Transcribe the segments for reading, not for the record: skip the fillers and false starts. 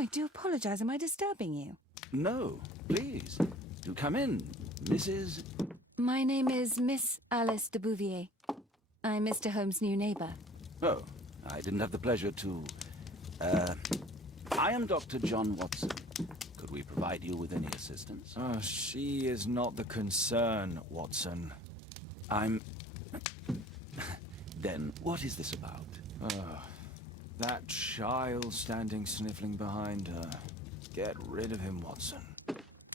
I do apologize. Am I disturbing you? No, please. Do come in, Mrs. My name is Miss Alice de Bouvier. I'm Mr. Holmes' new neighbor. Oh, I didn't have the pleasure to... I am Dr. John Watson. Could we provide you with any assistance? Oh, she is not the concern, Watson. I'm... Then, what is this about? That child standing sniffling behind her. Get rid of him, Watson.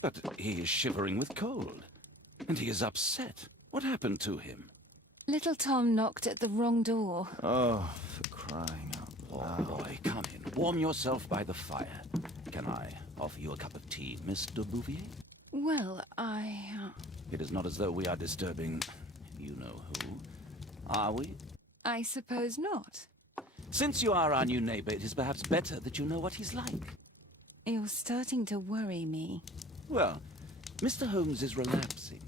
But he is shivering with cold. And he is upset. What happened to him? Little Tom knocked at the wrong door. Oh, for crying out loud. Oh, boy, come in. Warm yourself by the fire. Can I offer you a cup of tea, Miss de Bouvier? Well, It is not as though we are disturbing you-know-who, are we? I suppose not. Since you are our new neighbor, it is perhaps better that you know what he's like. You're starting to worry me. Well, Mr. Holmes is relapsing.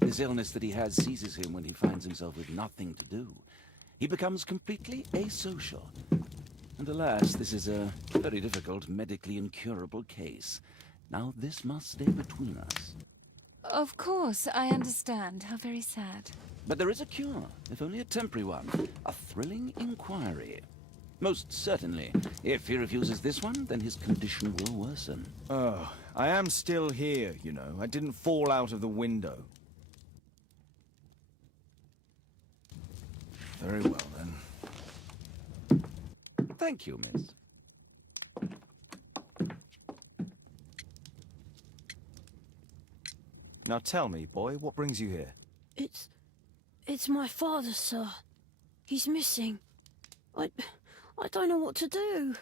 This illness that he has seizes him when he finds himself with nothing to do. He becomes completely asocial. And alas, this is a very difficult, medically incurable case. Now, this must stay between us. Of course, I understand. How very sad. But there is a cure, if only a temporary one. A thrilling inquiry. Most certainly. If he refuses this one, then his condition will worsen. Oh, I am still here, you know. I didn't fall out of the window. Very well, then. Thank you, miss. Now tell me, boy, what brings you here? It's my father, sir. He's missing. I don't know what to do.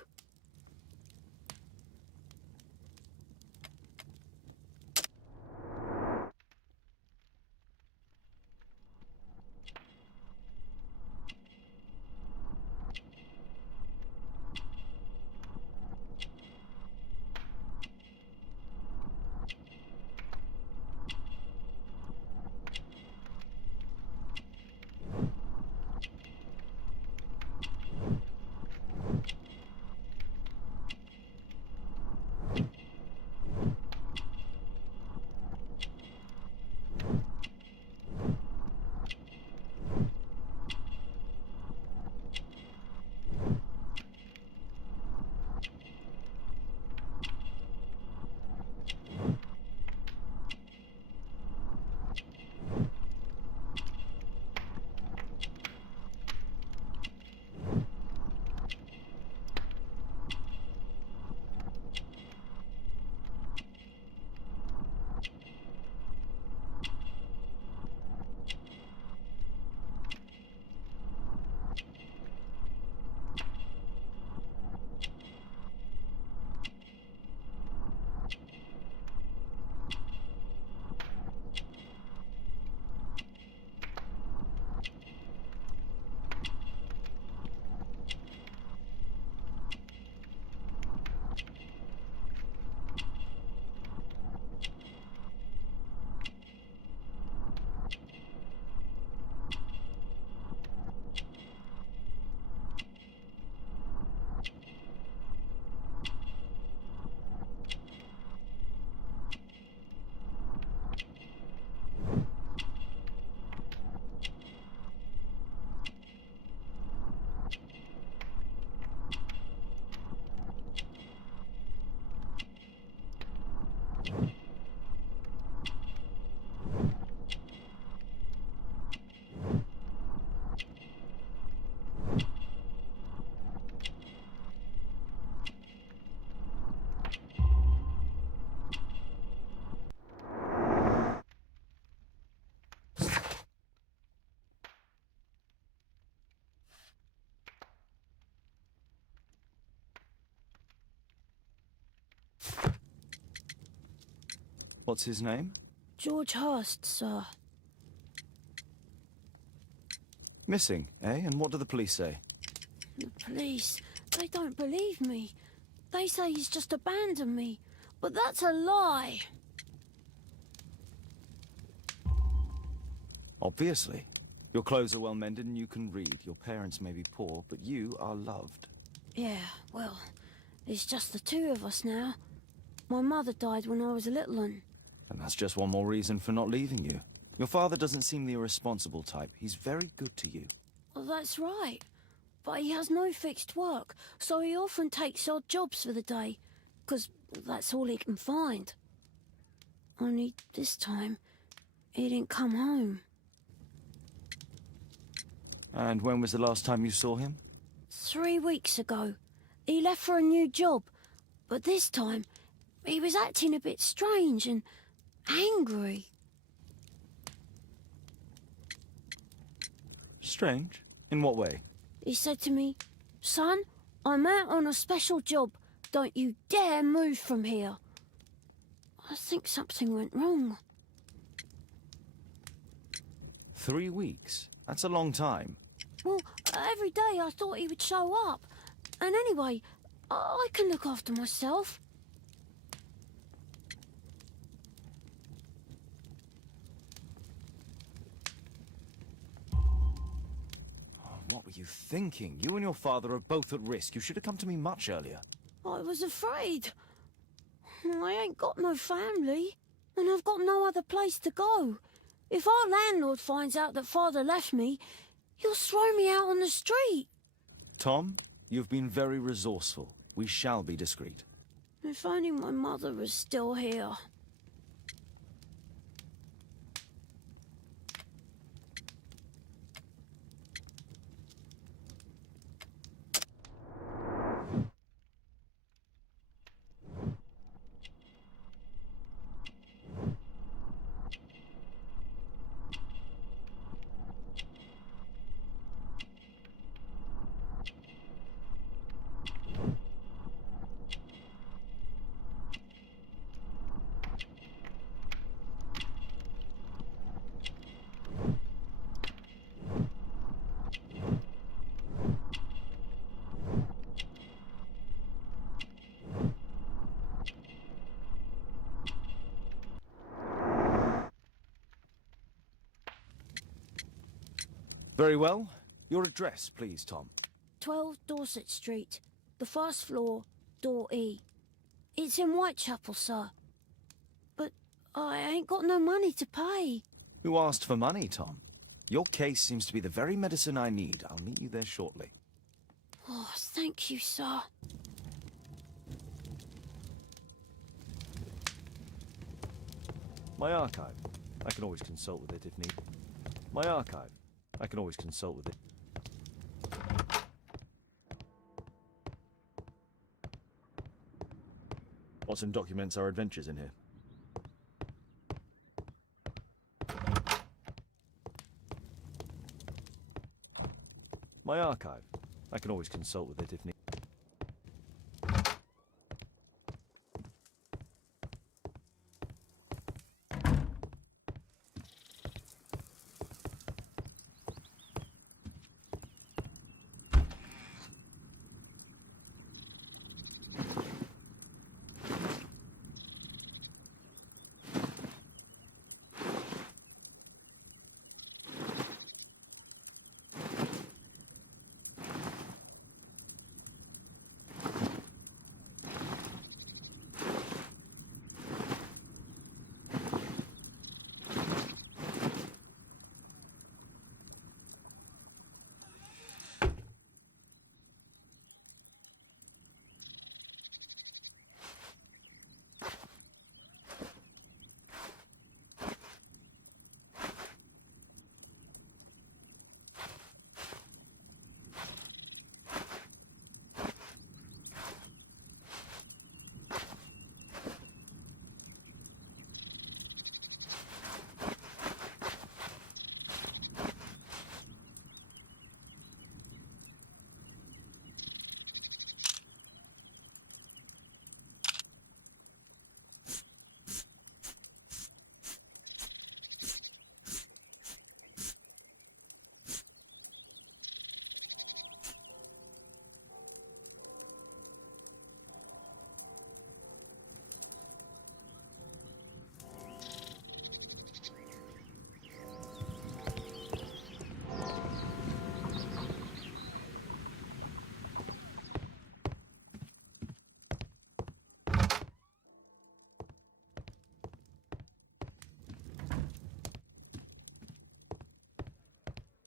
What's his name? George Hurst, sir. Missing, eh? And what do the police say? The police, they don't believe me. They say he's just abandoned me. But that's a lie. Obviously. Your clothes are well mended and you can read. Your parents may be poor, but you are loved. Yeah, well, It's just the two of us now. My mother died when I was a little one. And that's just one more reason for not leaving you. Your father doesn't seem the irresponsible type. He's very good to you. Well, that's right. But he has no fixed work, so he often takes odd jobs for the day, 'cause that's all he can find. Only this time, he didn't come home. And when was the last time you saw him? 3 weeks ago. He left for a new job, but this time, he was acting a bit strange and angry. Strange? In what way? He said to me, "Son, I'm out on a special job. Don't you dare move from here." I think something went wrong. 3 weeks? That's a long time. Well, every day I thought he would show up. And anyway, I can look after myself. What were you thinking? You and your father are both at risk. You should have come to me much earlier. I was afraid. I ain't got no family, and I've got no other place to go. If our landlord finds out that Father left me, he'll throw me out on the street. Tom, you've been very resourceful. We shall be discreet. If only my mother was still here. Very well. Your address, please, Tom. 12 Dorset Street, the first floor, door E. It's in Whitechapel, sir. But I ain't got no money to pay. Who asked for money, Tom? Your case seems to be the very medicine I need. I'll meet you there shortly. Oh, thank you, sir. My archive. I can always consult with it if need. My archive. I can always consult with it. Watson documents our adventures in here. My archive. I can always consult with it if need.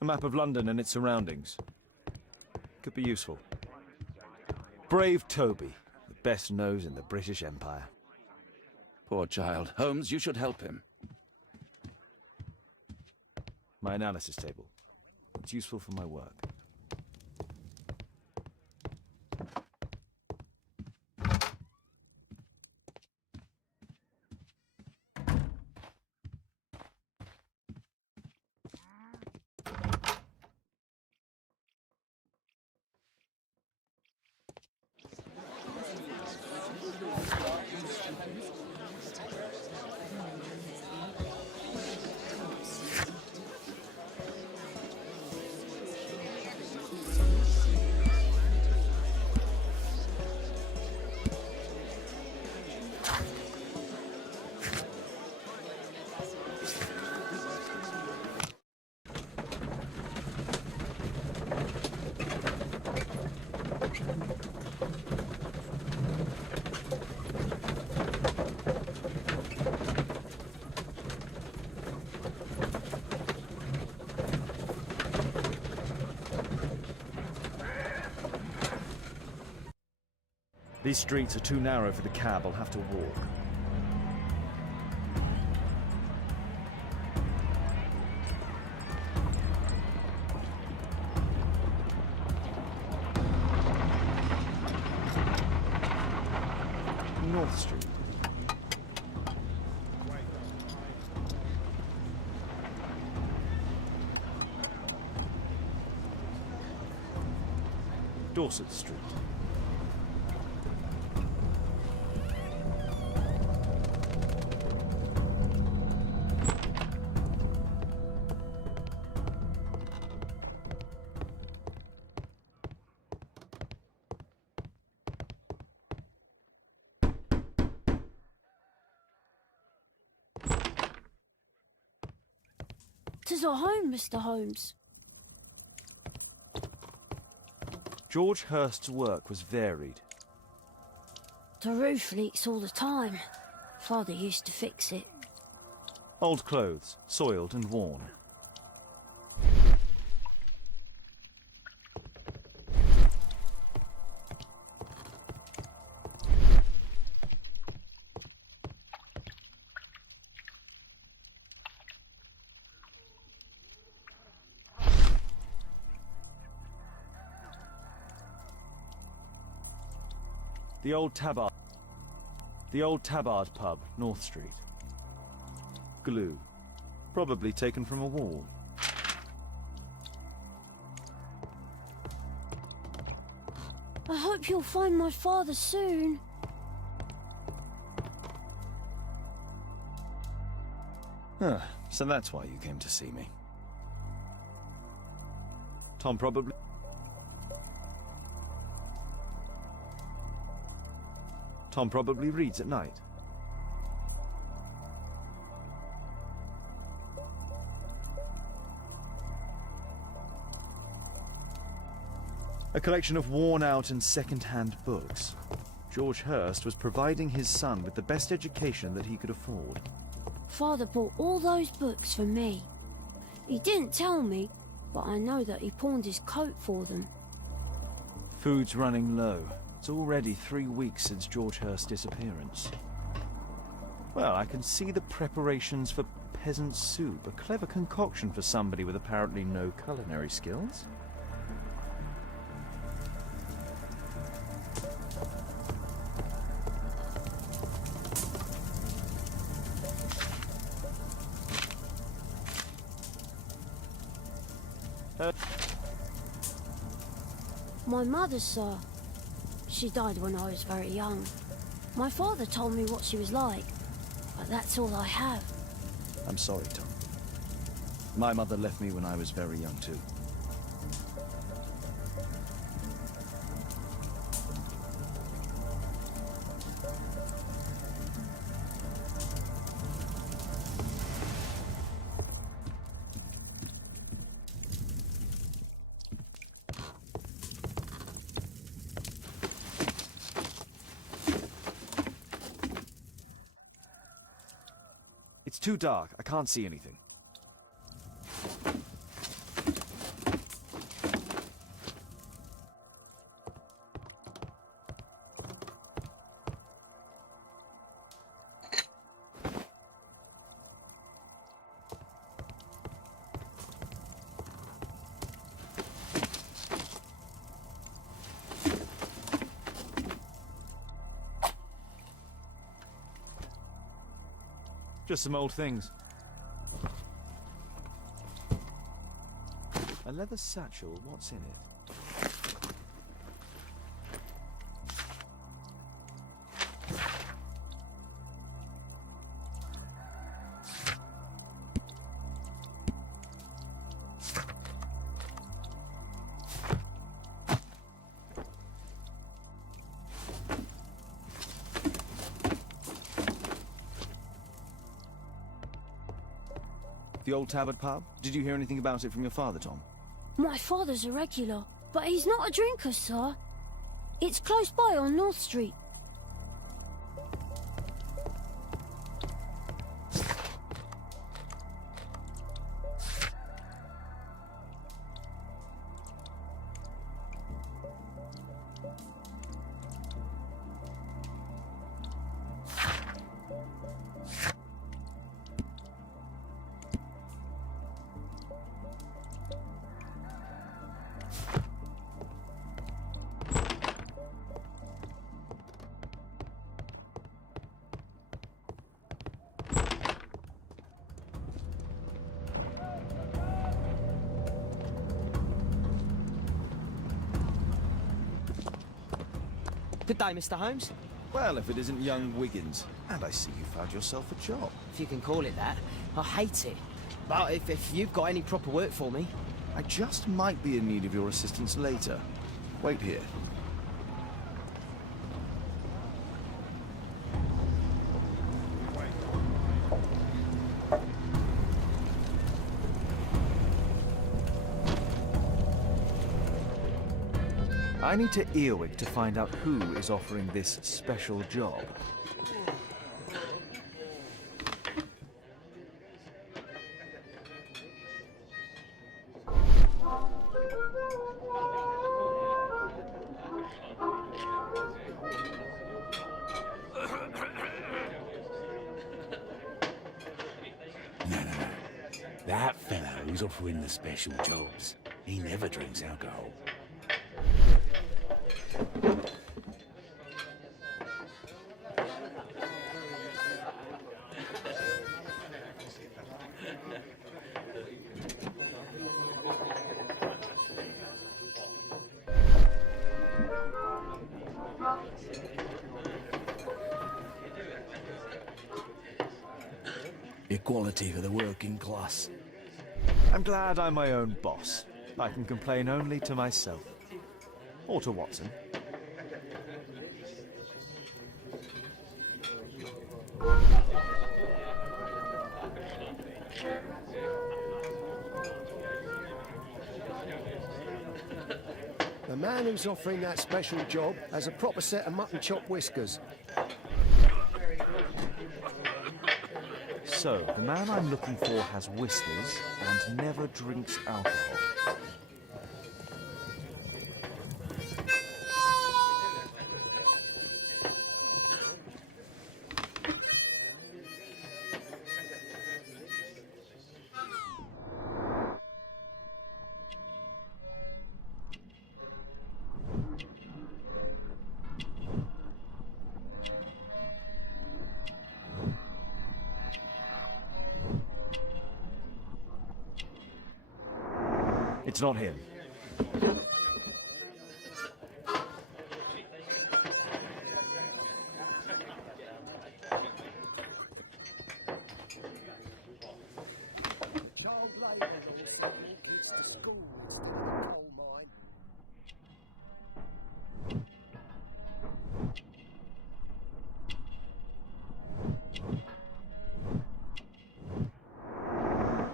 map of London and its surroundings. Could be useful. Brave Toby, the best nose in the British Empire. Poor child. Holmes, you should help him. My analysis table. It's useful for my work. These streets are too narrow for the cab. I'll have to walk. North Street. Dorset Street. Tis our home, Mr. Holmes. George Hurst's work was varied. The roof leaks all the time. Father used to fix it. Old clothes, soiled and worn. The old Tabard pub, North Street. Glue. Probably taken from a wall. I hope you'll find my father soon. Huh, so that's why you came to see me. Tom probably reads at night. A collection of worn-out and second-hand books. George Hurst was providing his son with the best education that he could afford. Father bought all those books for me. He didn't tell me, but I know that he pawned his coat for them. Food's running low. It's already 3 weeks since George Hurst's disappearance. Well, I can see the preparations for peasant soup, a clever concoction for somebody with apparently no culinary skills. My mother, sir. She died when I was very young. My father told me what she was like, but that's all I have. I'm sorry, Tom. My mother left me when I was very young, too. It's too dark. I can't see anything. Just some old things. A leather satchel, what's in it? The old Tabard pub? Did you hear anything about it from your father, Tom? My father's a regular, but he's not a drinker, sir. It's close by on North Street. Good day, Mr. Holmes. Well, if it isn't young Wiggins. And I see you found yourself a job. If you can call it that. I hate it. But if you've got any proper work for me... I just might be in need of your assistance later. Wait here. I need to earwig to find out who is offering this special job. No. That fellow who's offering the special jobs, he never drinks alcohol. Equality for the working class. I'm glad I'm my own boss. I can complain only to myself. Or to Watson. The man who's offering that special job has a proper set of mutton chop whiskers. So, the man I'm looking for has whiskers and never drinks alcohol. It's not him.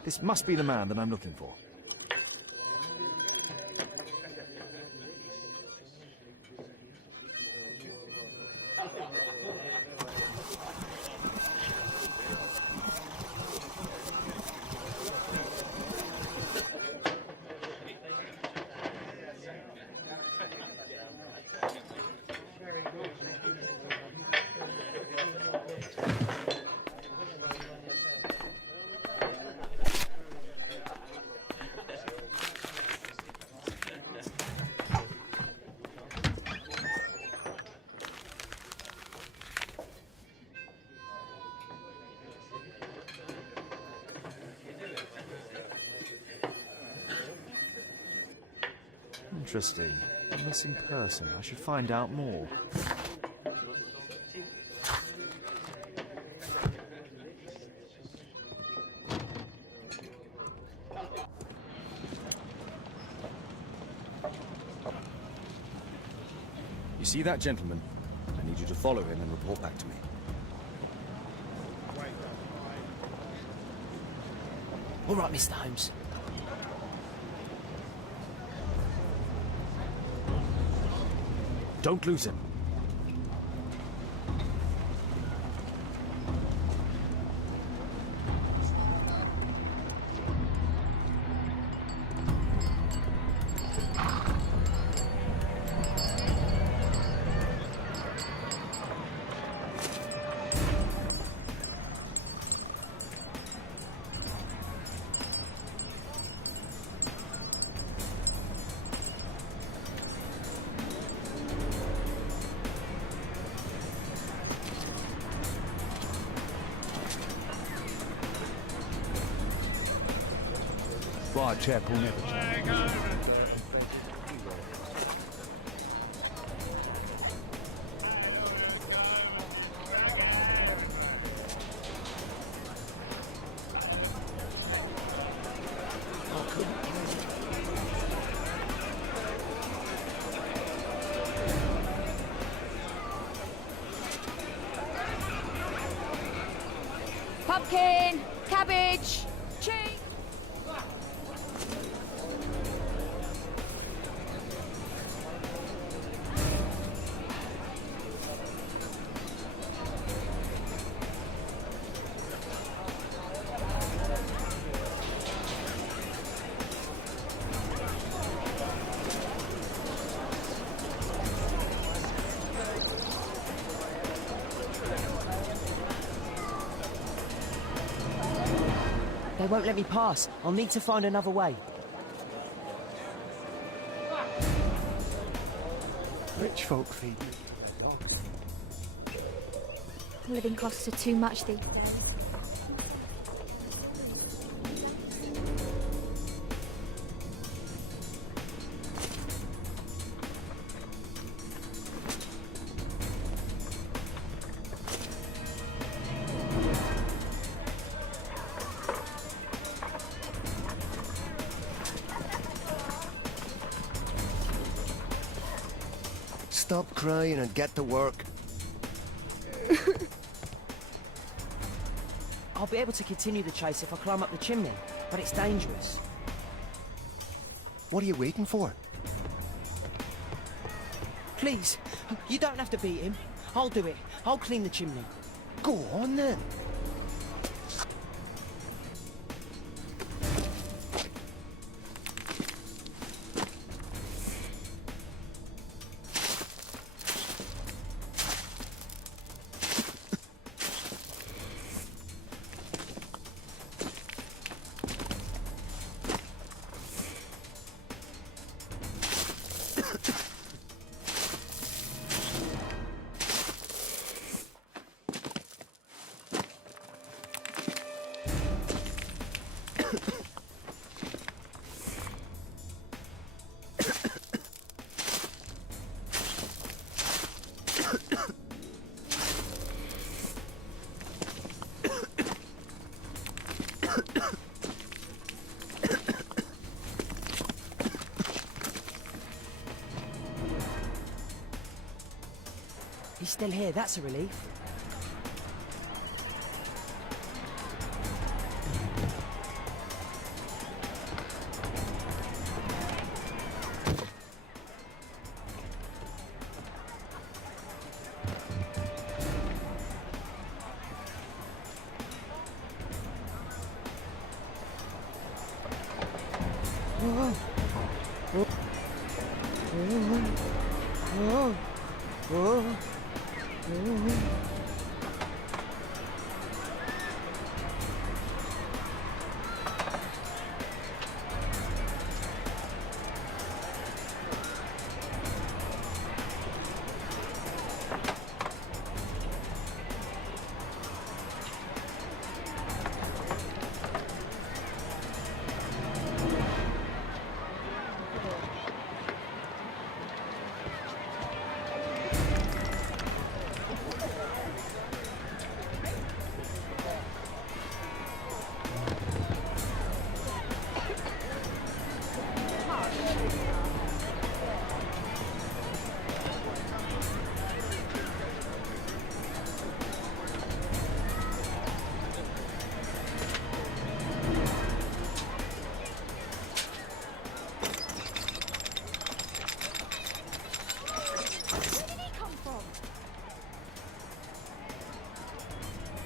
This must be the man that I'm looking for. interesting. A missing person. I should find out more. You see that gentleman? I need you to follow him and report back to me. All right, Mr. Holmes. Don't lose him. Right, chap, we'll never change. Pumpkin, cabbage, cheese. They won't let me pass. I'll need to find another way. Rich folk feed me. Living costs are too much these days. Stop crying and get to work. I'll be able to continue the chase if I climb up the chimney, but it's dangerous. What are you waiting for? Please, you don't have to beat him. I'll do it. I'll clean the chimney. Go on then. He's still here, that's a relief.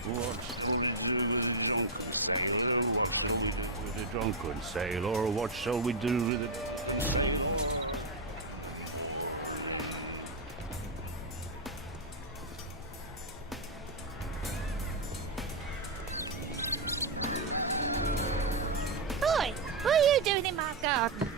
With a drunken sailor, what shall we do with it? Boy, what are you doing in my garden?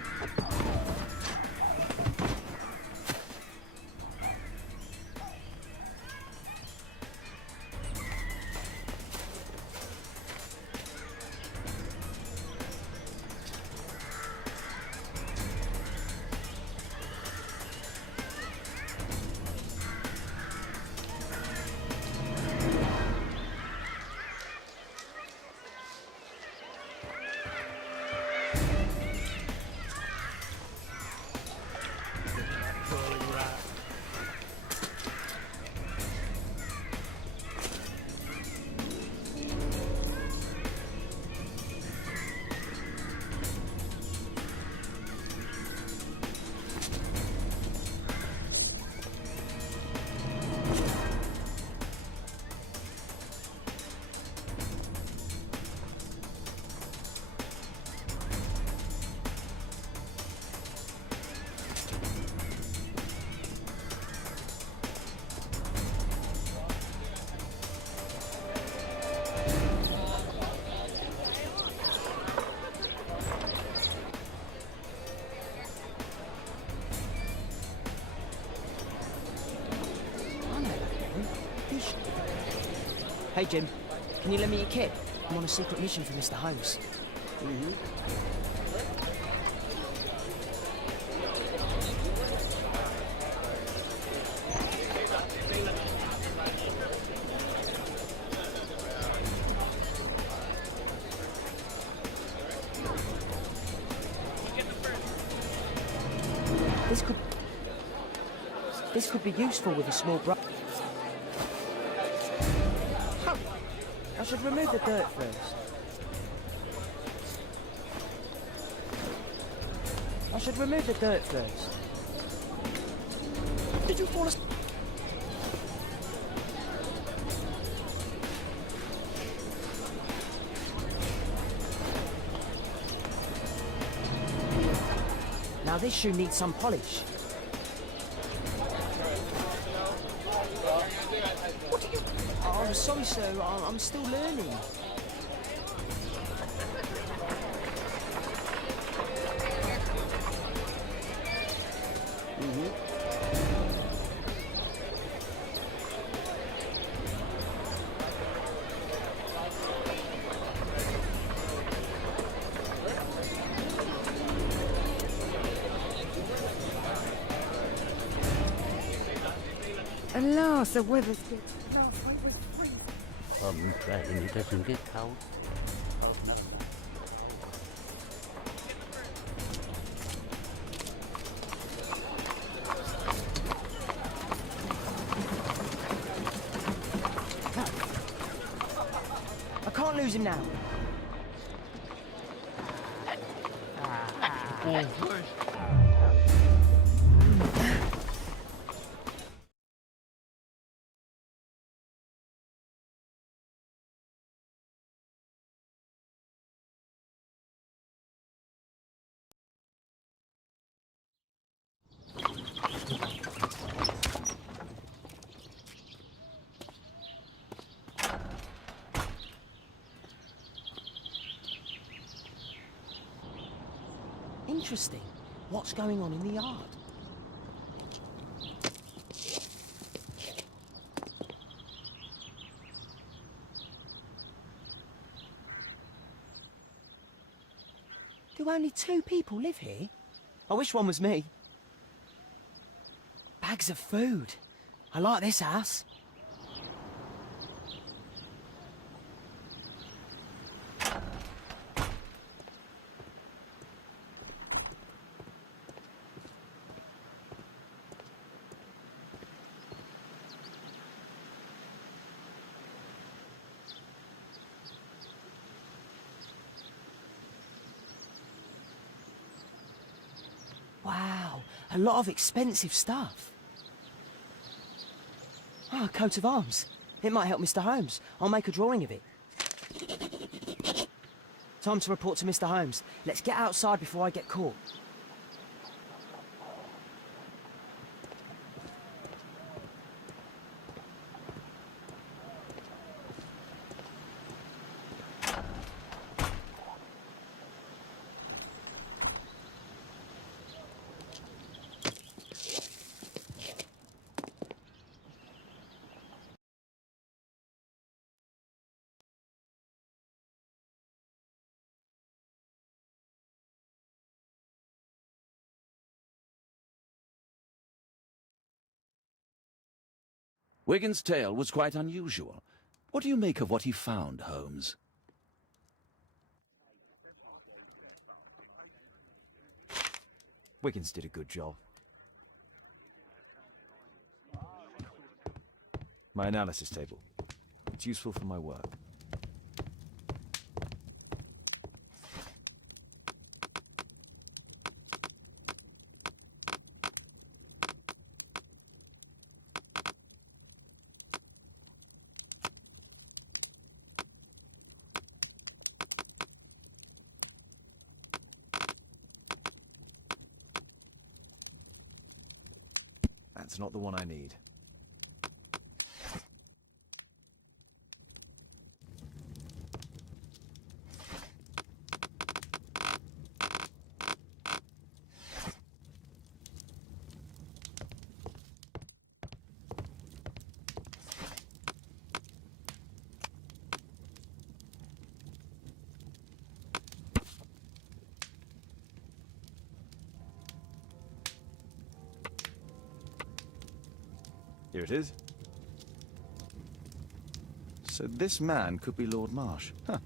Hey, Jim, can you lend me your kit? I'm on a secret mission for Mr. Holmes. This could be useful with a small brush. I should remove the dirt first. Did you fall asleep? Now this shoe needs some polish. What are you... Oh, I'm sorry, sir. I'm still learning. Alas, the weather's good. I'm praying it doesn't get cold. I can't lose him now. Interesting. What's going on in the yard? Do only 2 people live here? I wish one was me. Bags of food. I like this house. Wow, a lot of expensive stuff. Ah, a coat of arms. It might help Mr. Holmes. I'll make a drawing of it. Time to report to Mr. Holmes. Let's get outside before I get caught. Wigan's tale was quite unusual. What do you make of what he found, Holmes? Wiggins did a good job. My analysis table. It's useful for my work. That's not the one I need. Here it is. So this man could be Lord Marsh. Huh.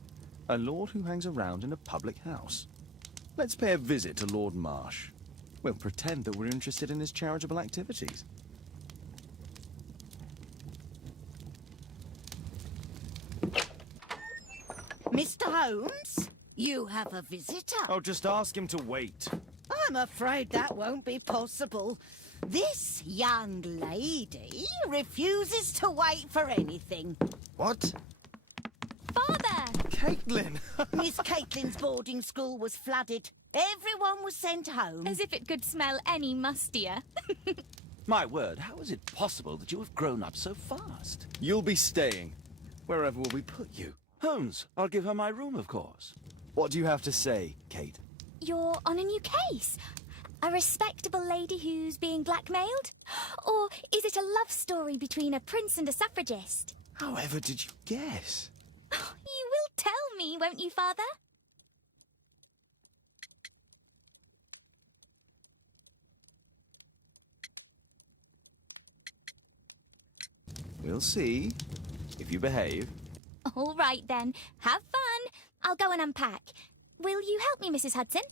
A lord who hangs around in a public house. Let's pay a visit to Lord Marsh. We'll pretend that we're interested in his charitable activities. Mr. Holmes, you have a visitor. Oh, just ask him to wait. I'm afraid that won't be possible. This young lady refuses to wait for anything. What? Father! Caitlin! Miss Caitlin's boarding school was flooded. Everyone was sent home. As if it could smell any mustier. My word, how is it possible that you have grown up so fast? You'll be staying. Wherever will we put you? Holmes, I'll give her my room, of course. What do you have to say, Kate? You're on a new case. A respectable lady who's being blackmailed? Or is it a love story between a prince and a suffragist? However did you guess? You will tell me, won't you, Father? We'll see. If you behave. All right, then. Have fun. I'll go and unpack. Will you help me, Mrs. Hudson?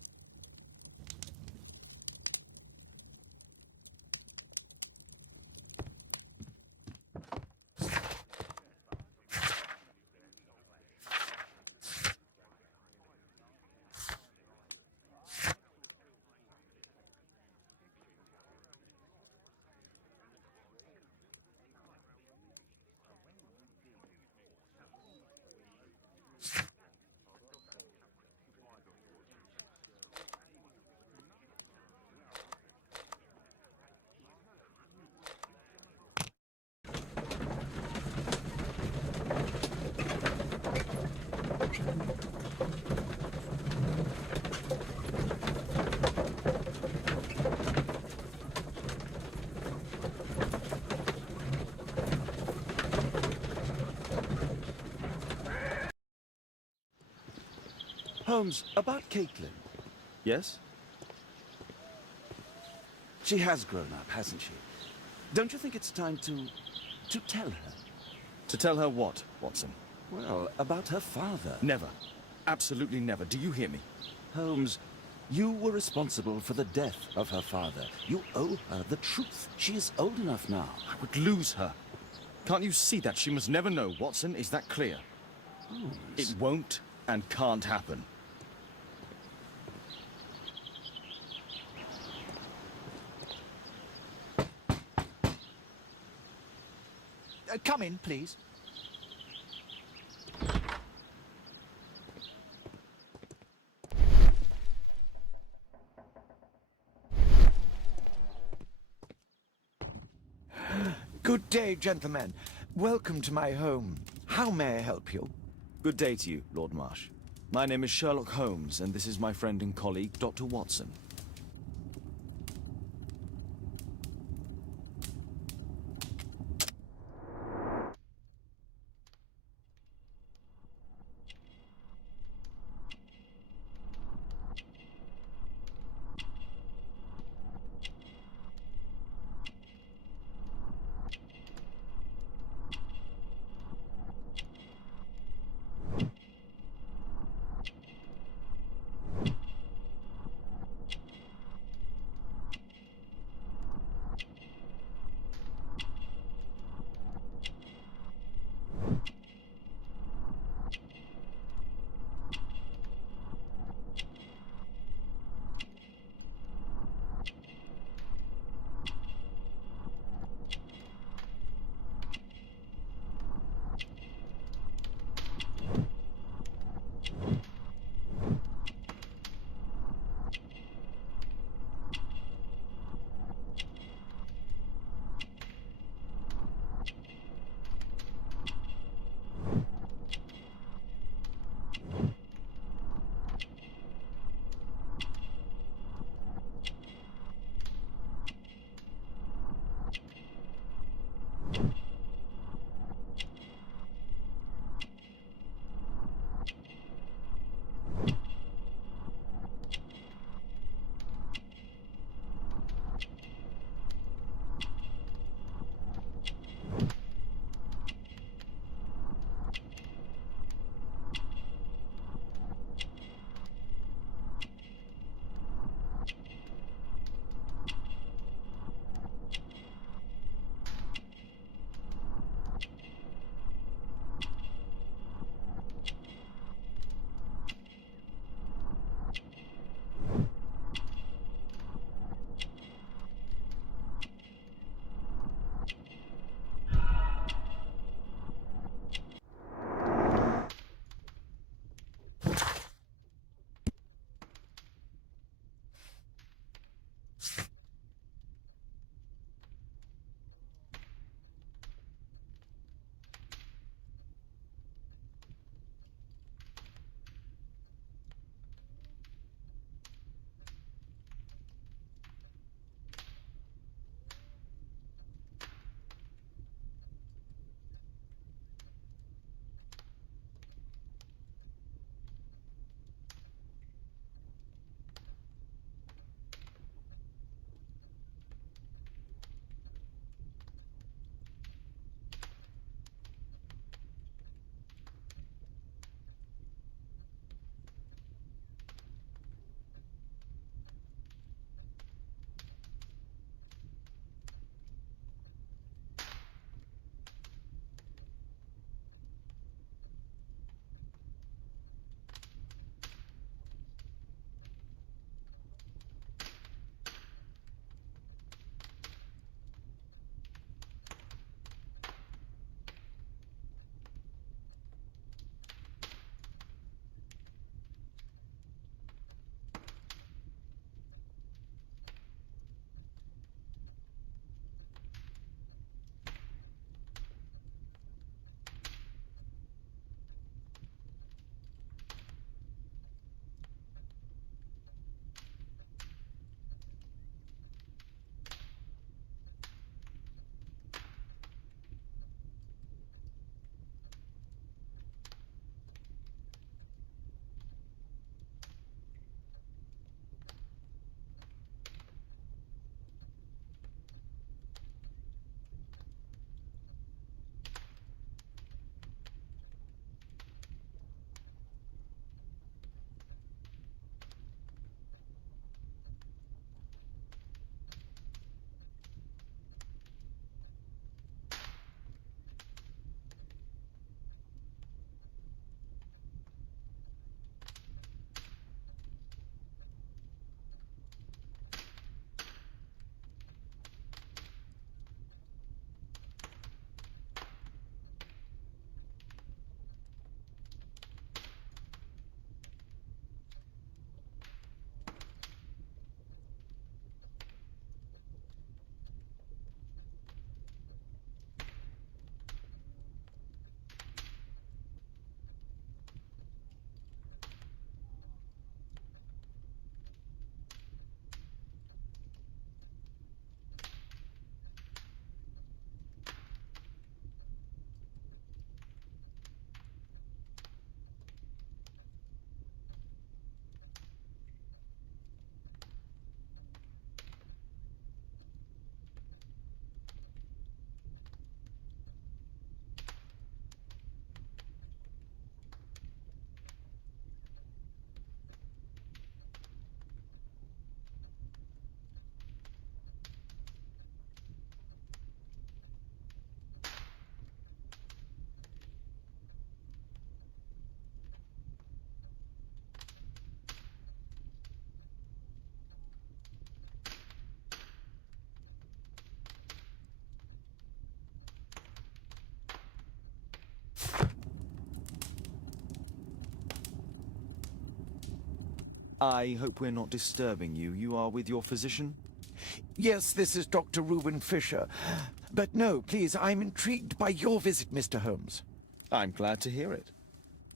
Holmes, about Caitlin. Yes? She has grown up, hasn't she? Don't you think it's time to tell her? To tell her what, Watson? Well, about her father. Never. Absolutely never. Do you hear me? Holmes, you were responsible for the death of her father. You owe her the truth. She is old enough now. I would lose her. Can't you see that? She must never know, Watson. Is that clear? Holmes. It won't and can't happen. Come in, please. Good day, gentlemen. Welcome to my home. How may I help you? Good day to you, Lord Marsh. My name is Sherlock Holmes, and this is my friend and colleague, Dr. Watson. I hope we're not disturbing you. You are with your physician? Yes, this is Dr. Reuben Fisher. But no, please, I'm intrigued by your visit, Mr. Holmes. I'm glad to hear it.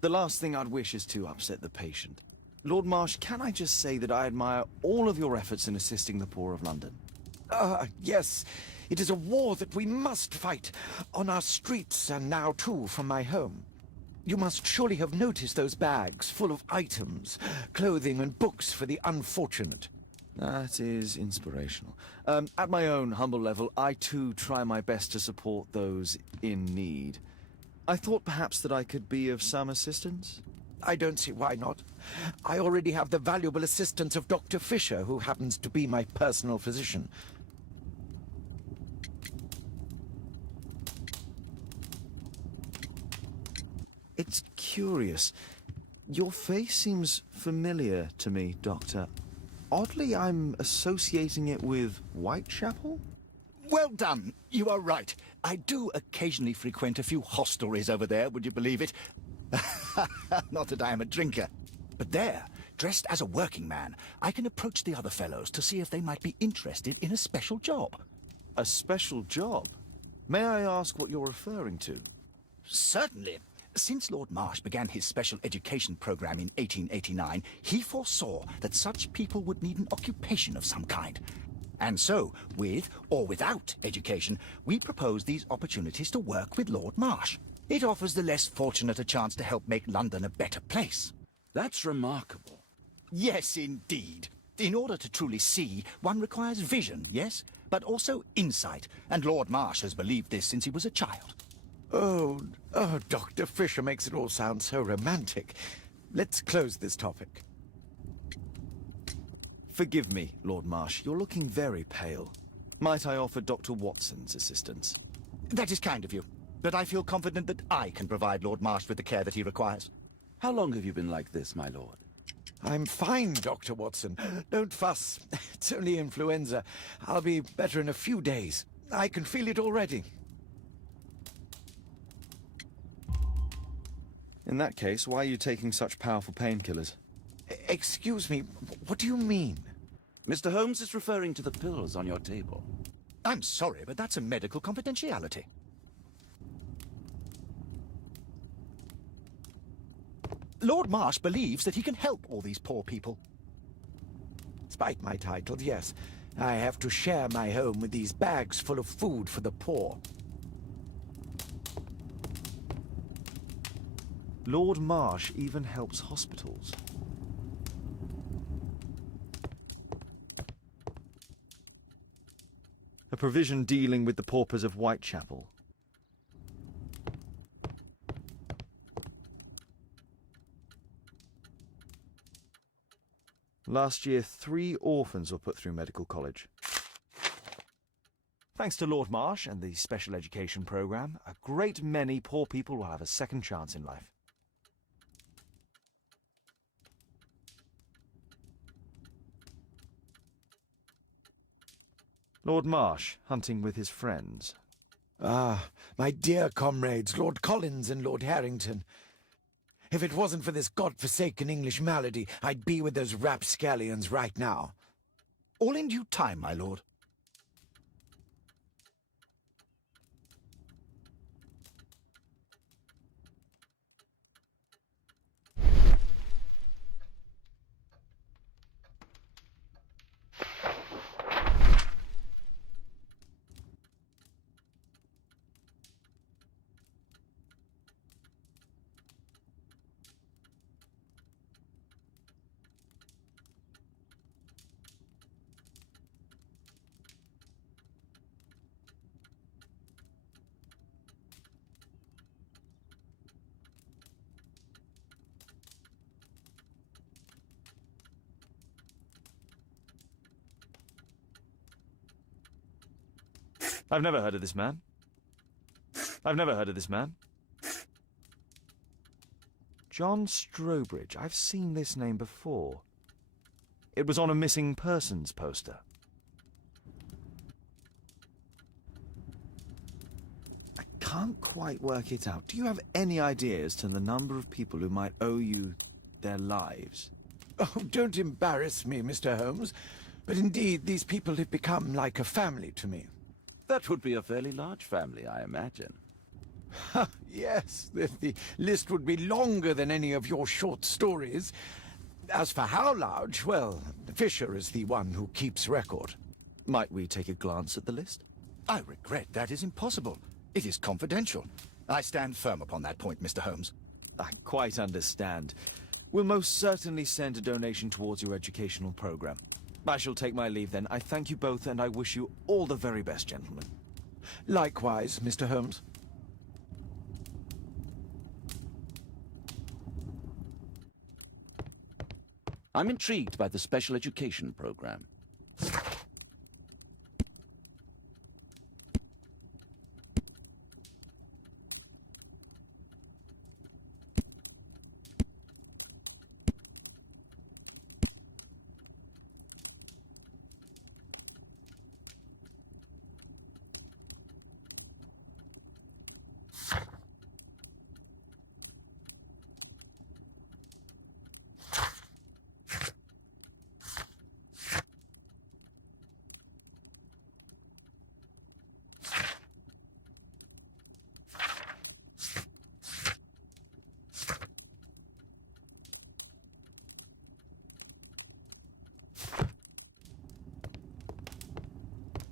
The last thing I'd wish is to upset the patient. Lord Marsh, can I just say that I admire all of your efforts in assisting the poor of London? Yes. It is a war that we must fight, on our streets and now too from my home. You must surely have noticed those bags full of items, clothing and books for the unfortunate. That is inspirational. At my own humble level, I too try my best to support those in need. I thought perhaps that I could be of some assistance? I don't see why not. I already have the valuable assistance of Dr. Fisher, who happens to be my personal physician. It's curious. Your face seems familiar to me, Doctor. Oddly, I'm associating it with Whitechapel? Well done. You are right. I do occasionally frequent a few hostelries over there, would you believe it? Not that I am a drinker. But there, dressed as a working man, I can approach the other fellows to see if they might be interested in a special job. A special job? May I ask what you're referring to? Certainly. Since Lord Marsh began his special education program in 1889, he foresaw that such people would need an occupation of some kind. And so, with or without education, we propose these opportunities to work with Lord Marsh. It offers the less fortunate a chance to help make London a better place. That's remarkable. Yes, indeed. In order to truly see, one requires vision, yes, but also insight. And Lord Marsh has believed this since he was a child. Oh, Dr. Fisher makes it all sound so romantic. Let's close this topic. Forgive me, Lord Marsh. You're looking very pale. Might I offer Dr. Watson's assistance? That is kind of you. But I feel confident that I can provide Lord Marsh with the care that he requires. How long have you been like this, my lord? I'm fine, Dr. Watson. Don't fuss. It's only influenza. I'll be better in a few days. I can feel it already. In that case, why are you taking such powerful painkillers? Excuse me, what do you mean? Mr. Holmes is referring to the pills on your table. I'm sorry, but that's a medical confidentiality. Lord Marsh believes that he can help all these poor people. Despite my title, yes. I have to share my home with these bags full of food for the poor. Lord Marsh even helps hospitals. A provision dealing with the paupers of Whitechapel. Last year, 3 orphans were put through medical college. Thanks to Lord Marsh and the special education program, a great many poor people will have a second chance in life. Lord Marsh, hunting with his friends. Ah, my dear comrades, Lord Collins and Lord Harrington. If it wasn't for this godforsaken English malady, I'd be with those rapscallions right now. All in due time, my lord. I've never heard of this man. I've never heard of this man. John Strobridge. I've seen this name before. It was on a missing persons poster. I can't quite work it out. Do you have any idea as to the number of people who might owe you their lives? Oh, don't embarrass me, Mr. Holmes. But indeed, these people have become like a family to me. That would be a fairly large family, I imagine. Yes, the list would be longer than any of your short stories. As for how large, well, Fisher is the one who keeps record. Might we take a glance at the list? I regret that is impossible. It is confidential. I stand firm upon that point, Mr. Holmes. I quite understand. We'll most certainly send a donation towards your educational program. I shall take my leave then. I thank you both, and I wish you all the very best, gentlemen. Likewise, Mr. Holmes. I'm intrigued by the special education program.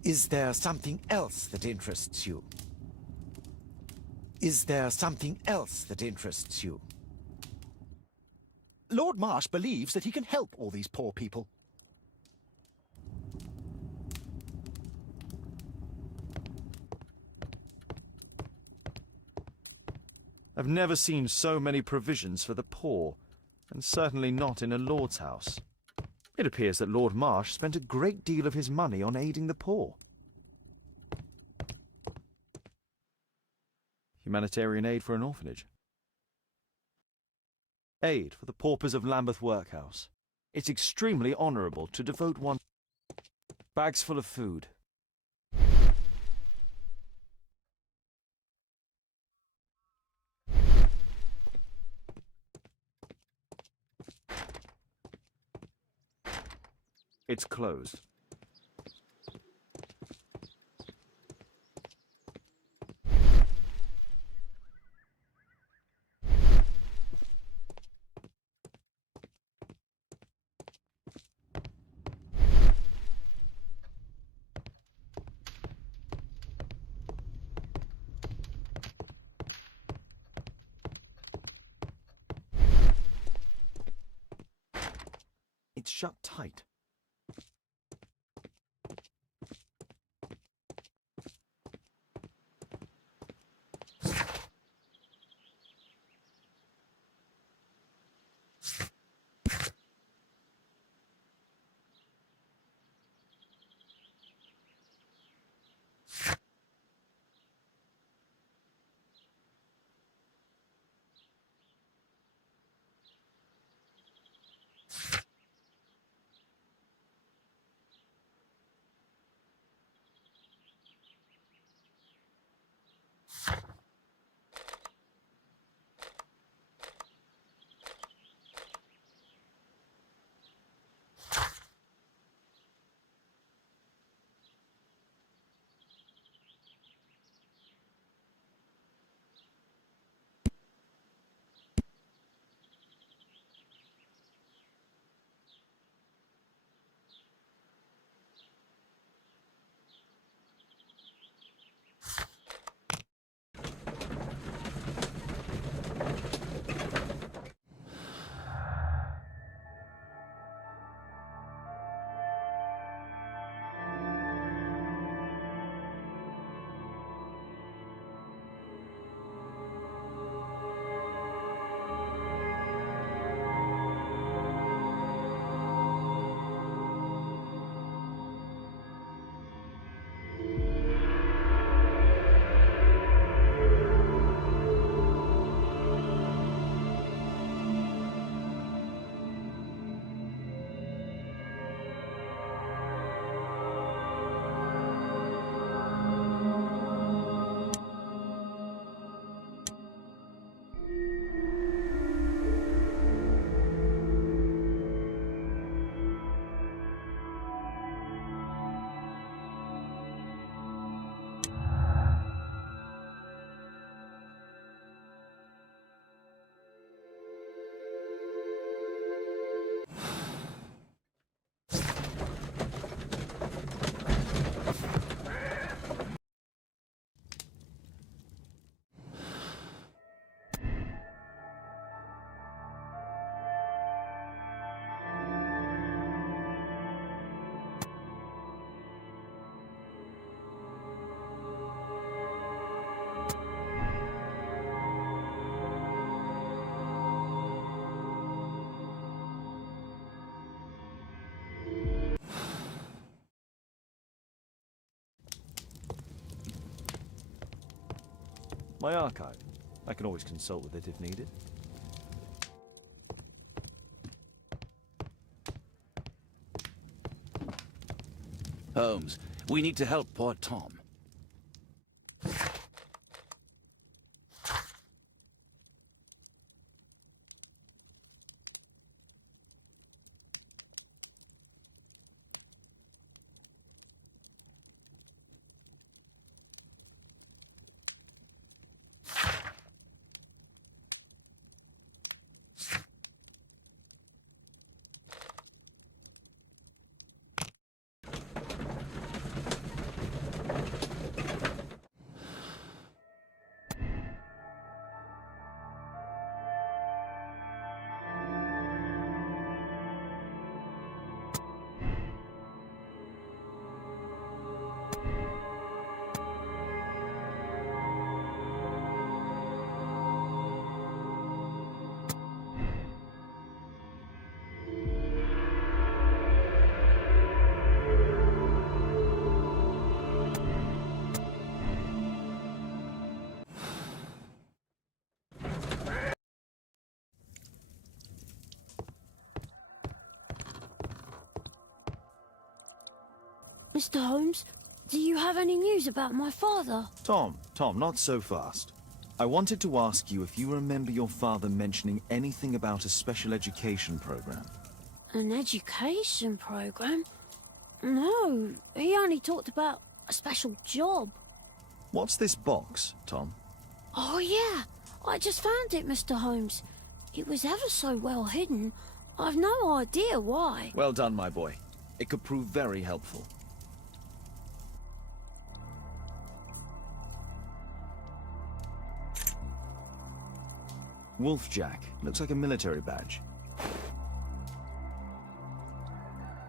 Is there something else that interests you? Is there something else that interests you? Lord Marsh believes that he can help all these poor people. I've never seen so many provisions for the poor, and certainly not in a lord's house. It appears that Lord Marsh spent a great deal of his money on aiding the poor. Humanitarian aid for an orphanage. Aid for the paupers of Lambeth Workhouse. It's extremely honourable to devote one... Bags full of food. It's closed. It's shut tight. My archive. I can always consult with it if needed. Holmes, we need to help poor Tom. Mr. Holmes, do you have any news about my father? Tom, not so fast. I wanted to ask you if you remember your father mentioning anything about a special education program. An education program? No, he only talked about a special job. What's this box, Tom? Oh yeah, I just found it, Mr. Holmes. It was ever so well hidden. I've no idea why. Well done, my boy. It could prove very helpful. Wolfjack. Looks like a military badge.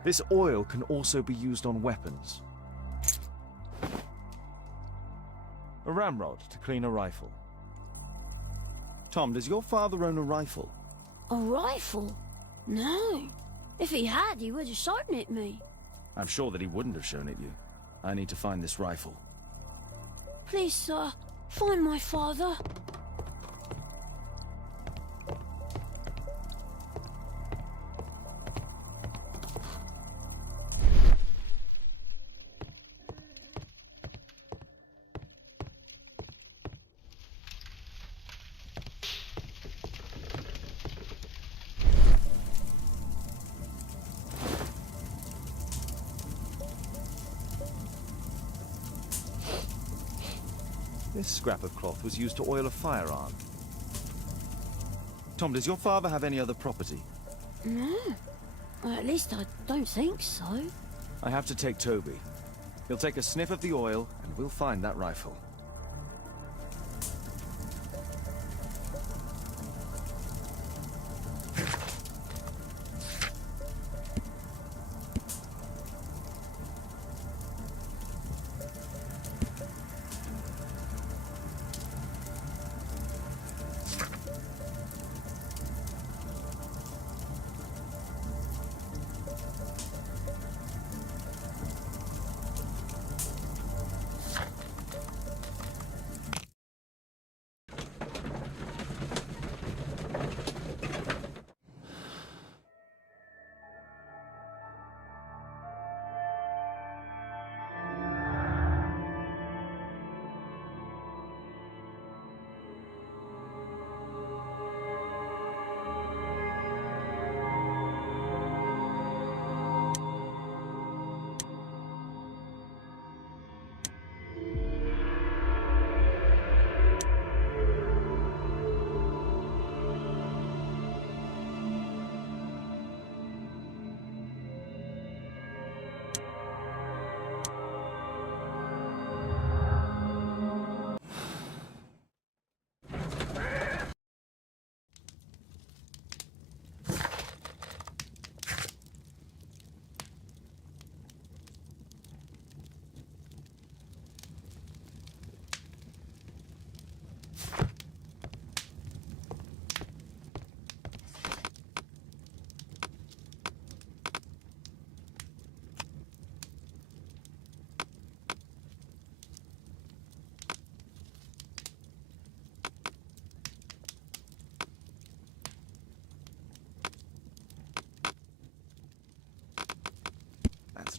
This oil can also be used on weapons. A ramrod to clean a rifle. Tom, does your father own a rifle? A rifle? No. If he had, he would have shown it me. I'm sure that he wouldn't have shown it you. I need to find this rifle. Please, sir, find my father. This scrap of cloth was used to oil a firearm. Tom, does your father have any other property? No. Well, at least I don't think so. I have to take Toby. He'll take a sniff of the oil, and we'll find that rifle.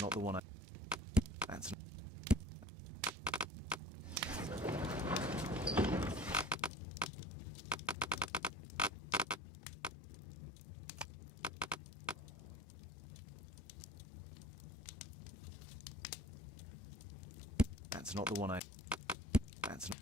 not the one I... That's... That's not the one I... That's not...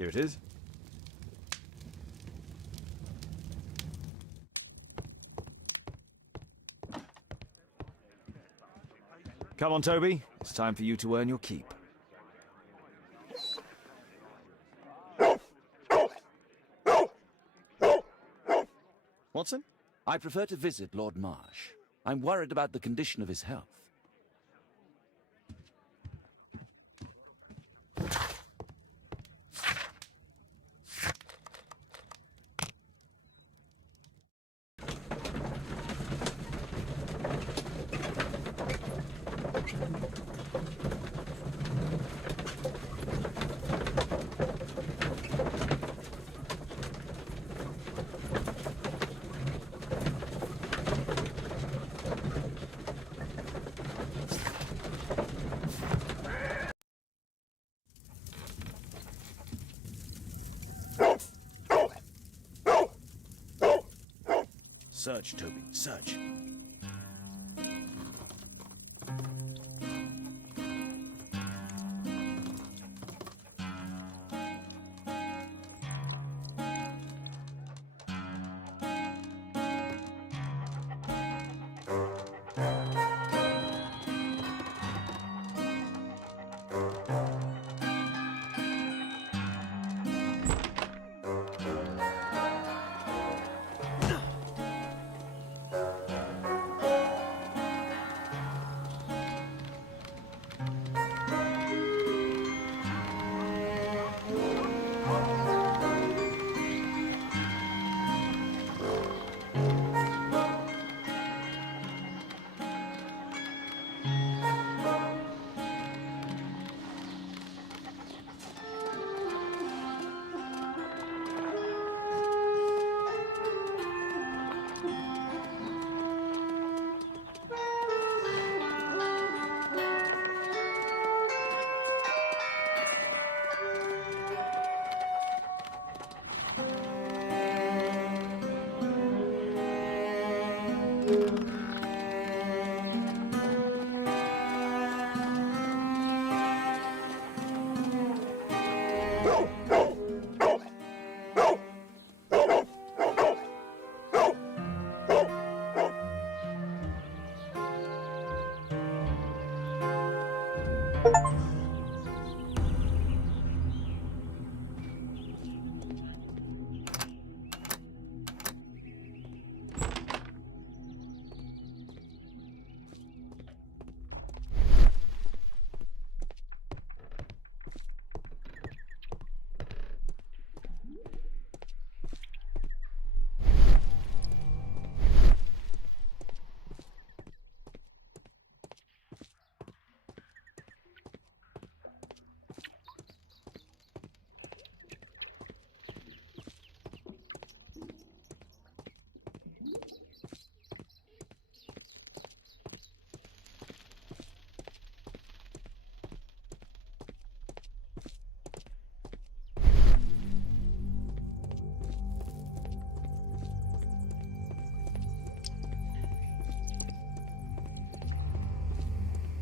Here it is. Come on, Toby. It's time for you to earn your keep. Watson? I prefer to visit Lord Marsh. I'm worried about the condition of his health. Search, Toby, search.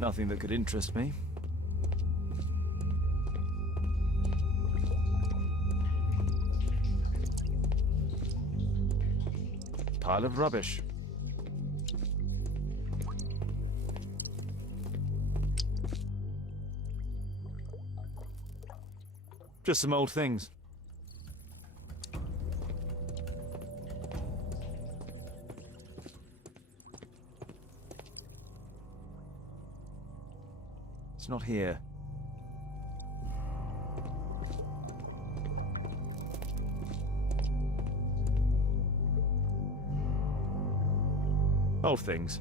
Nothing that could interest me. Pile of rubbish. Just some old things. It's not here. Old things.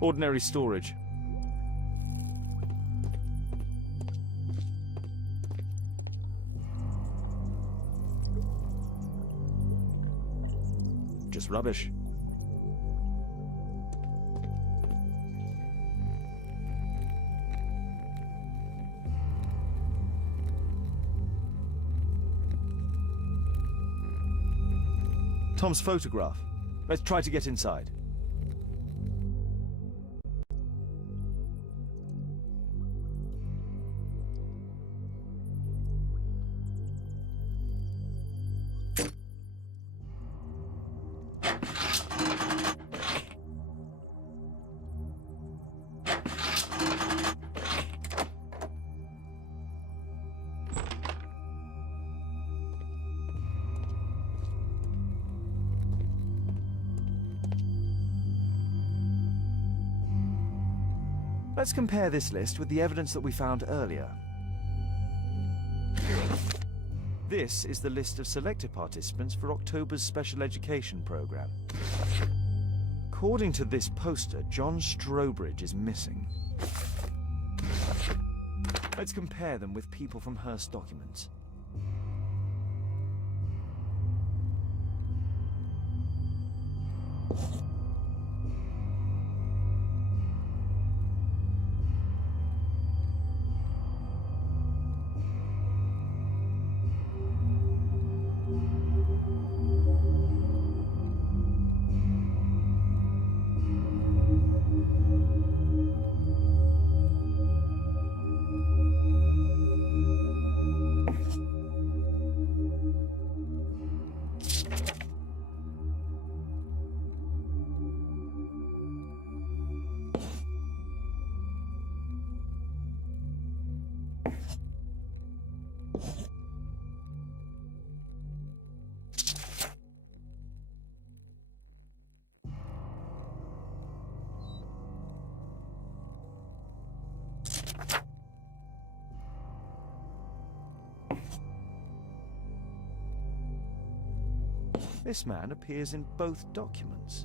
Ordinary storage. Just rubbish. Tom's photograph. Let's try to get inside. Let's compare this list with the evidence that we found earlier. This is the list of selected participants for October's special education program. According to this poster, John Strobridge is missing. Let's compare them with people from Hearst documents. This man appears in both documents.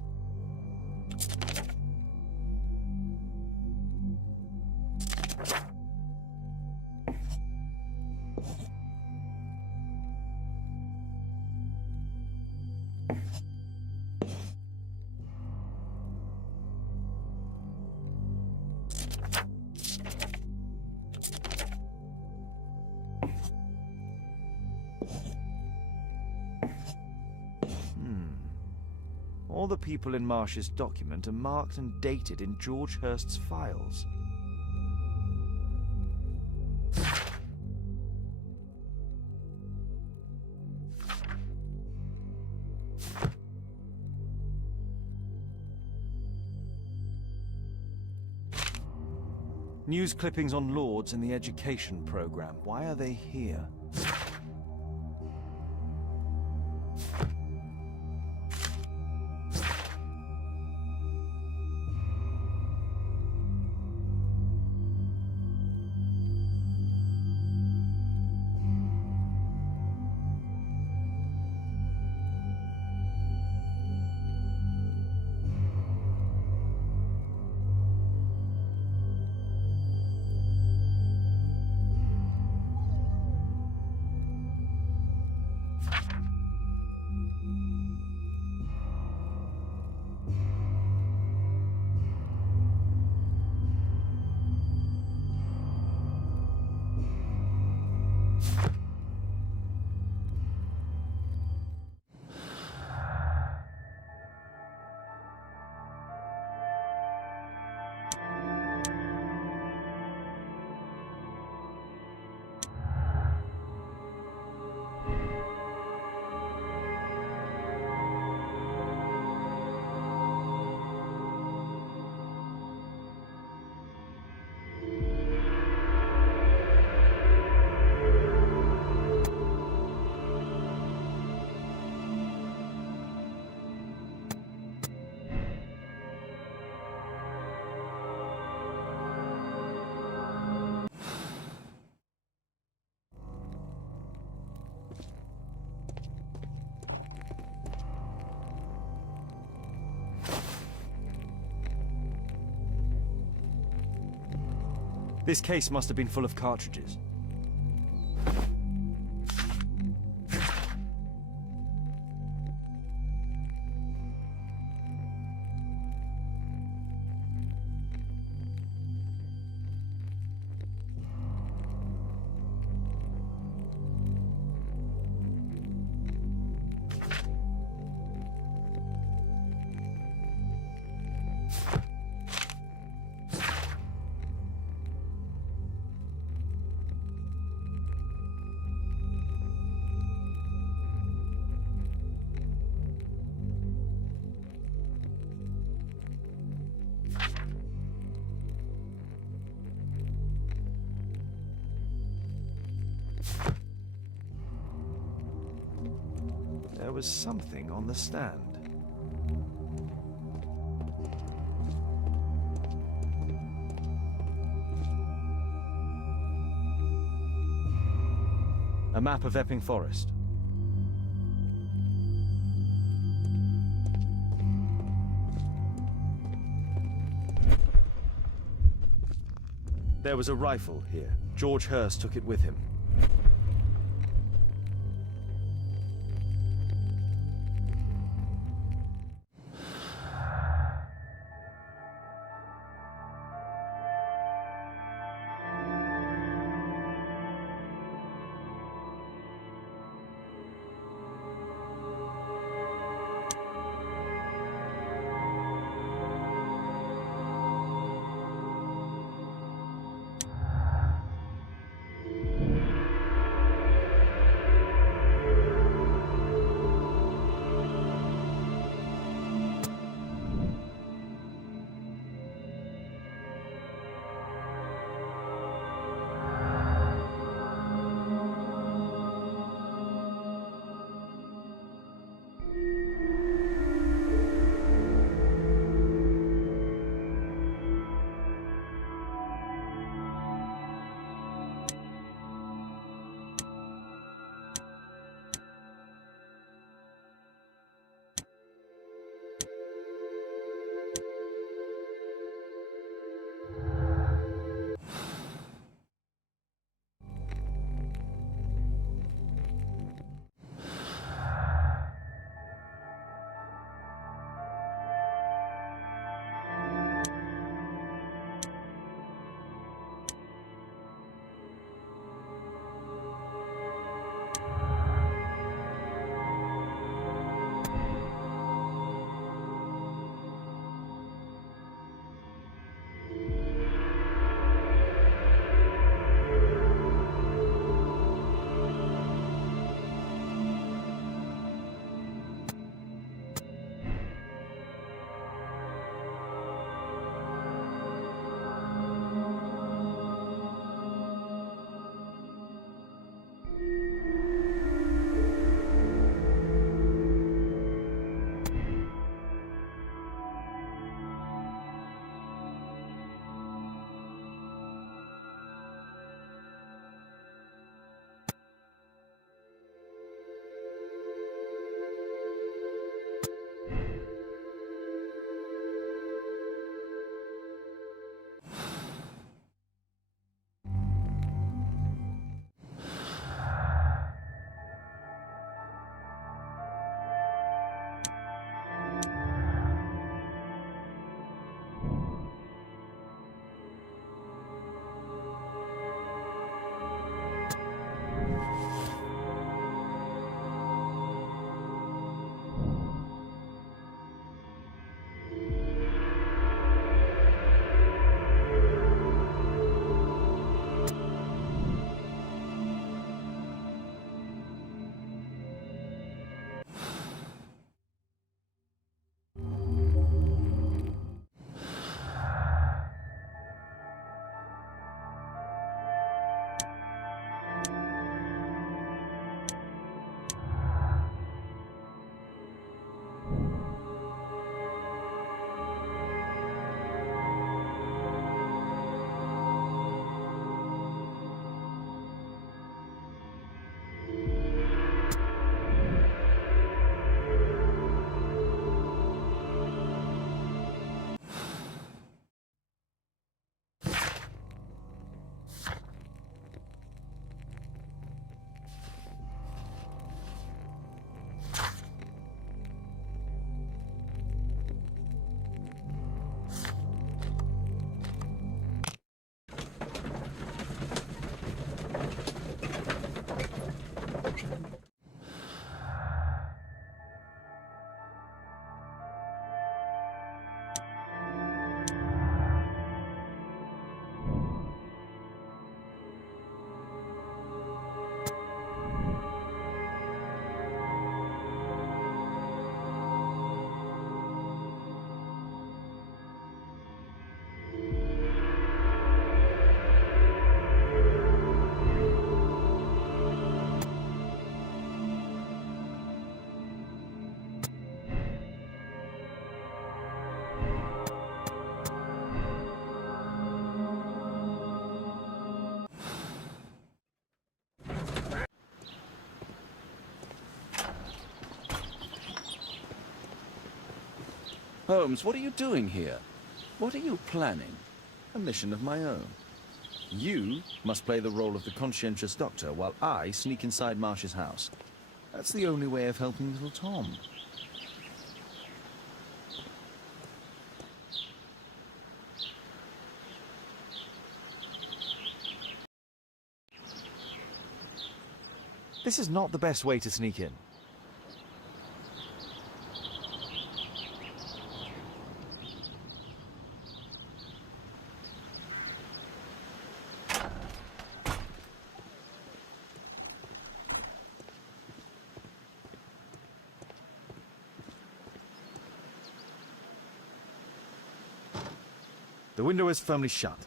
All the people in Marsh's document are marked and dated in George Hearst's files. News clippings on Lords in the education program. Why are they here? This case must have been full of cartridges. There was something on the stand. A map of Epping Forest. There was a rifle here. George Hurst took it with him. Holmes, what are you doing here? What are you planning? A mission of my own. You must play the role of the conscientious doctor while I sneak inside Marsh's house. That's the only way of helping little Tom. This is not the best way to sneak in. The window is firmly shut.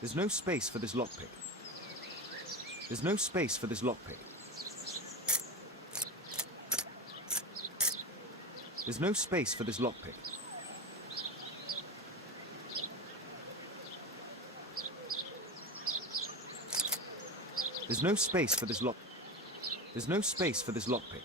There's no space for this lockpick. There's no space for this lockpick. There's no space for this lockpick. There's no space for this lock. There's no space for this lockpick.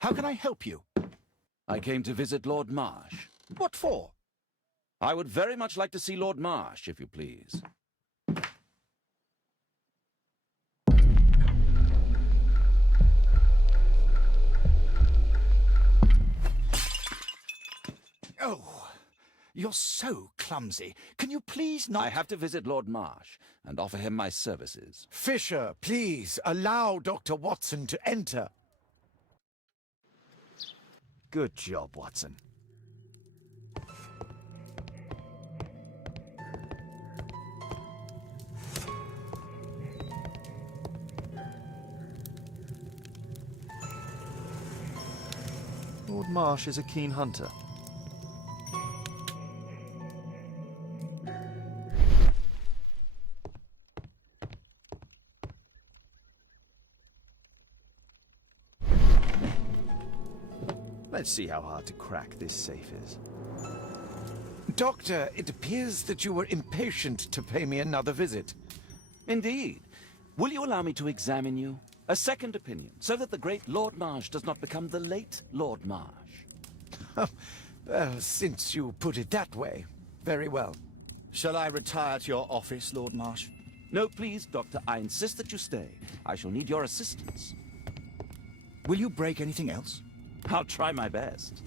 How can I help you? I came to visit Lord Marsh. What for? I would very much like to see Lord Marsh, if you please. Oh, you're so clumsy. Can you please not... I have to visit Lord Marsh and offer him my services. Fisher, please allow Dr. Watson to enter. Good job, Watson. Lord Marsh is a keen hunter. Let's see how hard to crack this safe is. Doctor, it appears that you were impatient to pay me another visit. Indeed. Will you allow me to examine you? A second opinion, so that the great Lord Marsh does not become the late Lord Marsh. Well, since you put it that way, very well. Shall I retire to your office, Lord Marsh? No, please, Doctor. I insist that you stay. I shall need your assistance. Will you break anything else? I'll try my best.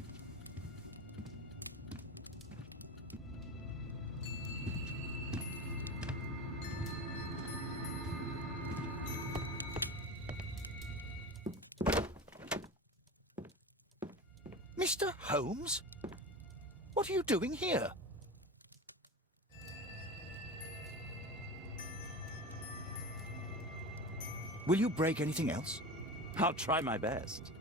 Mr. Holmes? What are you doing here? Will you break anything else? I'll try my best.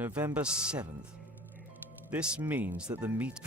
November 7th. This means that the meet...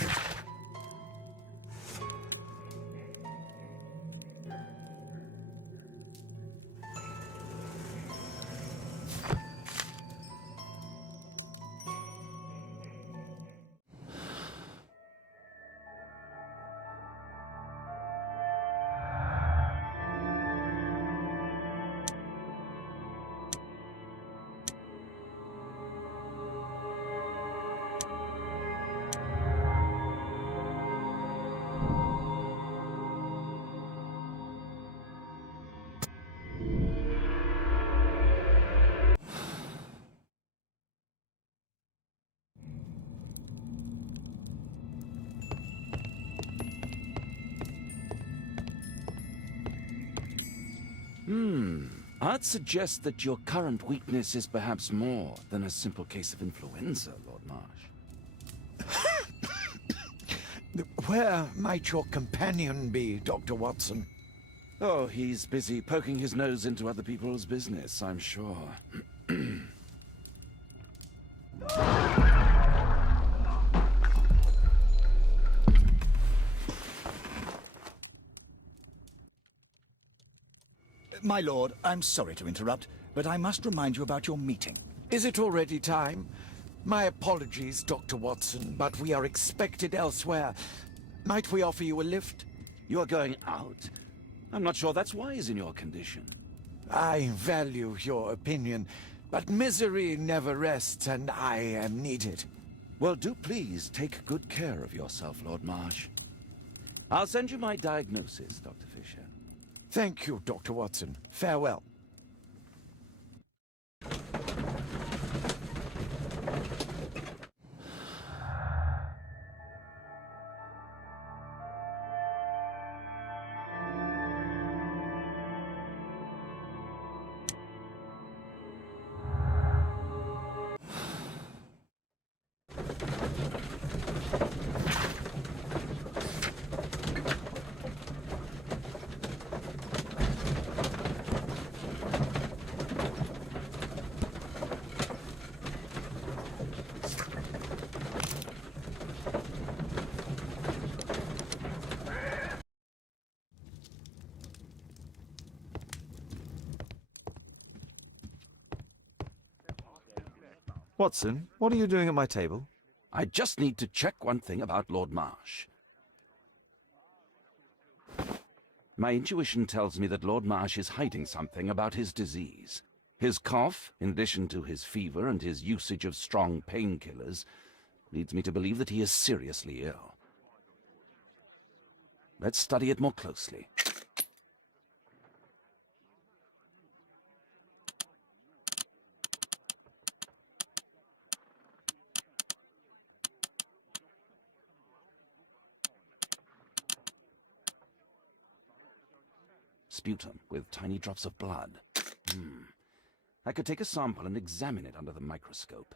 I'd suggest that your current weakness is perhaps more than a simple case of influenza, Lord Marsh. Where might your companion be, Dr. Watson? Oh, he's busy poking his nose into other people's business, I'm sure. My lord, I'm sorry to interrupt, but I must remind you about your meeting. Is it already time? My apologies, Dr. Watson, but we are expected elsewhere. Might we offer you a lift? You are going out? I'm not sure that's wise in your condition. I value your opinion, but misery never rests, and I am needed. Well, do please take good care of yourself, Lord Marsh. I'll send you my diagnosis, Dr. Fisher. Thank you, Dr. Watson. Farewell. Watson, what are you doing at my table? I just need to check one thing about Lord Marsh. My intuition tells me that Lord Marsh is hiding something about his disease. His cough, in addition to his fever and his usage of strong painkillers, leads me to believe that he is seriously ill. Let's study it more closely. Sputum with tiny drops of blood. I could take a sample and examine it under the microscope.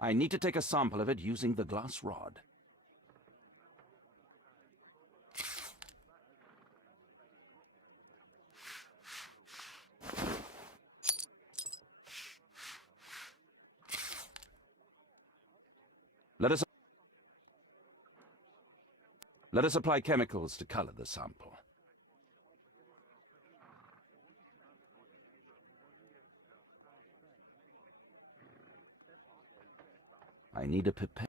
I need to take a sample of it using the glass rod. Let us apply chemicals to color the sample. I need a pipette.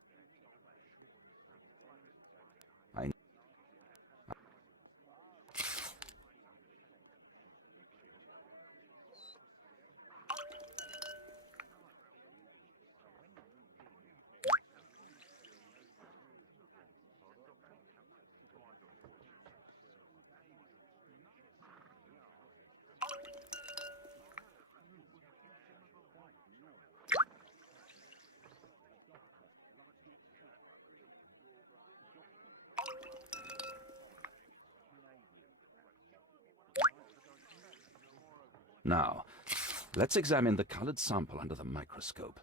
Now, let's examine the colored sample under the microscope.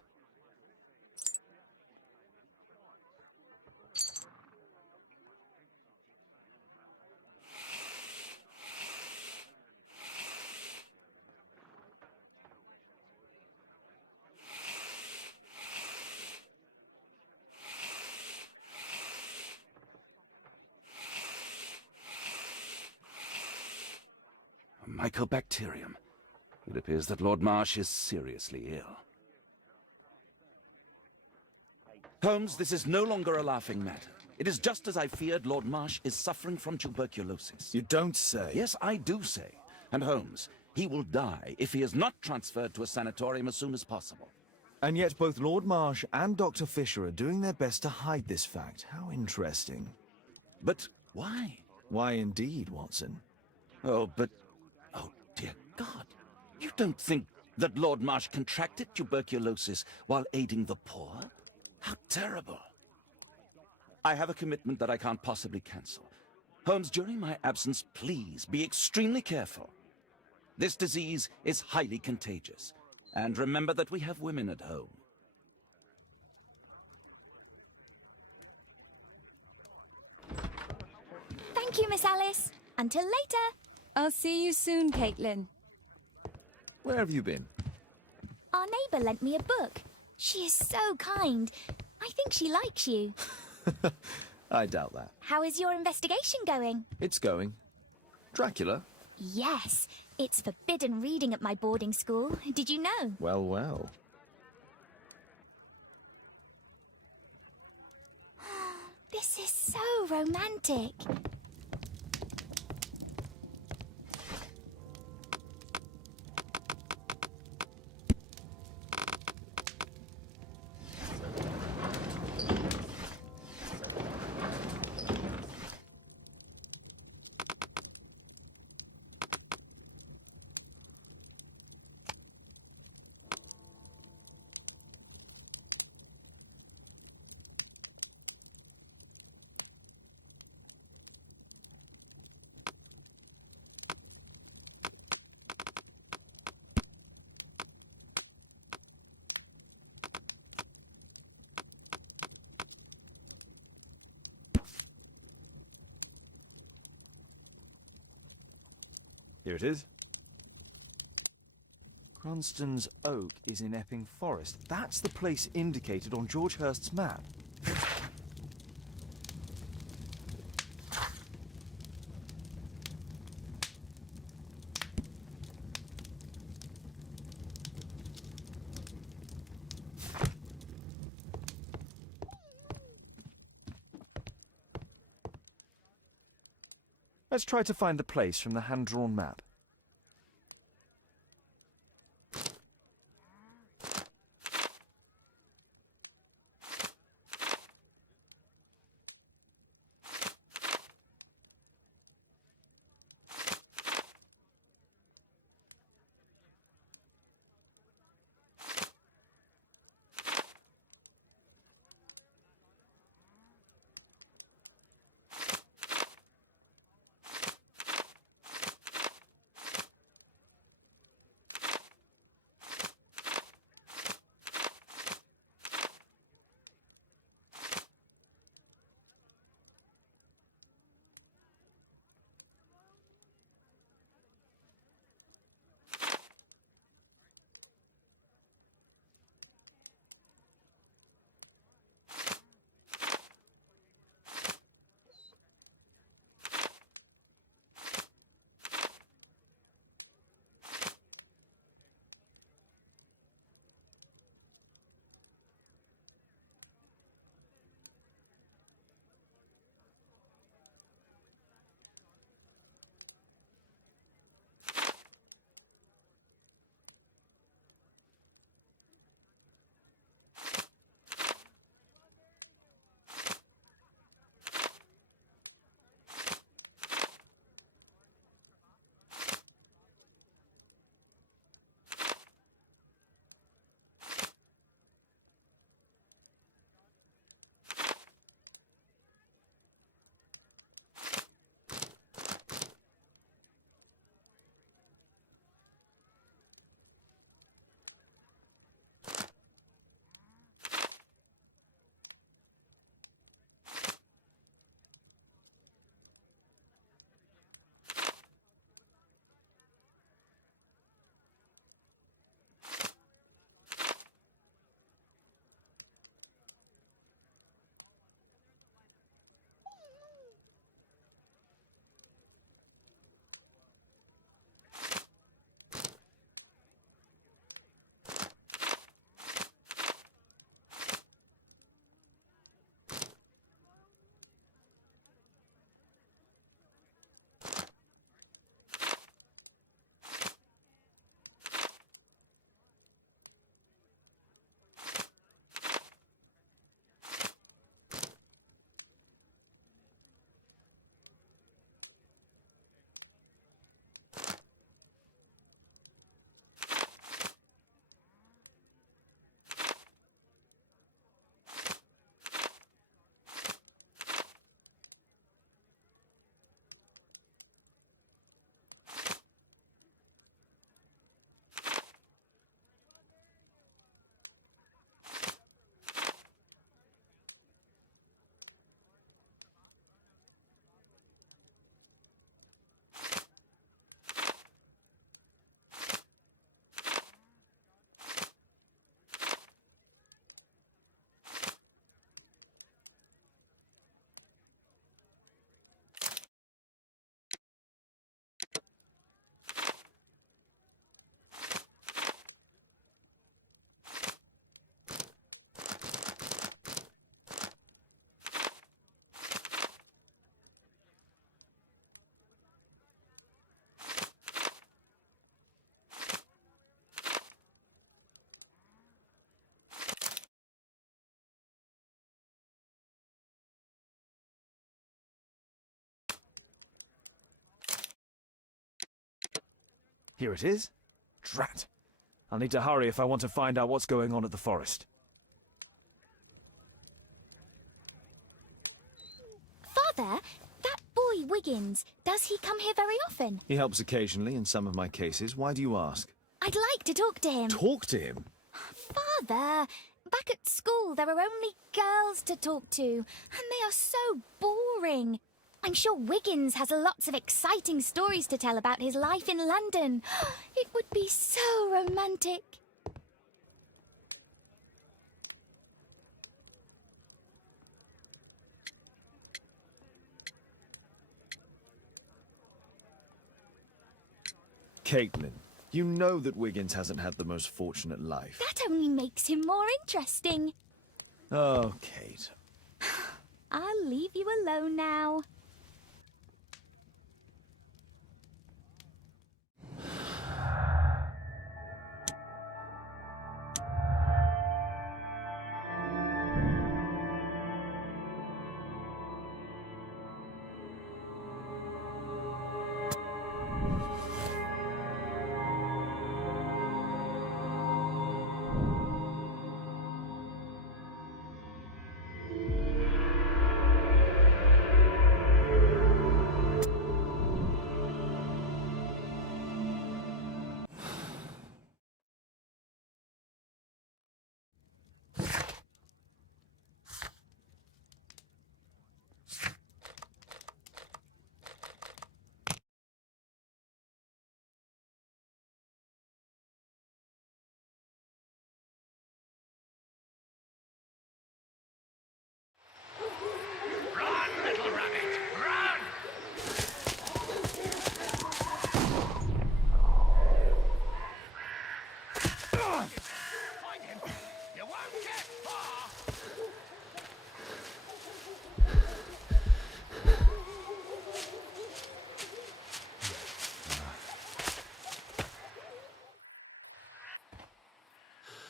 Mycobacterium. It appears that Lord Marsh is seriously ill. Holmes, this is no longer a laughing matter. It is just as I feared. Lord Marsh is suffering from tuberculosis. You don't say. Yes, I do say. And Holmes, he will die if he is not transferred to a sanatorium as soon as possible. And yet both Lord Marsh and Dr. Fisher are doing their best to hide this fact. How interesting. But why? Why indeed, Watson? Oh, dear God. You don't think that Lord Marsh contracted tuberculosis while aiding the poor? How terrible. I have a commitment that I can't possibly cancel. Holmes, during my absence, please be extremely careful. This disease is highly contagious. And remember that we have women at home. Thank you, Miss Alice. Until later. I'll see you soon, Caitlin. Where have you been? Our neighbour lent me a book. She is so kind. I think she likes you. I doubt that. How is your investigation going? It's going. Dracula? Yes, it's forbidden reading at my boarding school. Did you know? Well, well. This is so romantic. Here it is. Cranston's Oak is in Epping Forest. That's the place indicated on George Hurst's map. Let's try to find the place from the hand-drawn map. Here it is. Drat. I'll need to hurry if I want to find out what's going on at the forest. Father, that boy Wiggins, does he come here very often? He helps occasionally in some of my cases. Why do you ask? I'd like to talk to him. Talk to him? Father, back at school there are only girls to talk to, and they are so boring. I'm sure Wiggins has lots of exciting stories to tell about his life in London. It would be so romantic. Caitlin, you know that Wiggins hasn't had the most fortunate life. That only makes him more interesting. Oh, Kate. I'll leave you alone now.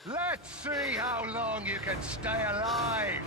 Let's see how long you can stay alive!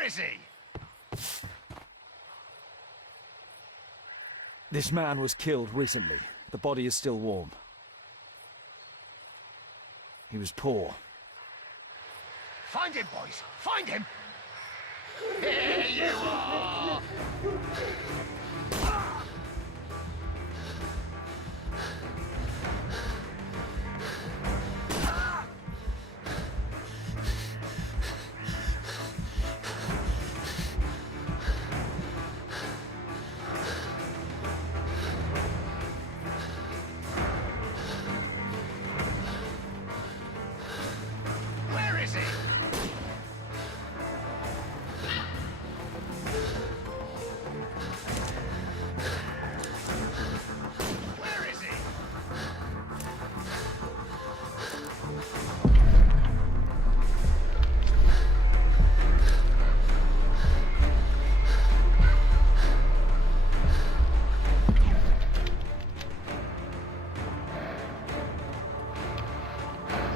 Where is he? This man was killed recently. The body is still warm. He was poor. Find him, boys! Find him! Here you are! Where is he? Where is he?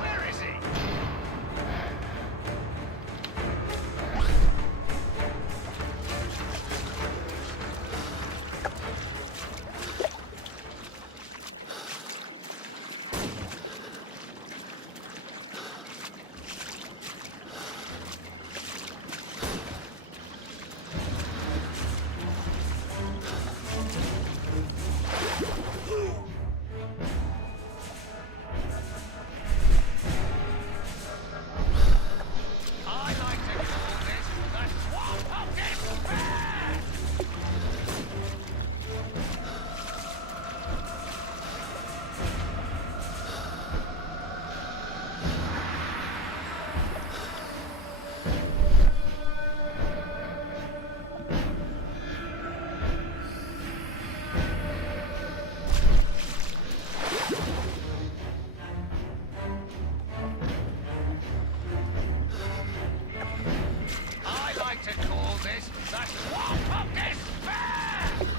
Where is he? I like to call this the swamp of despair! I like to call this the swamp of despair!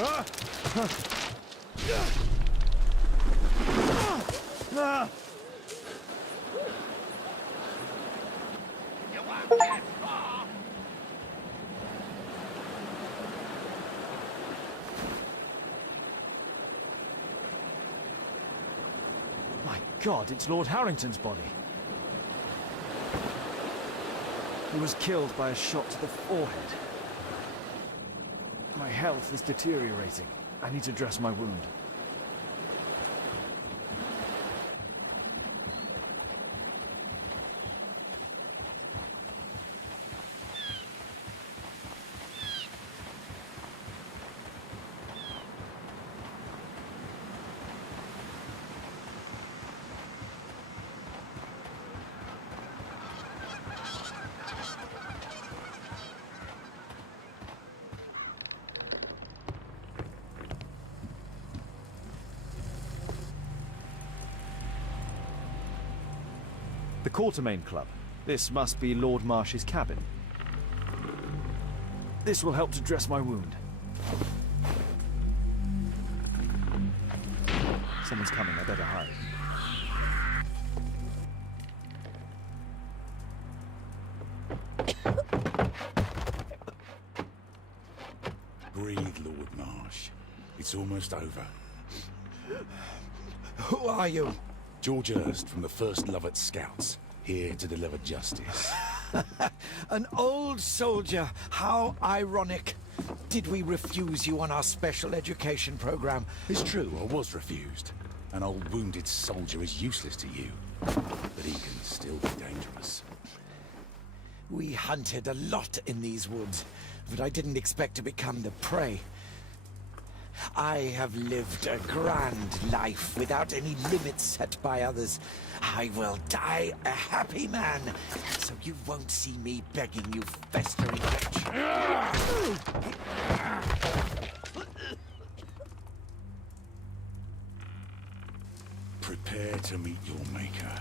You won't get far. My God, it's Lord Harrington's body. He was killed by a shot to the forehead. My health is deteriorating. I need to dress my wound. The Quartermain Club. This must be Lord Marsh's cabin. This will help to dress my wound. Someone's coming, I better hurry. Breathe, Lord Marsh. It's almost over. Who are you? George Hurst from the 1st Lovat Scouts, here to deliver justice. An old soldier. How ironic. Did we refuse you on our special education program? It's true, I was refused. An old wounded soldier is useless to you, but he can still be dangerous. We hunted a lot in these woods, but I didn't expect to become the prey. I have lived a grand life without any limits set by others. I will die a happy man, so you won't see me begging you festering wretch. Prepare to meet your maker.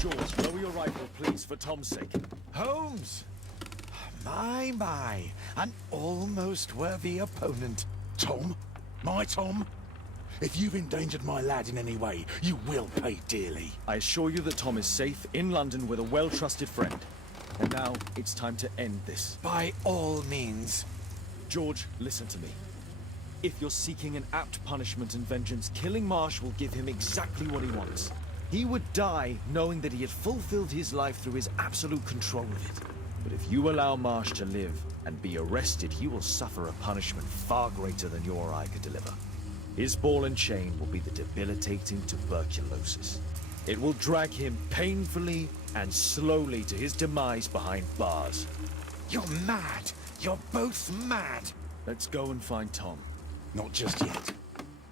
George, lower your rifle, please, for Tom's sake. Holmes! My, an almost worthy opponent. Tom? My Tom? If you've endangered my lad in any way, you will pay dearly. I assure you that Tom is safe in London with a well-trusted friend. And now, it's time to end this. By all means. George, listen to me. If you're seeking an apt punishment and vengeance, killing Marsh will give him exactly what he wants. He would die knowing that he had fulfilled his life through his absolute control of it. But if you allow Marsh to live and be arrested, he will suffer a punishment far greater than you or I could deliver. His ball and chain will be the debilitating tuberculosis. It will drag him painfully and slowly to his demise behind bars. You're mad! You're both mad! Let's go and find Tom. Not just yet.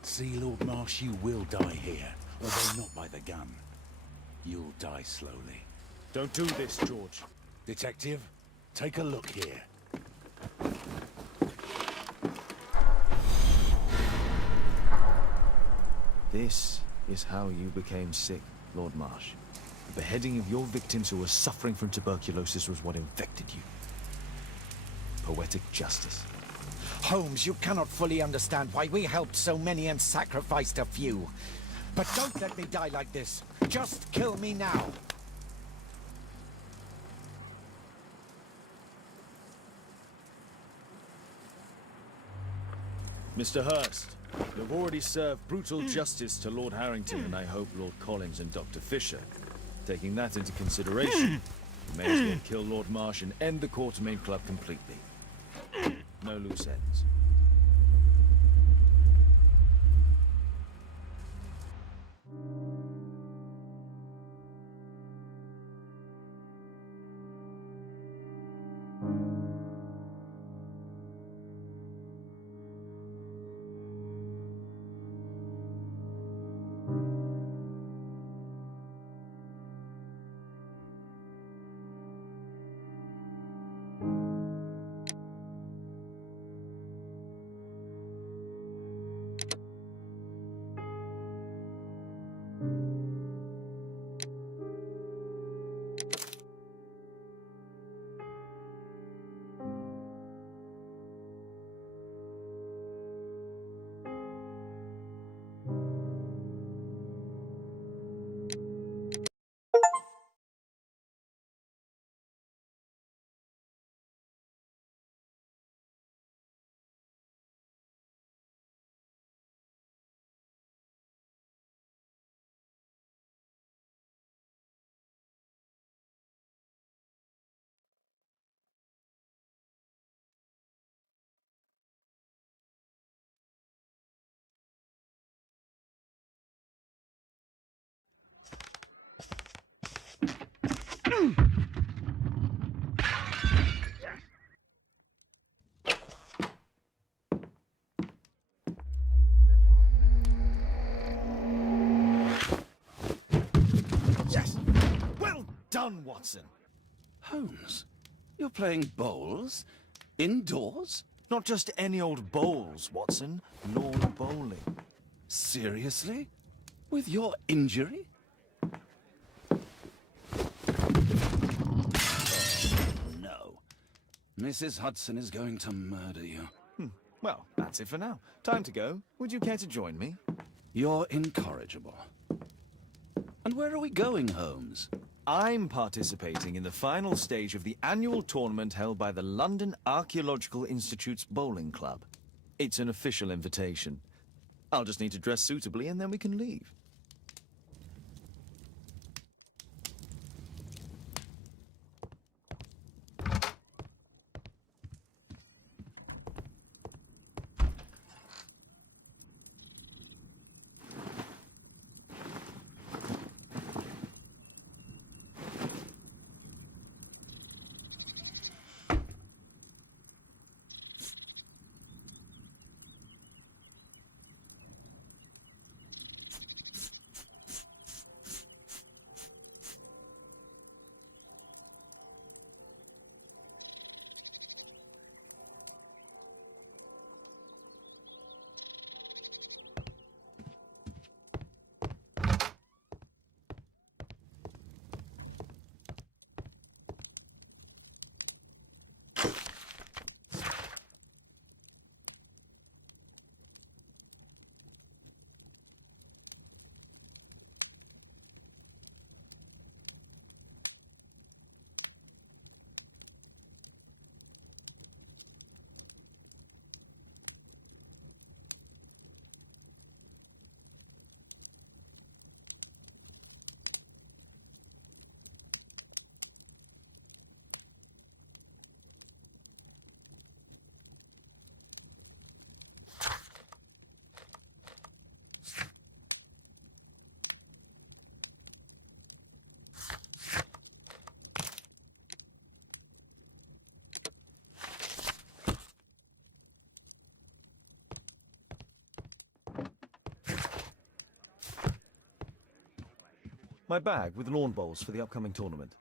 See, Lord Marsh, you will die here. Although not by the gun. You'll die slowly. Don't do this, George. Detective, take a look here. This is how you became sick, Lord Marsh. The beheading of your victims who were suffering from tuberculosis was what infected you. Poetic justice. Holmes, you cannot fully understand why we helped so many and sacrificed a few. But don't let me die like this. Just kill me now. Mr. Hurst, you've already served brutal justice to Lord Harrington and I hope Lord Collins and Dr. Fisher. Taking that into consideration, you may as well kill Lord Marsh and end the Quartermain Club completely. No loose ends. Done, Watson. Holmes, you're playing bowls? Indoors? Not just any old bowls, Watson. Lawn bowling. Seriously? With your injury? Oh, no. Mrs. Hudson is going to murder you. Well, that's it for now. Time to go. Would you care to join me? You're incorrigible. And where are we going, Holmes? I'm participating in the final stage of the annual tournament held by the London Archaeological Institute's Bowling Club. It's an official invitation. I'll just need to dress suitably and then we can leave. My bag with lawn bowls for the upcoming tournament.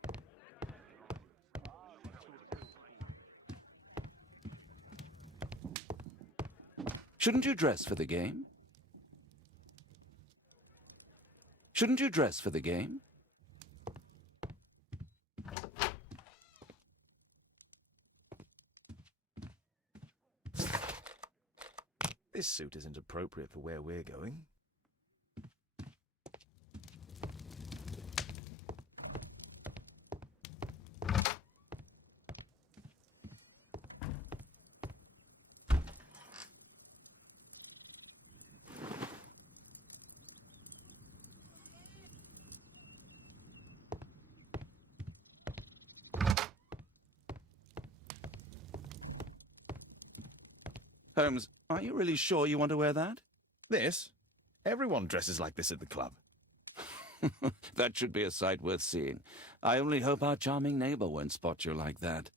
Shouldn't you dress for the game? Shouldn't you dress for the game? This suit isn't appropriate for where we're going. Holmes, are you really sure you want to wear that? This? Everyone dresses like this at the club. That should be a sight worth seeing. I only hope our charming neighbor won't spot you like that.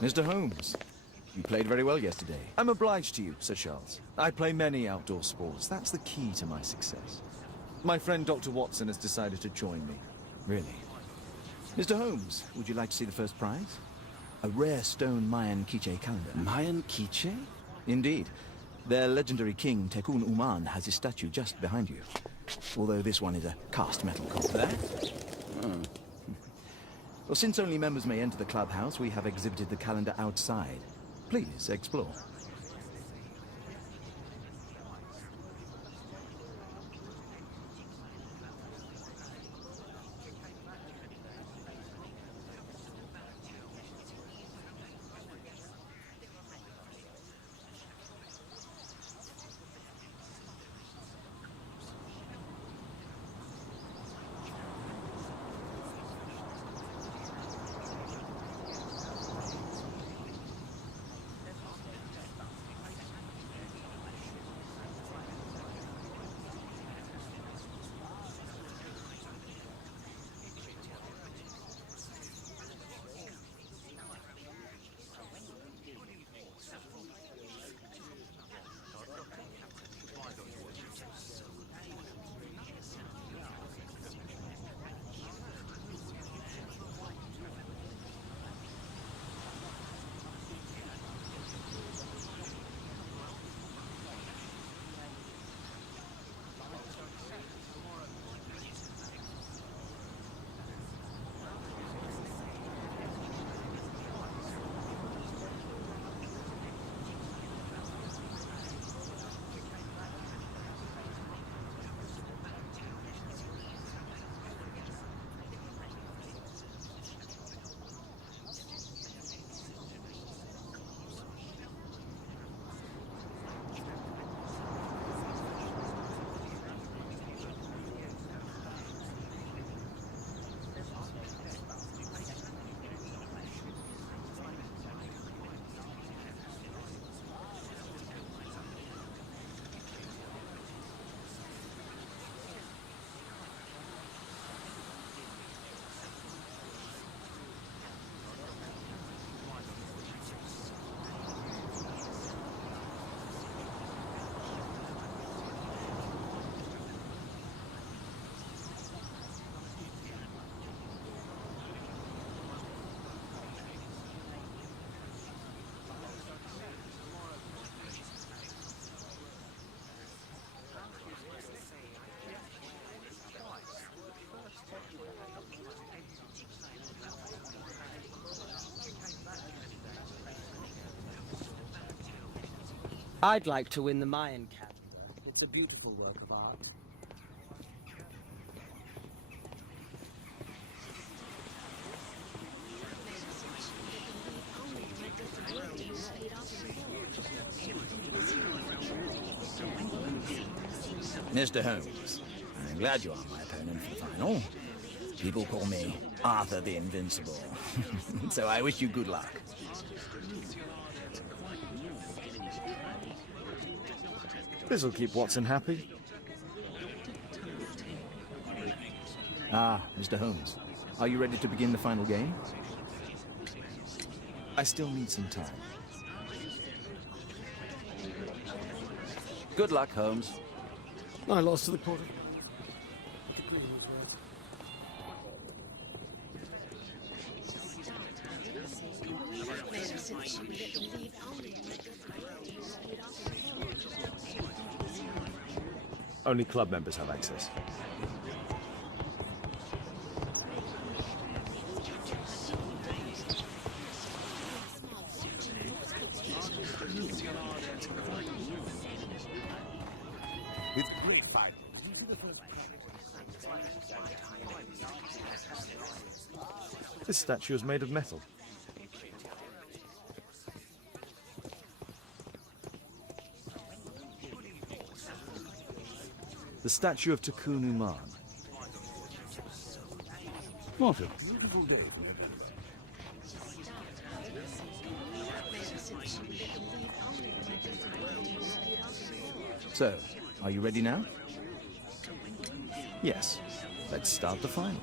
Mr. Holmes, you played very well yesterday. I'm obliged to you, Sir Charles. I play many outdoor sports. That's the key to my success. My friend Dr. Watson has decided to join me. Really? Mr. Holmes, would you like to see the first prize? A rare stone Mayan quiche calendar. Mayan quiche? Indeed. Their legendary king, Tekun Uman, has his statue just behind you. Although this one is a cast metal copy. That? Oh. Well, since only members may enter the clubhouse, we have exhibited the calendar outside. Please, explore. I'd like to win the Mayan calendar. It's a beautiful work of art. Mr. Holmes, I'm glad you are my opponent for the final. People call me Arthur the Invincible. So I wish you good luck. This'll keep Watson happy. Ah, Mr. Holmes. Are you ready to begin the final game? I still need some time. Good luck, Holmes. I lost to the quarter. Only club members have access. This statue is made of metal. The statue of Takun Uman. What a beautiful day. So, are you ready now? Yes. Let's start the final.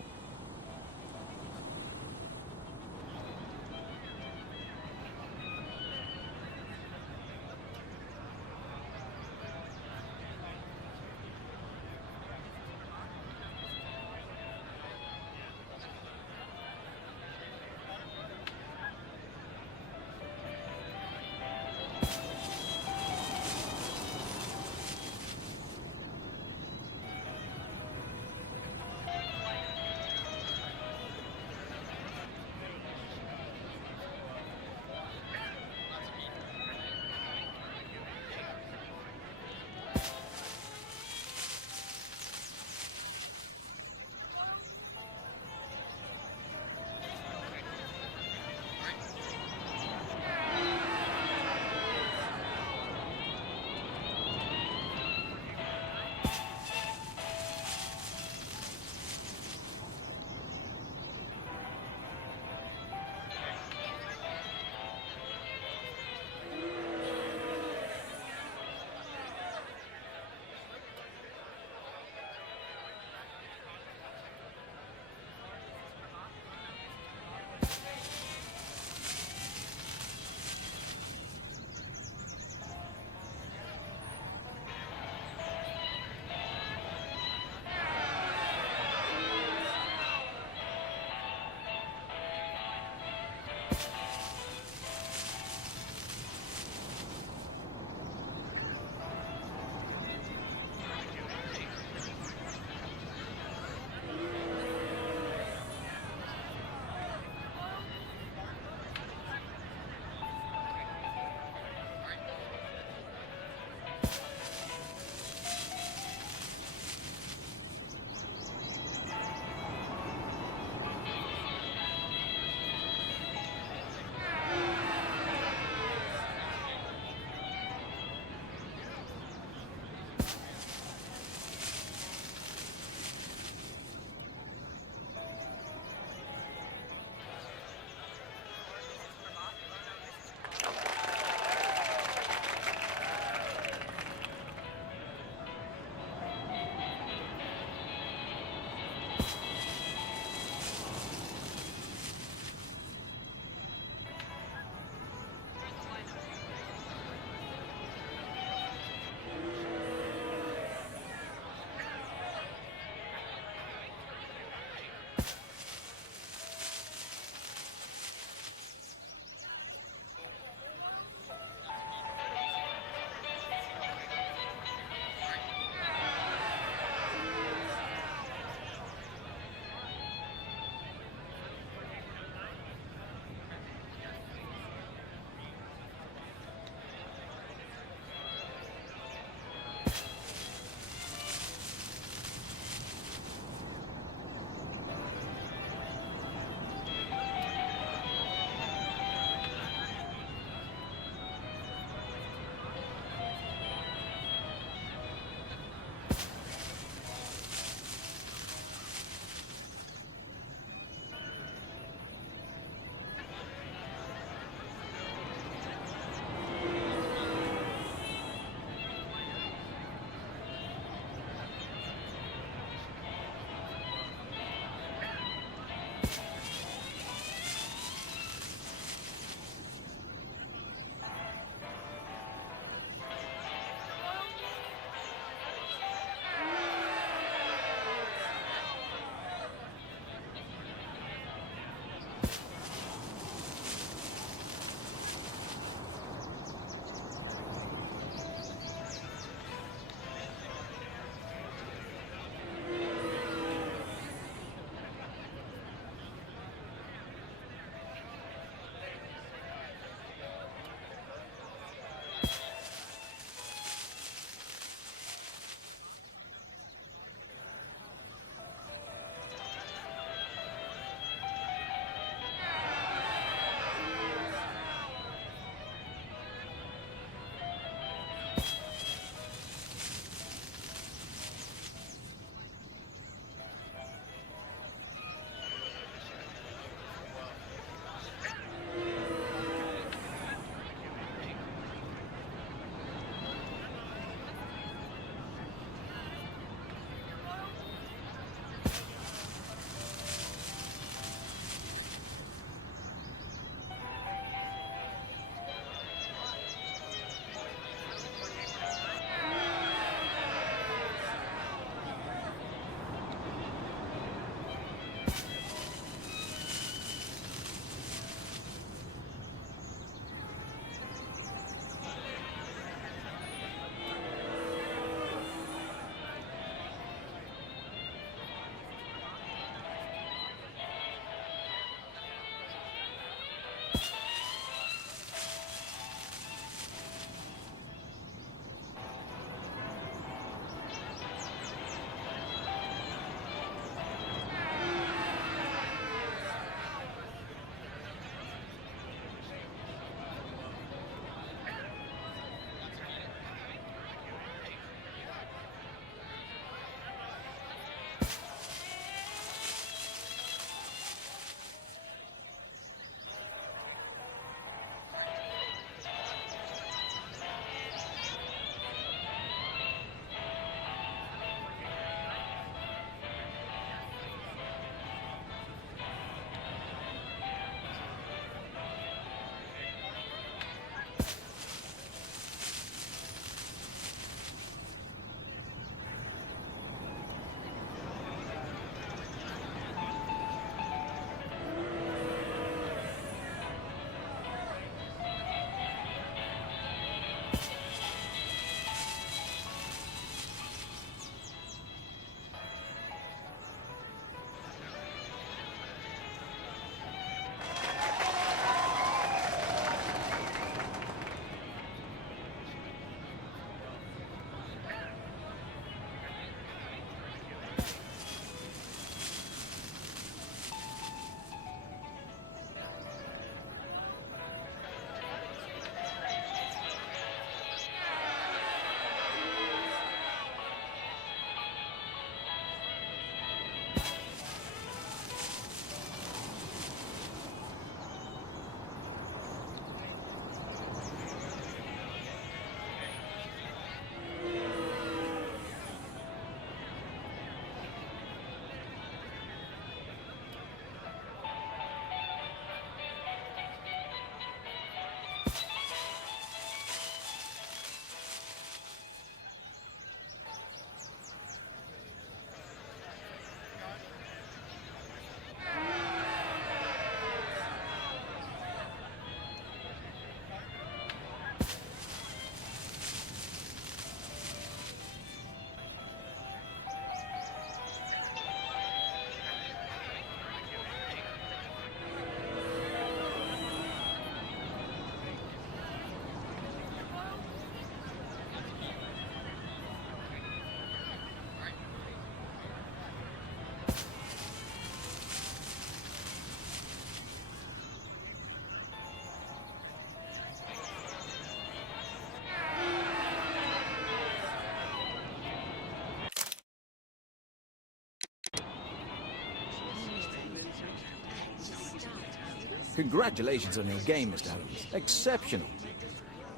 Congratulations on your game, Mr. Holmes. Exceptional.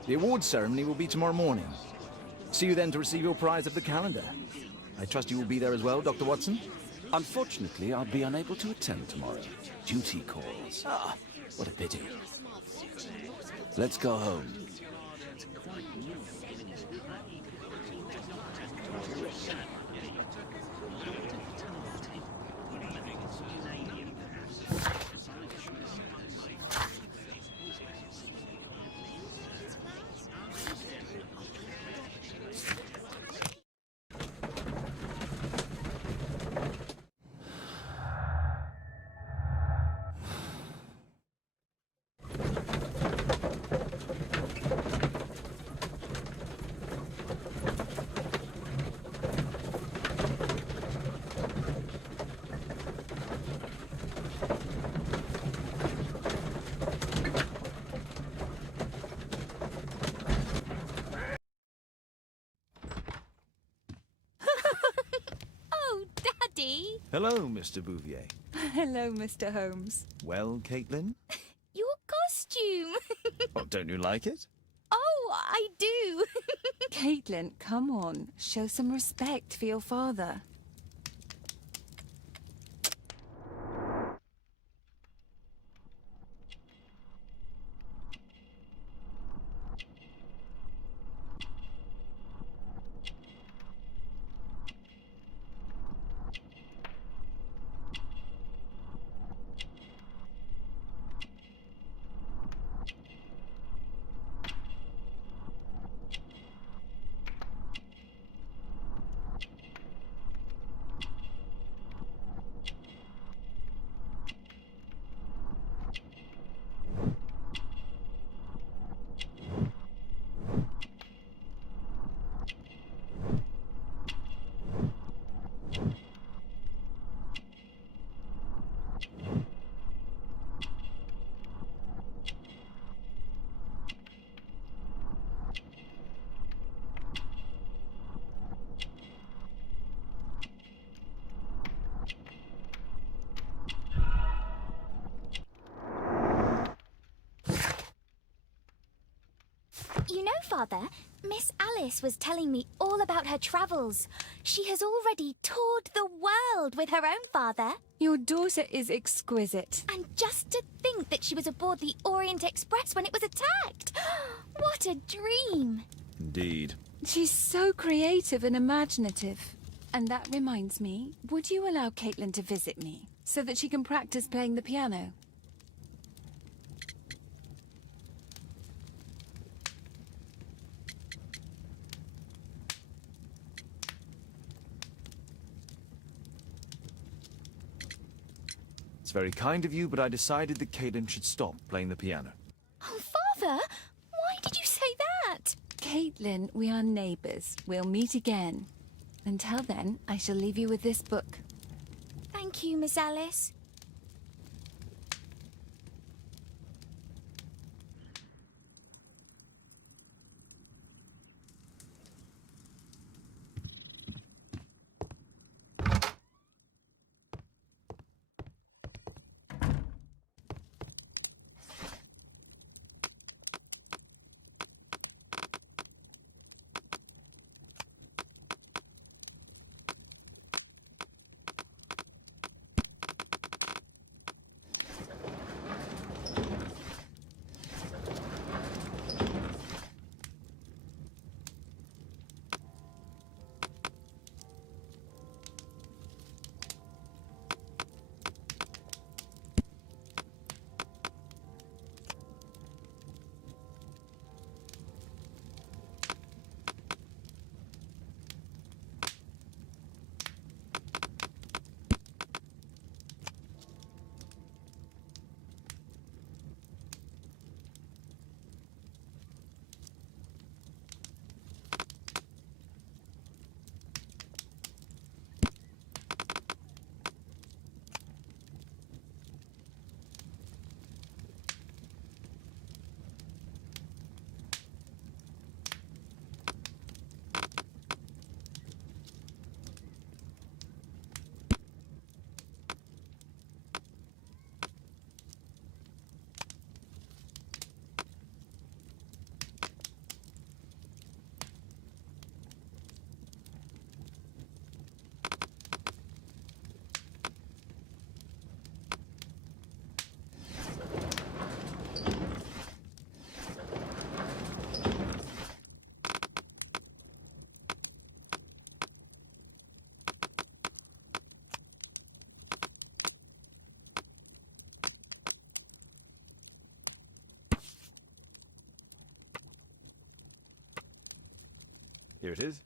The awards ceremony will be tomorrow morning. See you then to receive your prize of the calendar. I trust you will be there as well, Dr. Watson? Unfortunately, I'll be unable to attend tomorrow. Duty calls. Ah, what a pity. Let's go home. Oh, Daddy! Hello, Mr. Bouvier. Hello, Mr. Holmes. Well, Caitlin? Your costume! Oh, don't you like it? Oh, I do! Caitlin, come on. Show some respect for your father. You know, Father, Miss Alice was telling me all about her travels. She has already toured the world with her own father. Your daughter is exquisite. And just to think that she was aboard the Orient Express when it was attacked. What a dream. Indeed. She's so creative and imaginative. And that reminds me, would you allow Caitlin to visit me so that she can practice playing the piano? It's very kind of you, but I decided that Caitlin should stop playing the piano. Oh, Father, why did you say that? Caitlin, we are neighbours. We'll meet again. Until then, I shall leave you with this book. Thank you, Miss Alice. Here it is.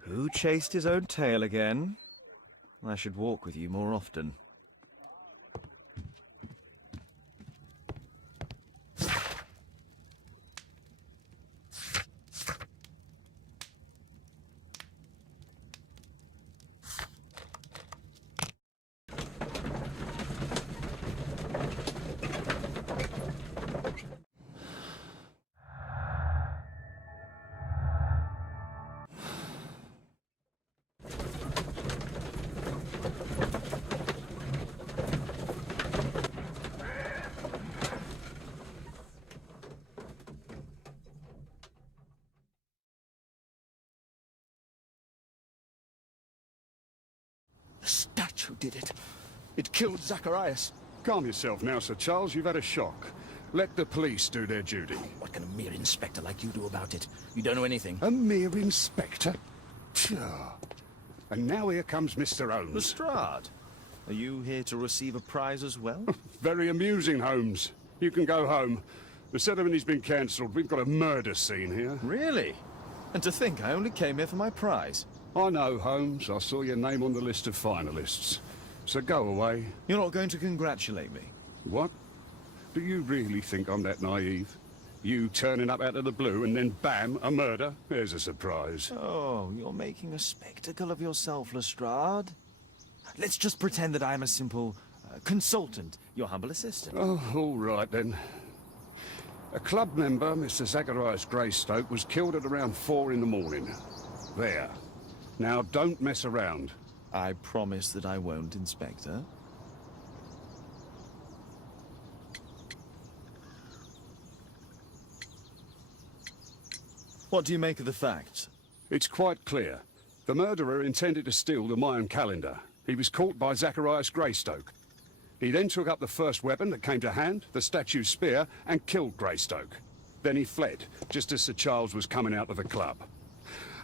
Who chased his own tail again? I should walk with you more often. The statue did it. It killed Zacharias. Calm yourself now, Sir Charles. You've had a shock. Let the police do their duty. What can a mere inspector like you do about it? You don't know anything. A mere inspector? Phew. And now here comes Mr. Holmes. Lestrade, are you here to receive a prize as well? Very amusing, Holmes. You can go home. The ceremony's been cancelled. We've got a murder scene here. Really? And to think I only came here for my prize. I know, Holmes. I saw your name on the list of finalists. So go away. You're not going to congratulate me? What? Do you really think I'm that naive? You turning up out of the blue and then bam, a murder? There's a surprise. Oh, you're making a spectacle of yourself, Lestrade. Let's just pretend that I'm a simple consultant, your humble assistant. Oh, all right then. A club member, Mr. Zacharias Greystoke, was killed at around 4 in the morning. There. Now, don't mess around. I promise that I won't, Inspector. What do you make of the facts? It's quite clear. The murderer intended to steal the Mayan calendar. He was caught by Zacharias Greystoke. He then took up the first weapon that came to hand, the statue's spear, and killed Greystoke. Then he fled, just as Sir Charles was coming out of the club.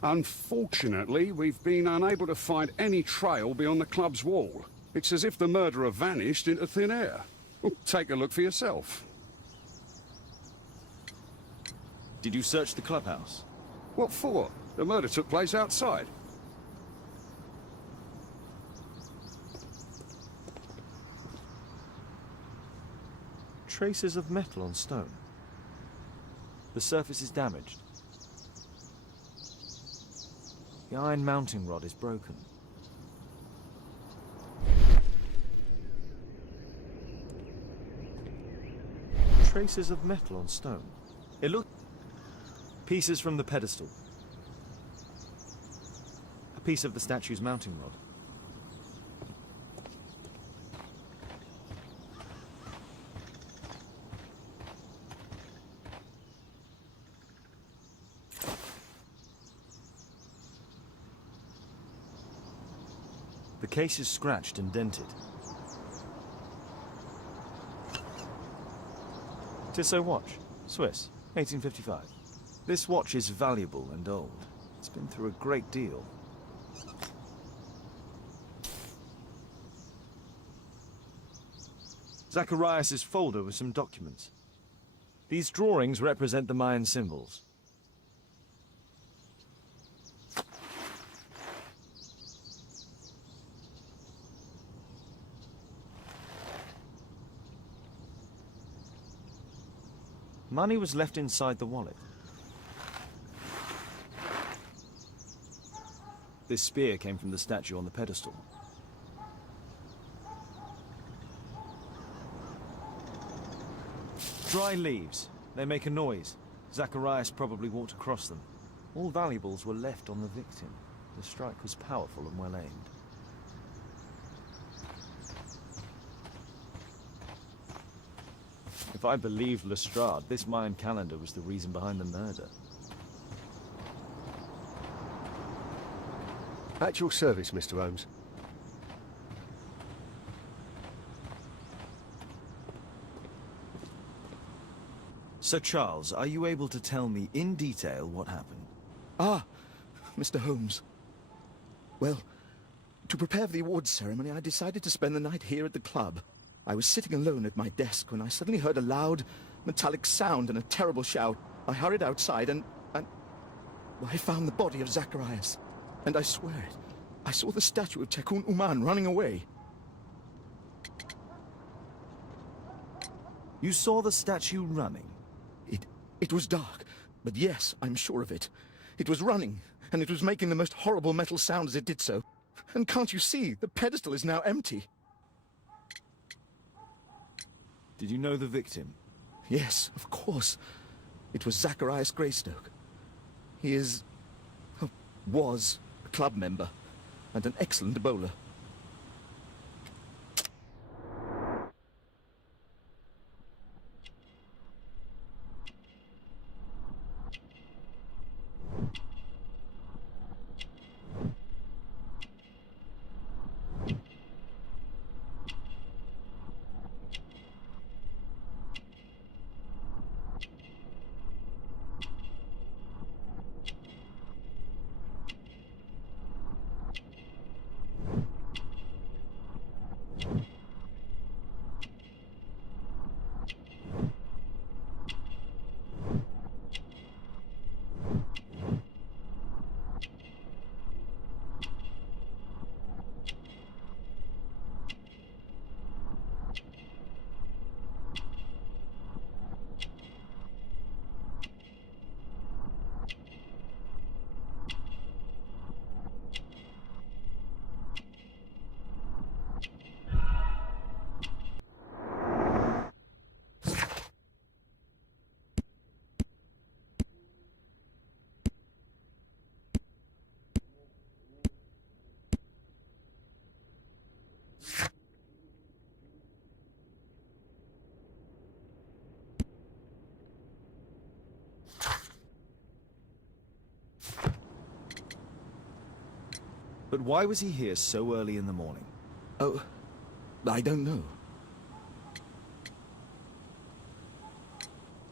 Unfortunately, we've been unable to find any trail beyond the club's wall. It's as if the murderer vanished into thin air. Well, take a look for yourself. Did you search the clubhouse? What for? The murder took place outside. Traces of metal on stone. The surface is damaged. The iron mounting rod is broken. Traces of metal on stone. It looks... Pieces from the pedestal. A piece of the statue's mounting rod. The case is scratched and dented. Tissot watch, Swiss, 1855. This watch is valuable and old. It's been through a great deal. Zacharias' folder with some documents. These drawings represent the Mayan symbols. Money was left inside the wallet. This spear came from the statue on the pedestal. Dry leaves. They make a noise. Zacharias probably walked across them. All valuables were left on the victim. The strike was powerful and well aimed. If I believed Lestrade, this Mayan calendar was the reason behind the murder. At your service, Mr. Holmes. Sir Charles, are you able to tell me in detail what happened? Ah, Mr. Holmes. Well, to prepare for the awards ceremony, I decided to spend the night here at the club. I was sitting alone at my desk when I suddenly heard a loud, metallic sound and a terrible shout. I hurried outside and well, I found the body of Zacharias. And I swear it, I saw the statue of Tekun Uman running away. You saw the statue running? It was dark, but yes, I'm sure of it. It was running, and it was making the most horrible metal sound as it did so. And can't you see, the pedestal is now empty. Did you know the victim? Yes, of course. It was Zacharias Greystoke. He was a club member, and an excellent bowler. But why was he here so early in the morning? Oh, I don't know.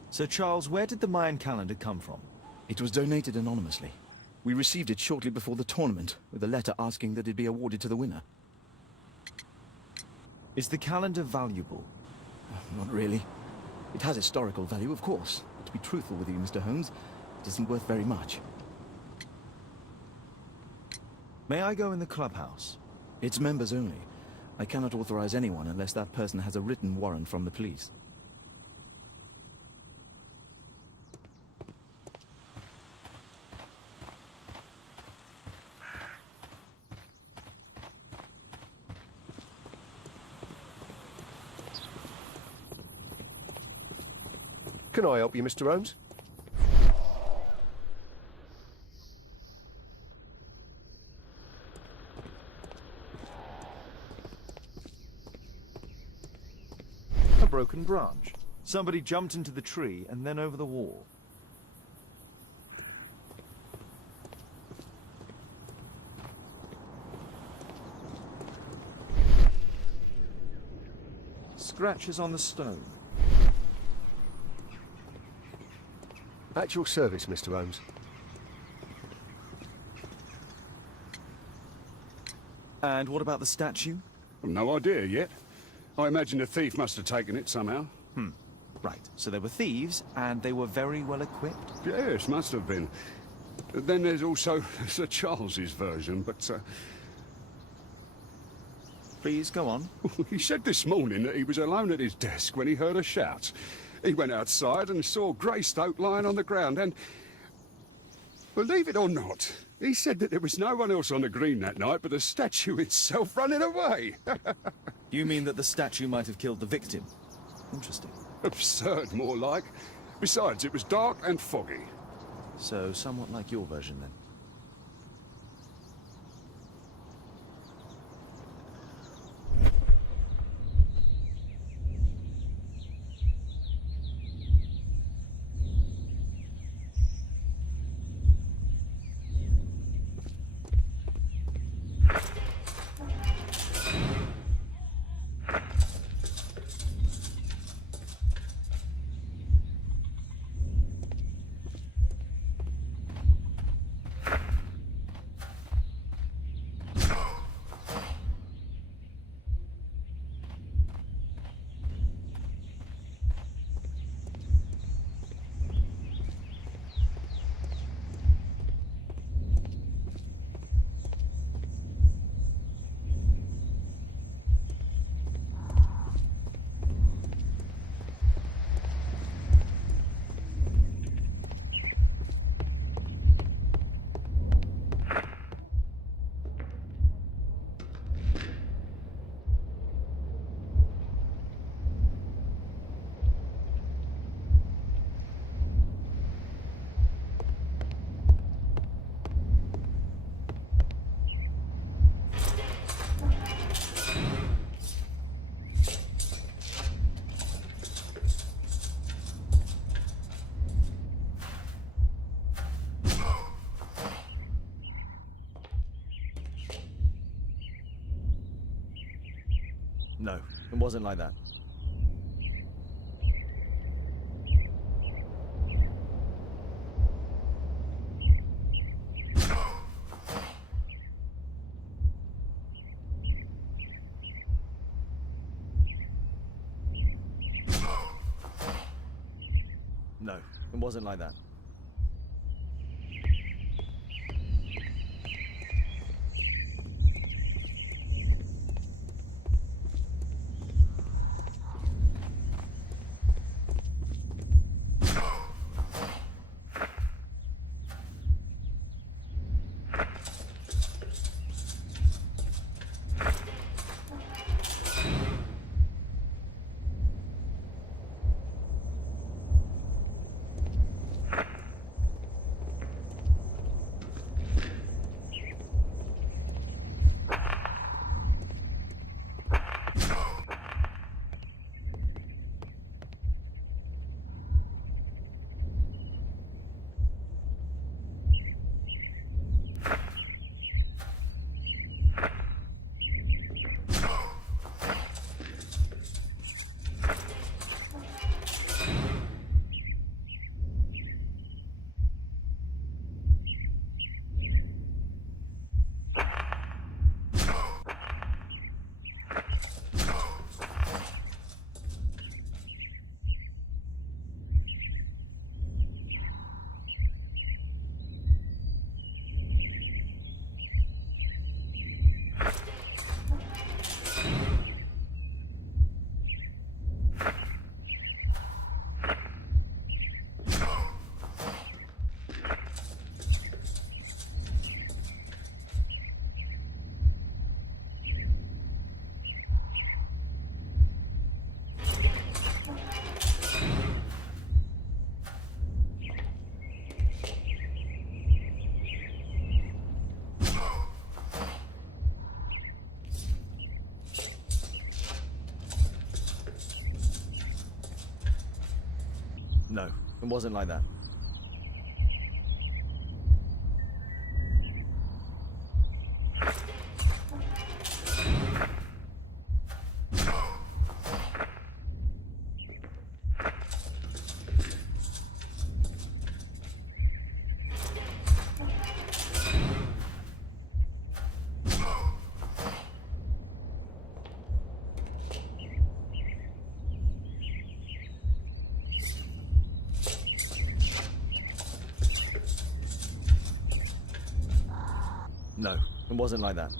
Sir Charles, where did the Mayan calendar come from? It was donated anonymously. We received it shortly before the tournament, with a letter asking that it be awarded to the winner. Is the calendar valuable? Not really. It has historical value, of course. But to be truthful with you, Mr. Holmes, it isn't worth very much. May I go in the clubhouse? It's members only. I cannot authorize anyone unless that person has a written warrant from the police. Can I help you, Mr. Holmes? A broken branch. Somebody jumped into the tree and then over the wall. Scratches on the stone. At your service, Mr. Holmes. And what about the statue? No idea yet. I imagine the thief must have taken it somehow. Right, so they were thieves, and they were very well equipped? Yes, must have been. Then there's also Sir Charles's version, but... Please, go on. He said this morning that he was alone at his desk when he heard a shout. He went outside and saw Greystoke lying on the ground and... Believe it or not, he said that there was no one else on the green that night but the statue itself running away. You mean that the statue might have killed the victim? Interesting. Absurd, more like. Besides, it was dark and foggy. So, somewhat like your version, then. No, it wasn't like that. No, it wasn't like that. No, it wasn't like that. No, it wasn't like that.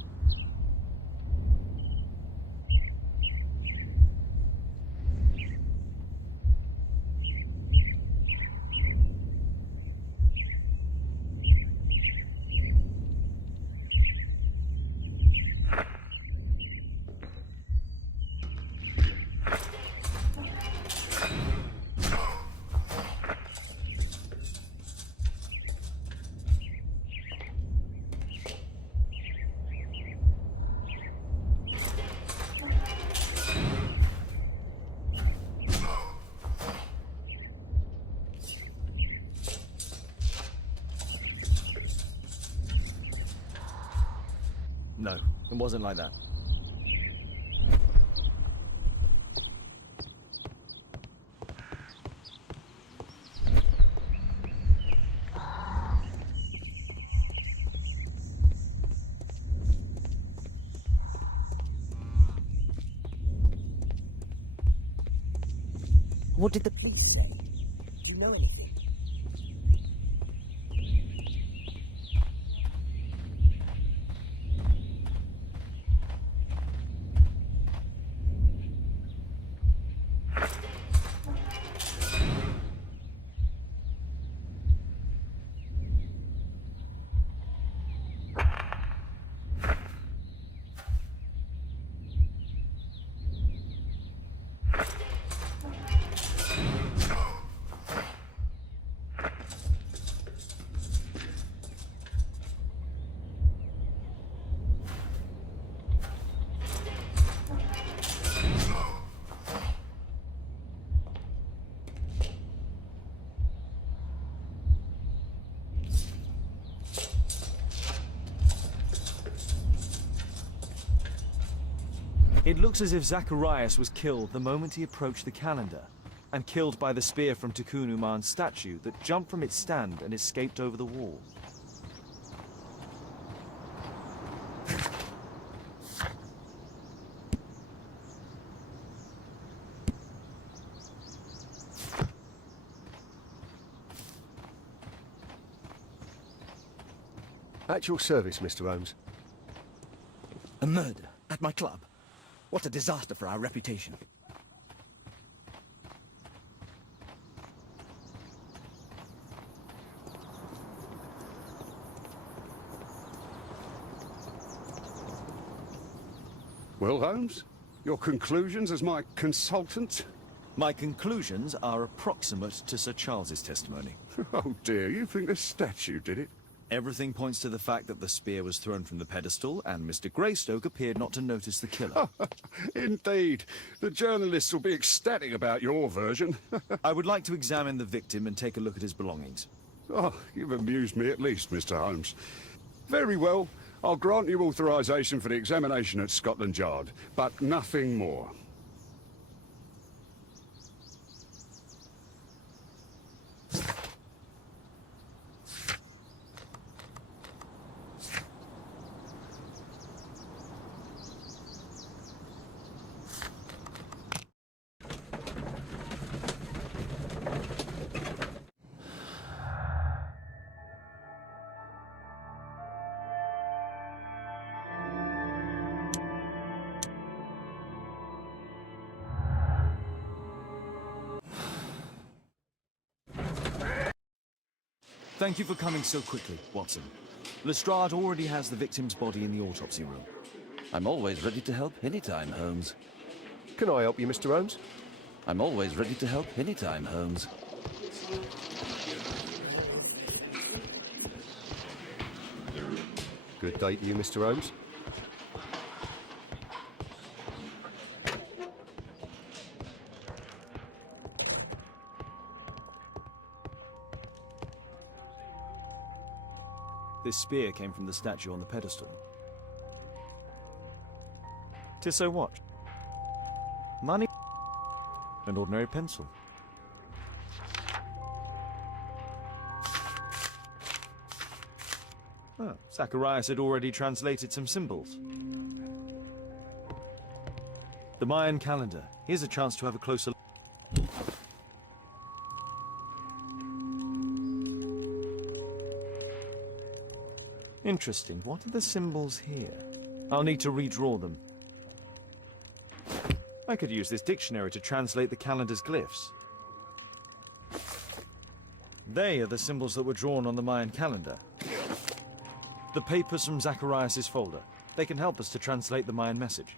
No, it wasn't like that. What did the police say? Do you know anything? looks as if Zacharias was killed the moment he approached the calendar, and killed by the spear from Tukunuman's statue that jumped from its stand and escaped over the wall. At your service, Mr. Holmes. A murder at my club. What a disaster for our reputation. Well, Holmes, your conclusions as my consultant? My conclusions are approximate to Sir Charles's testimony. Oh dear, you think the statue did it? Everything points to the fact that the spear was thrown from the pedestal, and Mr. Greystoke appeared not to notice the killer. Indeed. The journalists will be ecstatic about your version. I would like to examine the victim and take a look at his belongings. Oh, you've amused me at least, Mr. Holmes. Very well. I'll grant you authorization for the examination at Scotland Yard, but nothing more. Thank you for coming so quickly, Watson. Lestrade already has the victim's body in the autopsy room. I'm always ready to help anytime, Holmes. Can I help you, Mr. Holmes? I'm always ready to help anytime, Holmes. Good day to you, Mr. Holmes. This spear came from the statue on the pedestal. Tissot watch. Money. An ordinary pencil. Oh, Zacharias had already translated some symbols. The Mayan calendar. Here's a chance to have a closer look. Interesting. What are the symbols here? I'll need to redraw them. I could use this dictionary to translate the calendar's glyphs. They are the symbols that were drawn on the Mayan calendar. The papers from Zacharias' folder. They can help us to translate the Mayan message.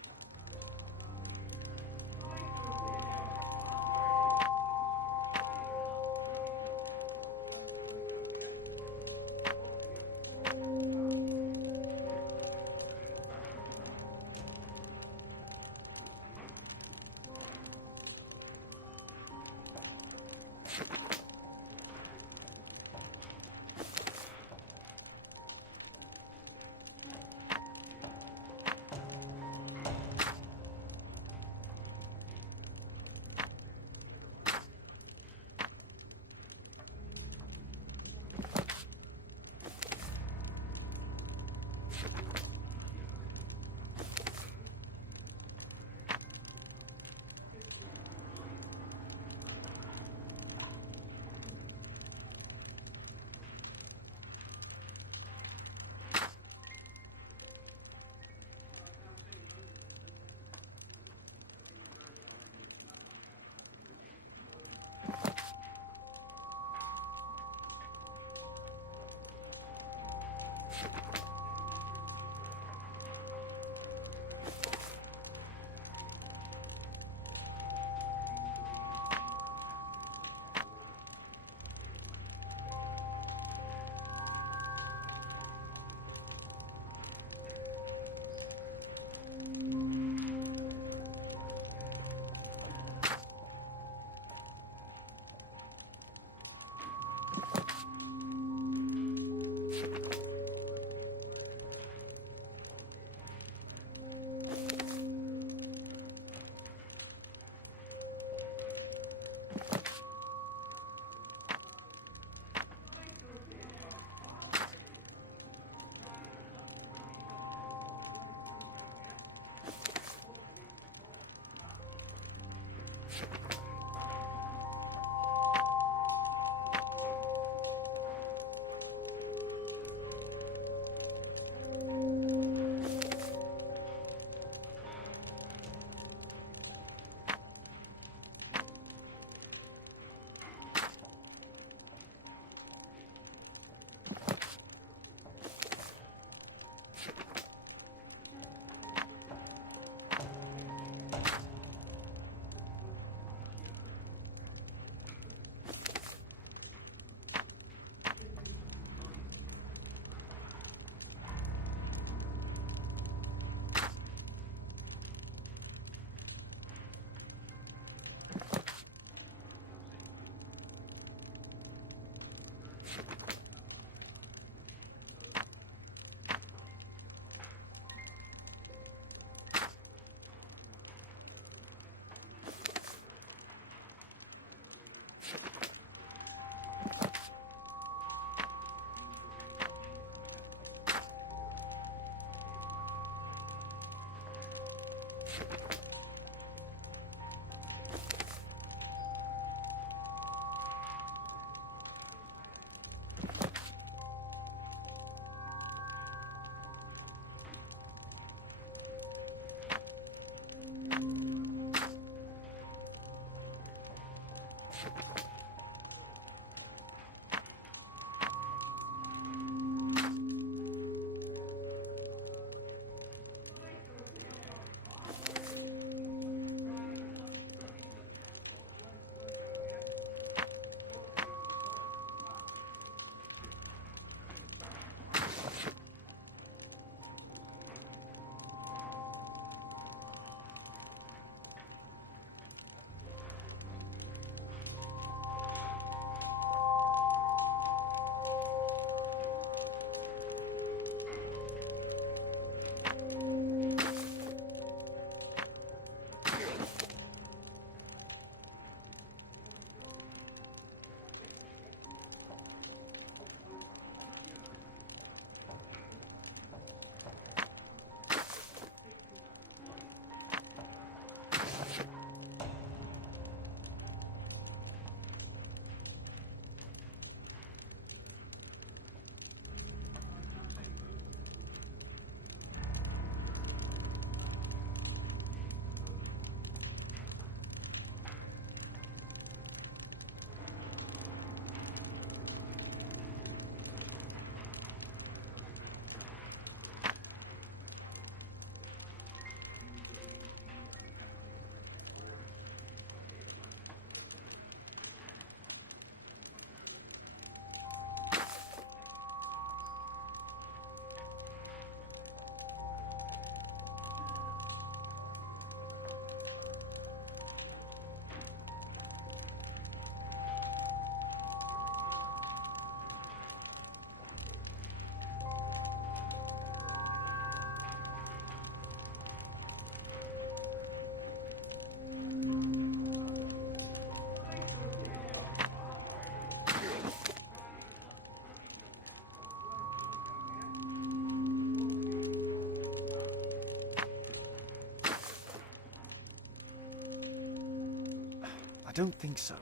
I don't think so.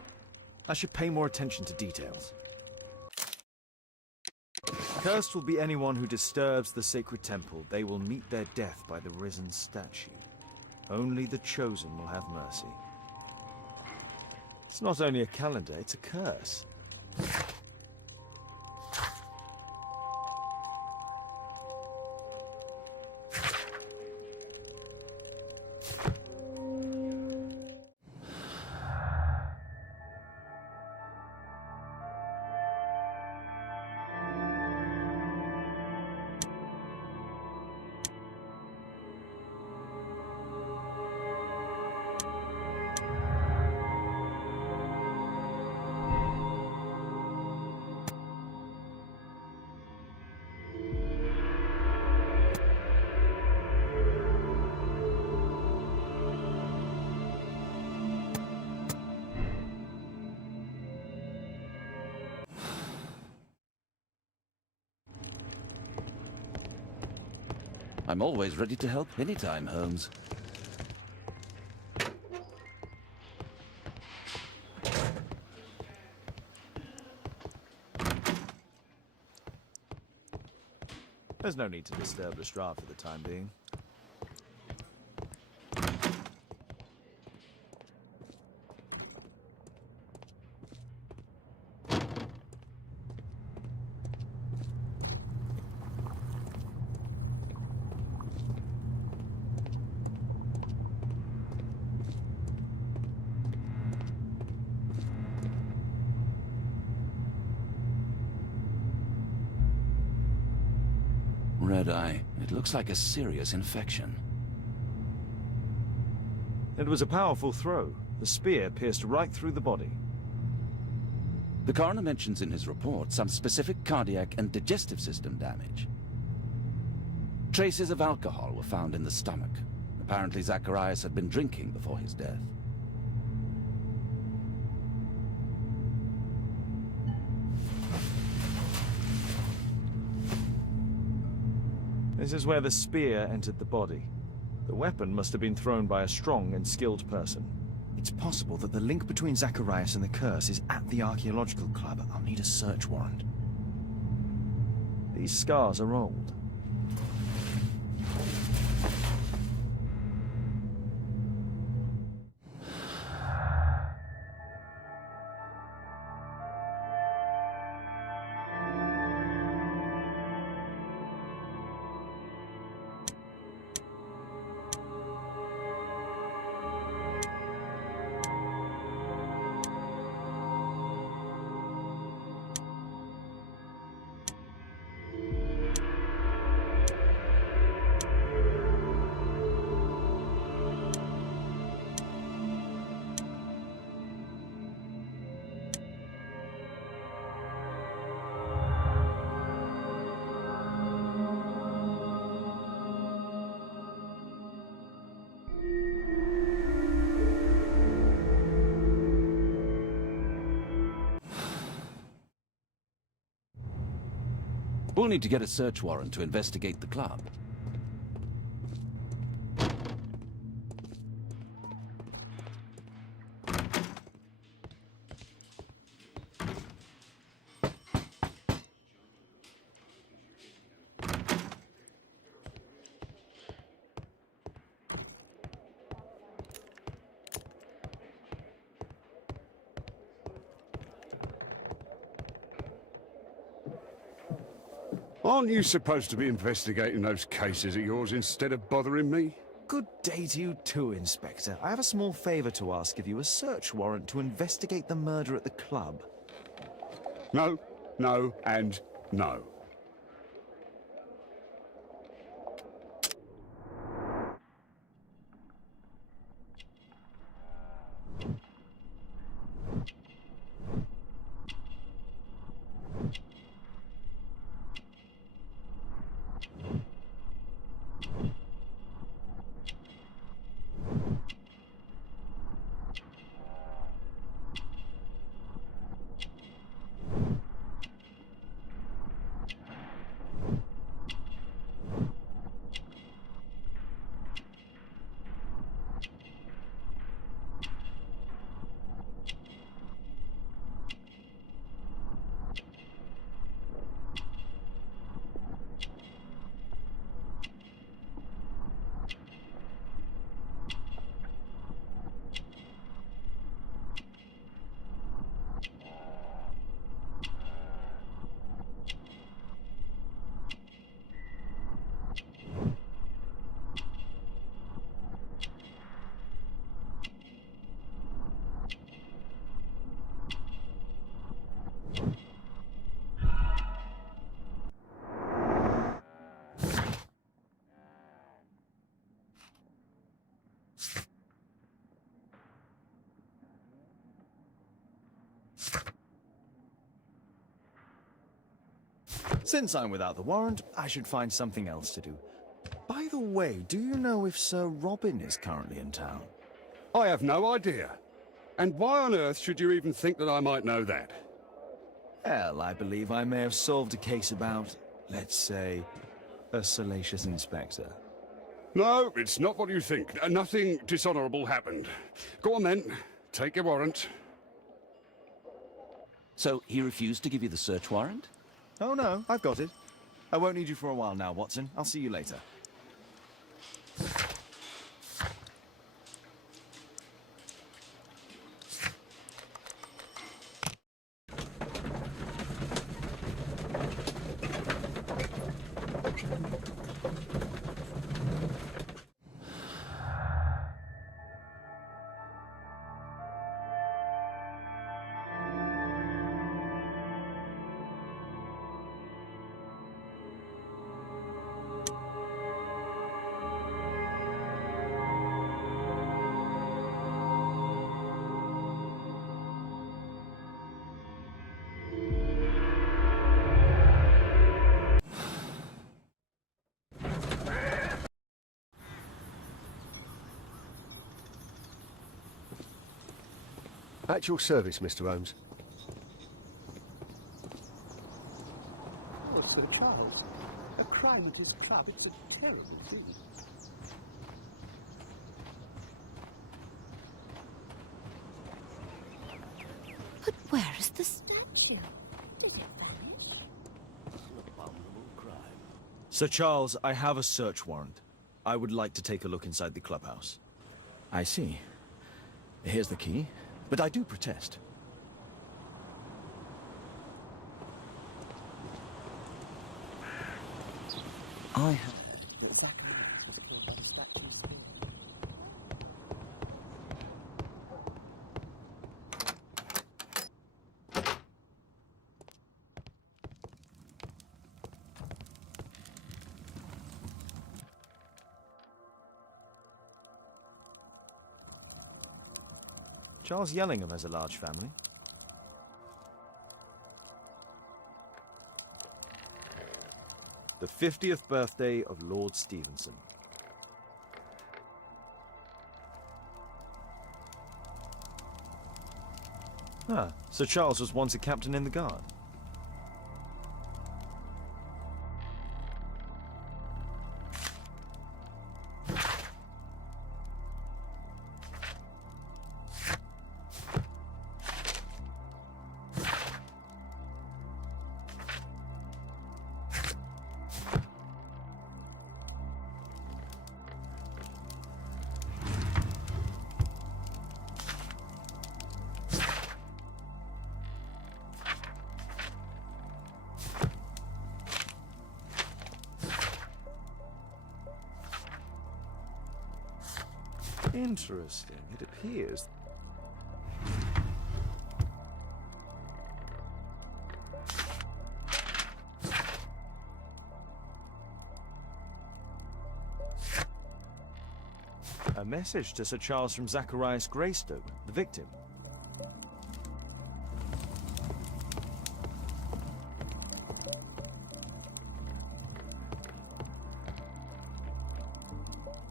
I should pay more attention to details. Cursed will be anyone who disturbs the sacred temple. They will meet their death by the risen statue. Only the chosen will have mercy. It's not only a calendar, it's a curse. I'm always ready to help anytime, Holmes. There's no need to disturb Lestrade for the time being. Red eye. It looks like a serious infection. It was a powerful throw. The spear pierced right through the body. The coroner mentions in his report some specific cardiac and digestive system damage. Traces of alcohol were found in the stomach. Apparently Zacharias had been drinking before his death. This is where the spear entered the body. The weapon must have been thrown by a strong and skilled person. It's possible that the link between Zacharias and the curse is at the archaeological club. I'll need a search warrant. These scars are old. We'll need to get a search warrant to investigate the club. Aren't you supposed to be investigating those cases of yours instead of bothering me? Good day to you too, Inspector. I have a small favor to ask of you, a search warrant to investigate the murder at the club. No, no, and no. Since I'm without the warrant, I should find something else to do. By the way, do you know if Sir Robin is currently in town? I have no idea. And why on earth should you even think that I might know that? Well, I believe I may have solved a case about, let's say, a salacious inspector. No, it's not what you think. Nothing dishonourable happened. Go on then. Take your warrant. So he refused to give you the search warrant? Oh no, I've got it. I won't need you for a while now, Watson. I'll see you later. At your service, Mr. Holmes. Oh, Sir Charles, a crime at his club, it's a terrible thing. But where is the statue? Did it vanish? Abominable crime. Sir Charles, I have a search warrant. I would like to take a look inside the clubhouse. I see. Here's the key, but I do protest. I have... Charles Yellingham has a large family. The 50th birthday of Lord Stevenson. Ah, Sir Charles was once a captain in the guard. Interesting. It appears... A message to Sir Charles from Zacharias Greystoke, the victim.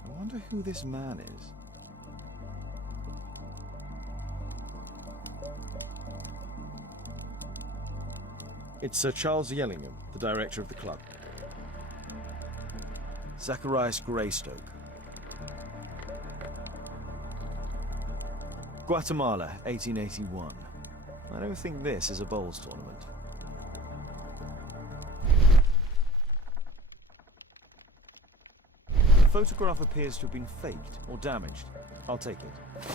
I wonder who this man is. It's Sir Charles Yellingham, the director of the club. Zacharias Greystoke. Guatemala, 1881. I don't think this is a bowls tournament. The photograph appears to have been faked or damaged. I'll take it.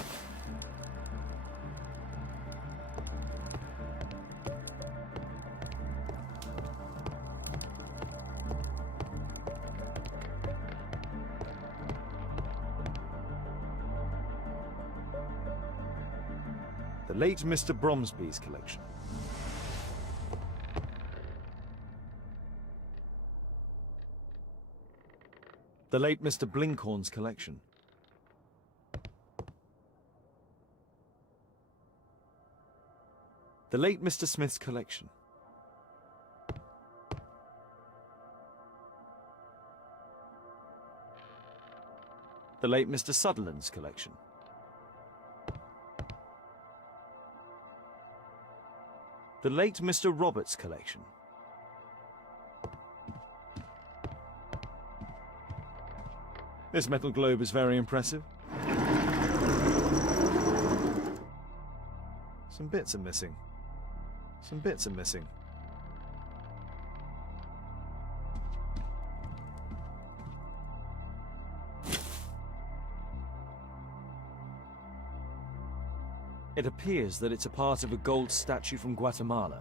The late Mr. Bromsby's collection. The late Mr. Blinkhorn's collection. The late Mr. Smith's collection. The late Mr. Sutherland's collection. The late Mr. Roberts' collection. This metal globe is very impressive. Some bits are missing. Some bits are missing. It appears that it's a part of a gold statue from Guatemala.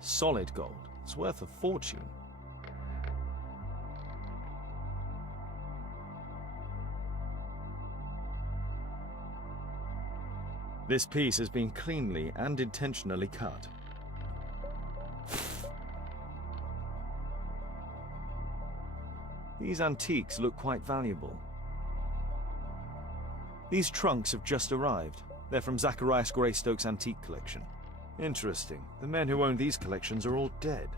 Solid gold. It's worth a fortune. This piece has been cleanly and intentionally cut. These antiques look quite valuable. These trunks have just arrived. They're from Zacharias Greystoke's antique collection. Interesting. The men who own these collections are all dead.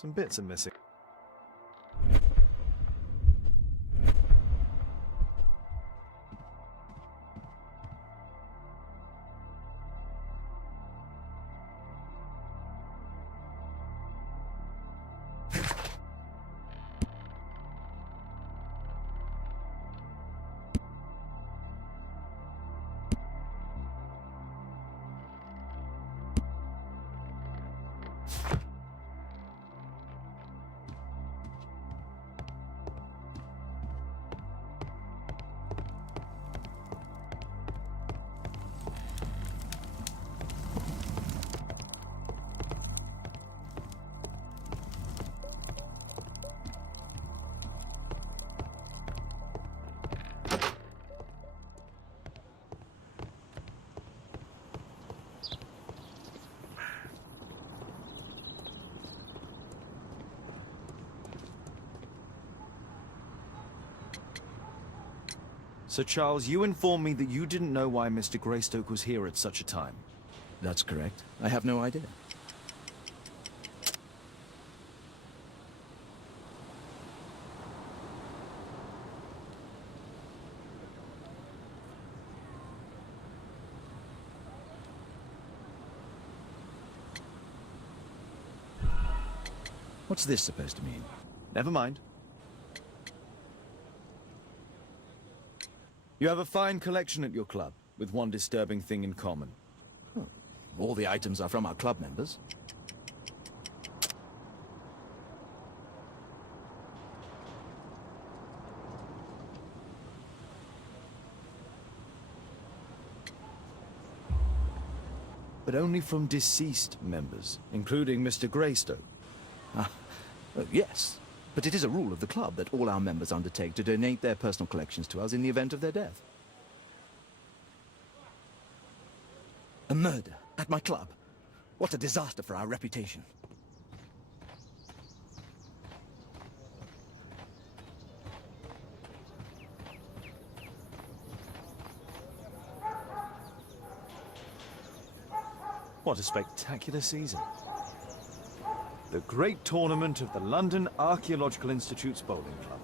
Some bits are missing. Sir Charles, you informed me that you didn't know why Mr. Greystoke was here at such a time. That's correct. I have no idea. What's this supposed to mean? Never mind. You have a fine collection at your club, with one disturbing thing in common. Oh, all the items are from our club members. But only from deceased members, including Mr. Greystoke. Yes. But it is a rule of the club that all our members undertake to donate their personal collections to us in the event of their death. A murder at my club. What a disaster for our reputation. What a spectacular season. The great tournament of the London Archaeological Institute's bowling club.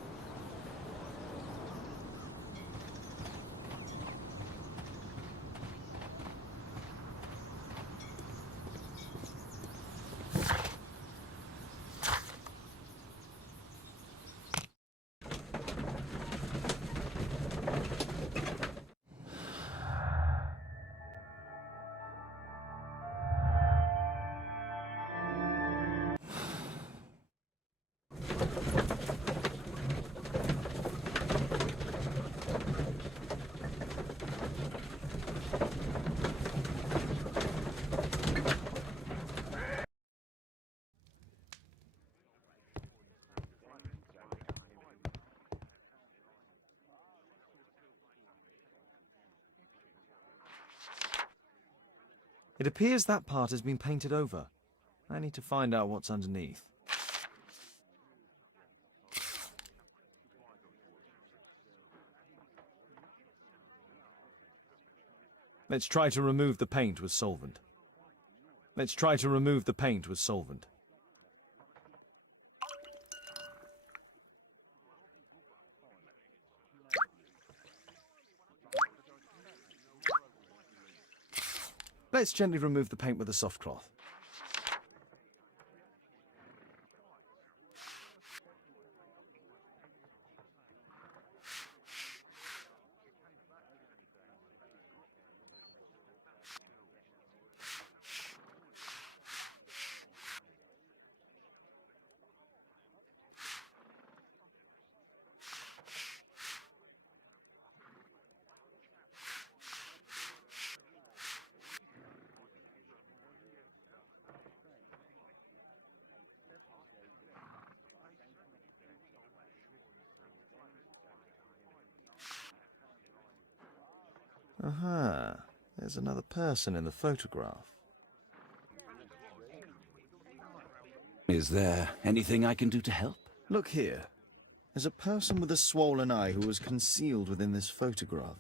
It appears that part has been painted over. I need to find out what's underneath. Let's try to remove the paint with solvent. Let's try to remove the paint with solvent. Let's gently remove the paint with a soft cloth. Aha, there's another person in the photograph. Is there anything I can do to help? Look here. There's a person with a swollen eye who was concealed within this photograph.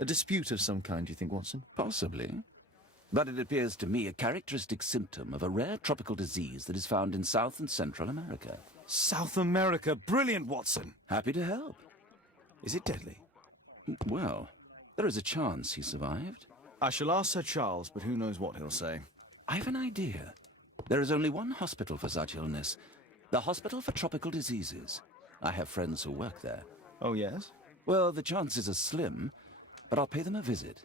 A dispute of some kind, do you think, Watson? Possibly. But it appears to me a characteristic symptom of a rare tropical disease that is found in South and Central America. South America! Brilliant, Watson! Happy to help. Is it deadly? Well, there is a chance he survived. I shall ask Sir Charles, but who knows what he'll say. I have an idea. There is only one hospital for such illness. The Hospital for Tropical Diseases. I have friends who work there. Oh, yes? Well, the chances are slim, but I'll pay them a visit.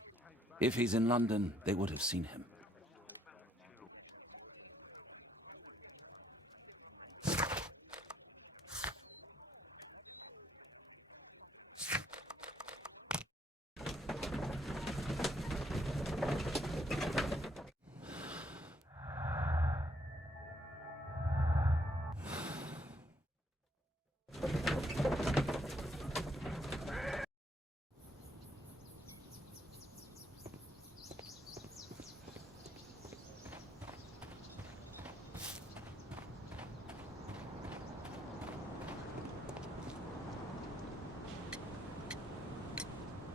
If he's in London, they would have seen him.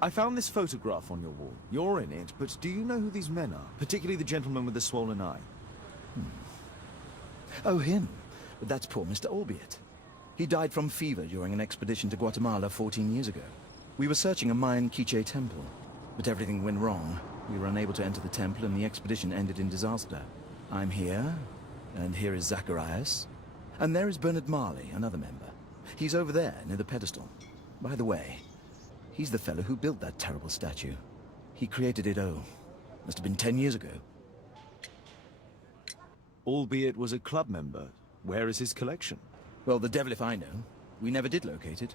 I found this photograph on your wall. You're in it, but do you know who these men are? Particularly the gentleman with the swollen eye. Oh, him. But that's poor Mr. Albeit. He died from fever during an expedition to Guatemala 14 years ago. We were searching a Mayan Quiche temple, but everything went wrong. We were unable to enter the temple and the expedition ended in disaster. I'm here, and here is Zacharias. And there is Bernard Marley, another member. He's over there, near the pedestal. By the way, he's the fellow who built that terrible statue. He created it, must have been 10 years ago. Albeit was a club member. Where is his collection? Well, the devil if I know. We never did locate it.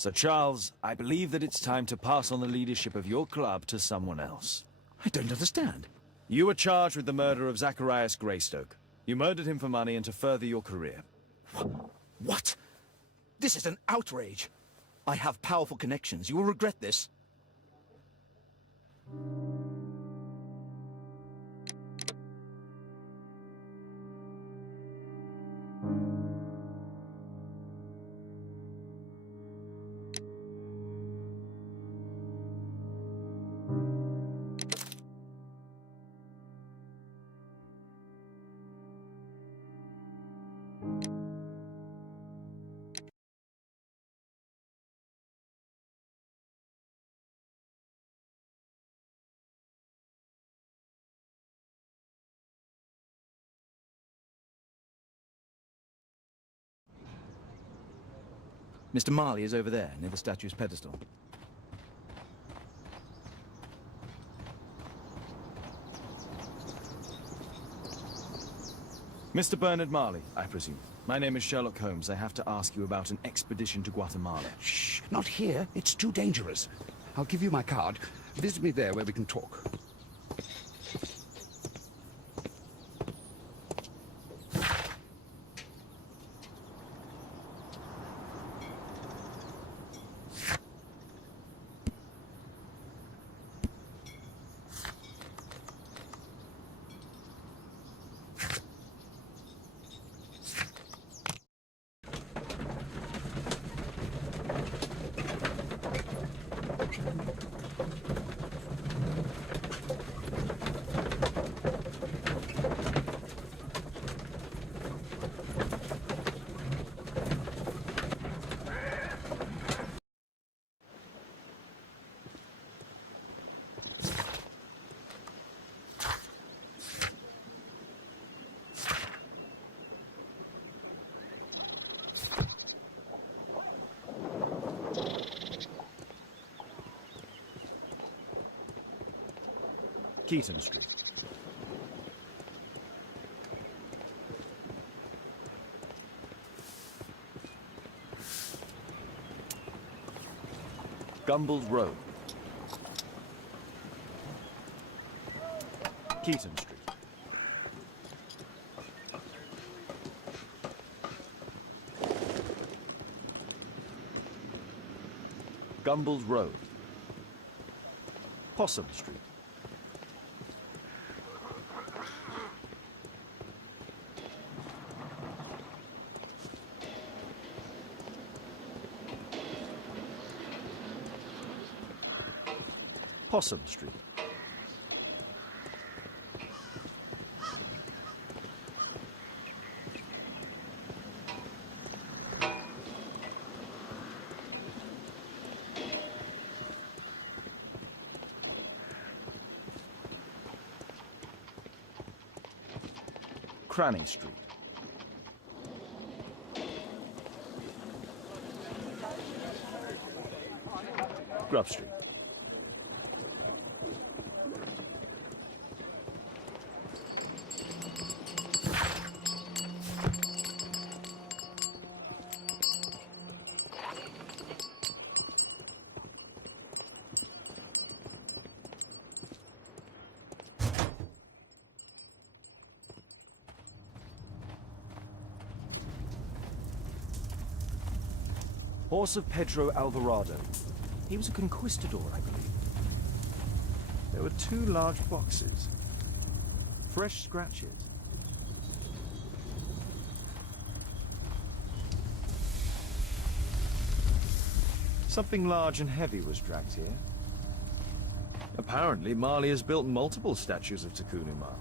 So, Charles, I believe that it's time to pass on the leadership of your club to someone else. I don't understand. You were charged with the murder of Zacharias Greystoke. You murdered him for money and to further your career. What? This is an outrage. I have powerful connections. You will regret this. Mr. Marley is over there, near the statue's pedestal. Mr. Bernard Marley, I presume. My name is Sherlock Holmes. I have to ask you about an expedition to Guatemala. Shh, not here. It's too dangerous. I'll give you my card. Visit me there where we can talk. Keaton Street. Gumballs Road. Keaton Street. Gumballs Road. Possum Street. Possum Street. Cranny Street. Grub Street. Horse of Pedro Alvarado. He was a conquistador, I believe. There were 2 large boxes. Fresh scratches. Something large and heavy was dragged here. Apparently, Marley has built multiple statues of Takunuma.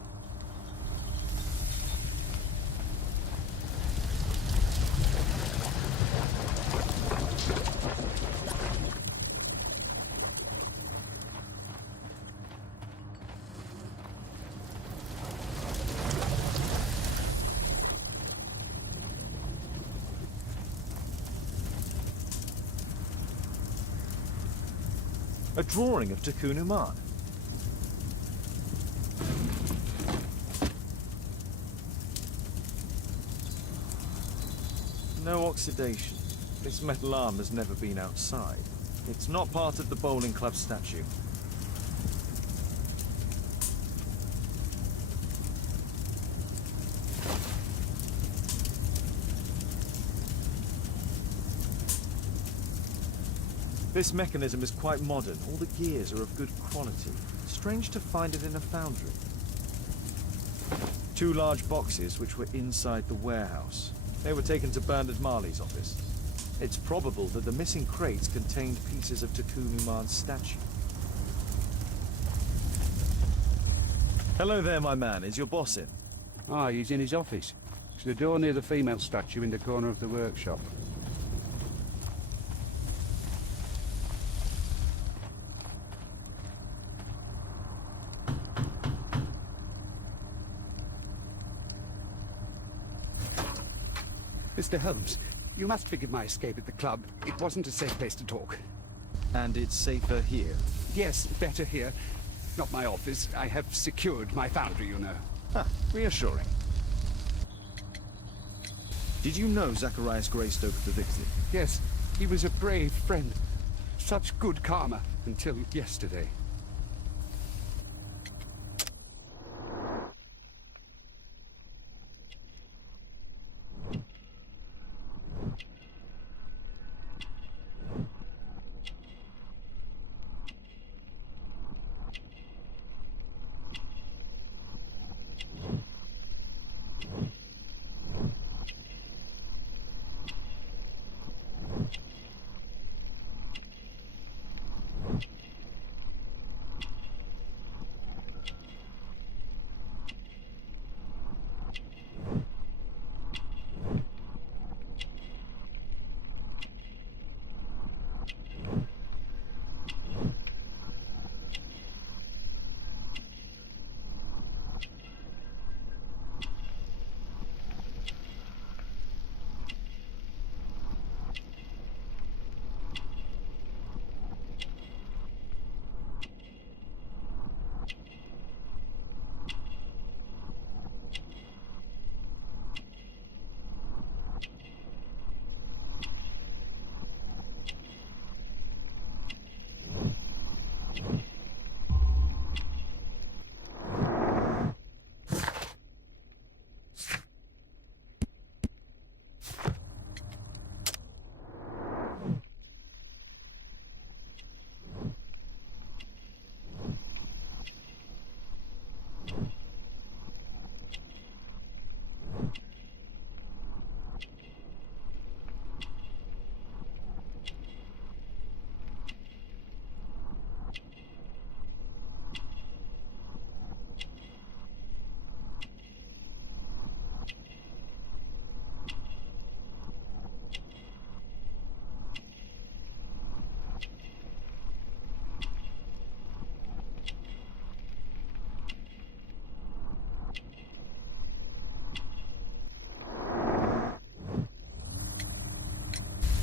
A drawing of Takunuma. No oxidation. This metal arm has never been outside. It's not part of the bowling club statue. This mechanism is quite modern. All the gears are of good quality. Strange to find it in a foundry. 2 large boxes which were inside the warehouse. They were taken to Bernard Marley's office. It's probable that the missing crates contained pieces of Takun Uman's statue. Hello there, my man. Is your boss in? Ah, he's in his office. It's the door near the female statue in the corner of the workshop. Mr. Holmes, you must forgive my escape at the club. It wasn't a safe place to talk. And it's safer here? Yes, better here. Not my office. I have secured my foundry, you know. Ah, reassuring. Did you know Zacharias Greystoke, the victim? Yes, he was a brave friend. Such good karma until yesterday.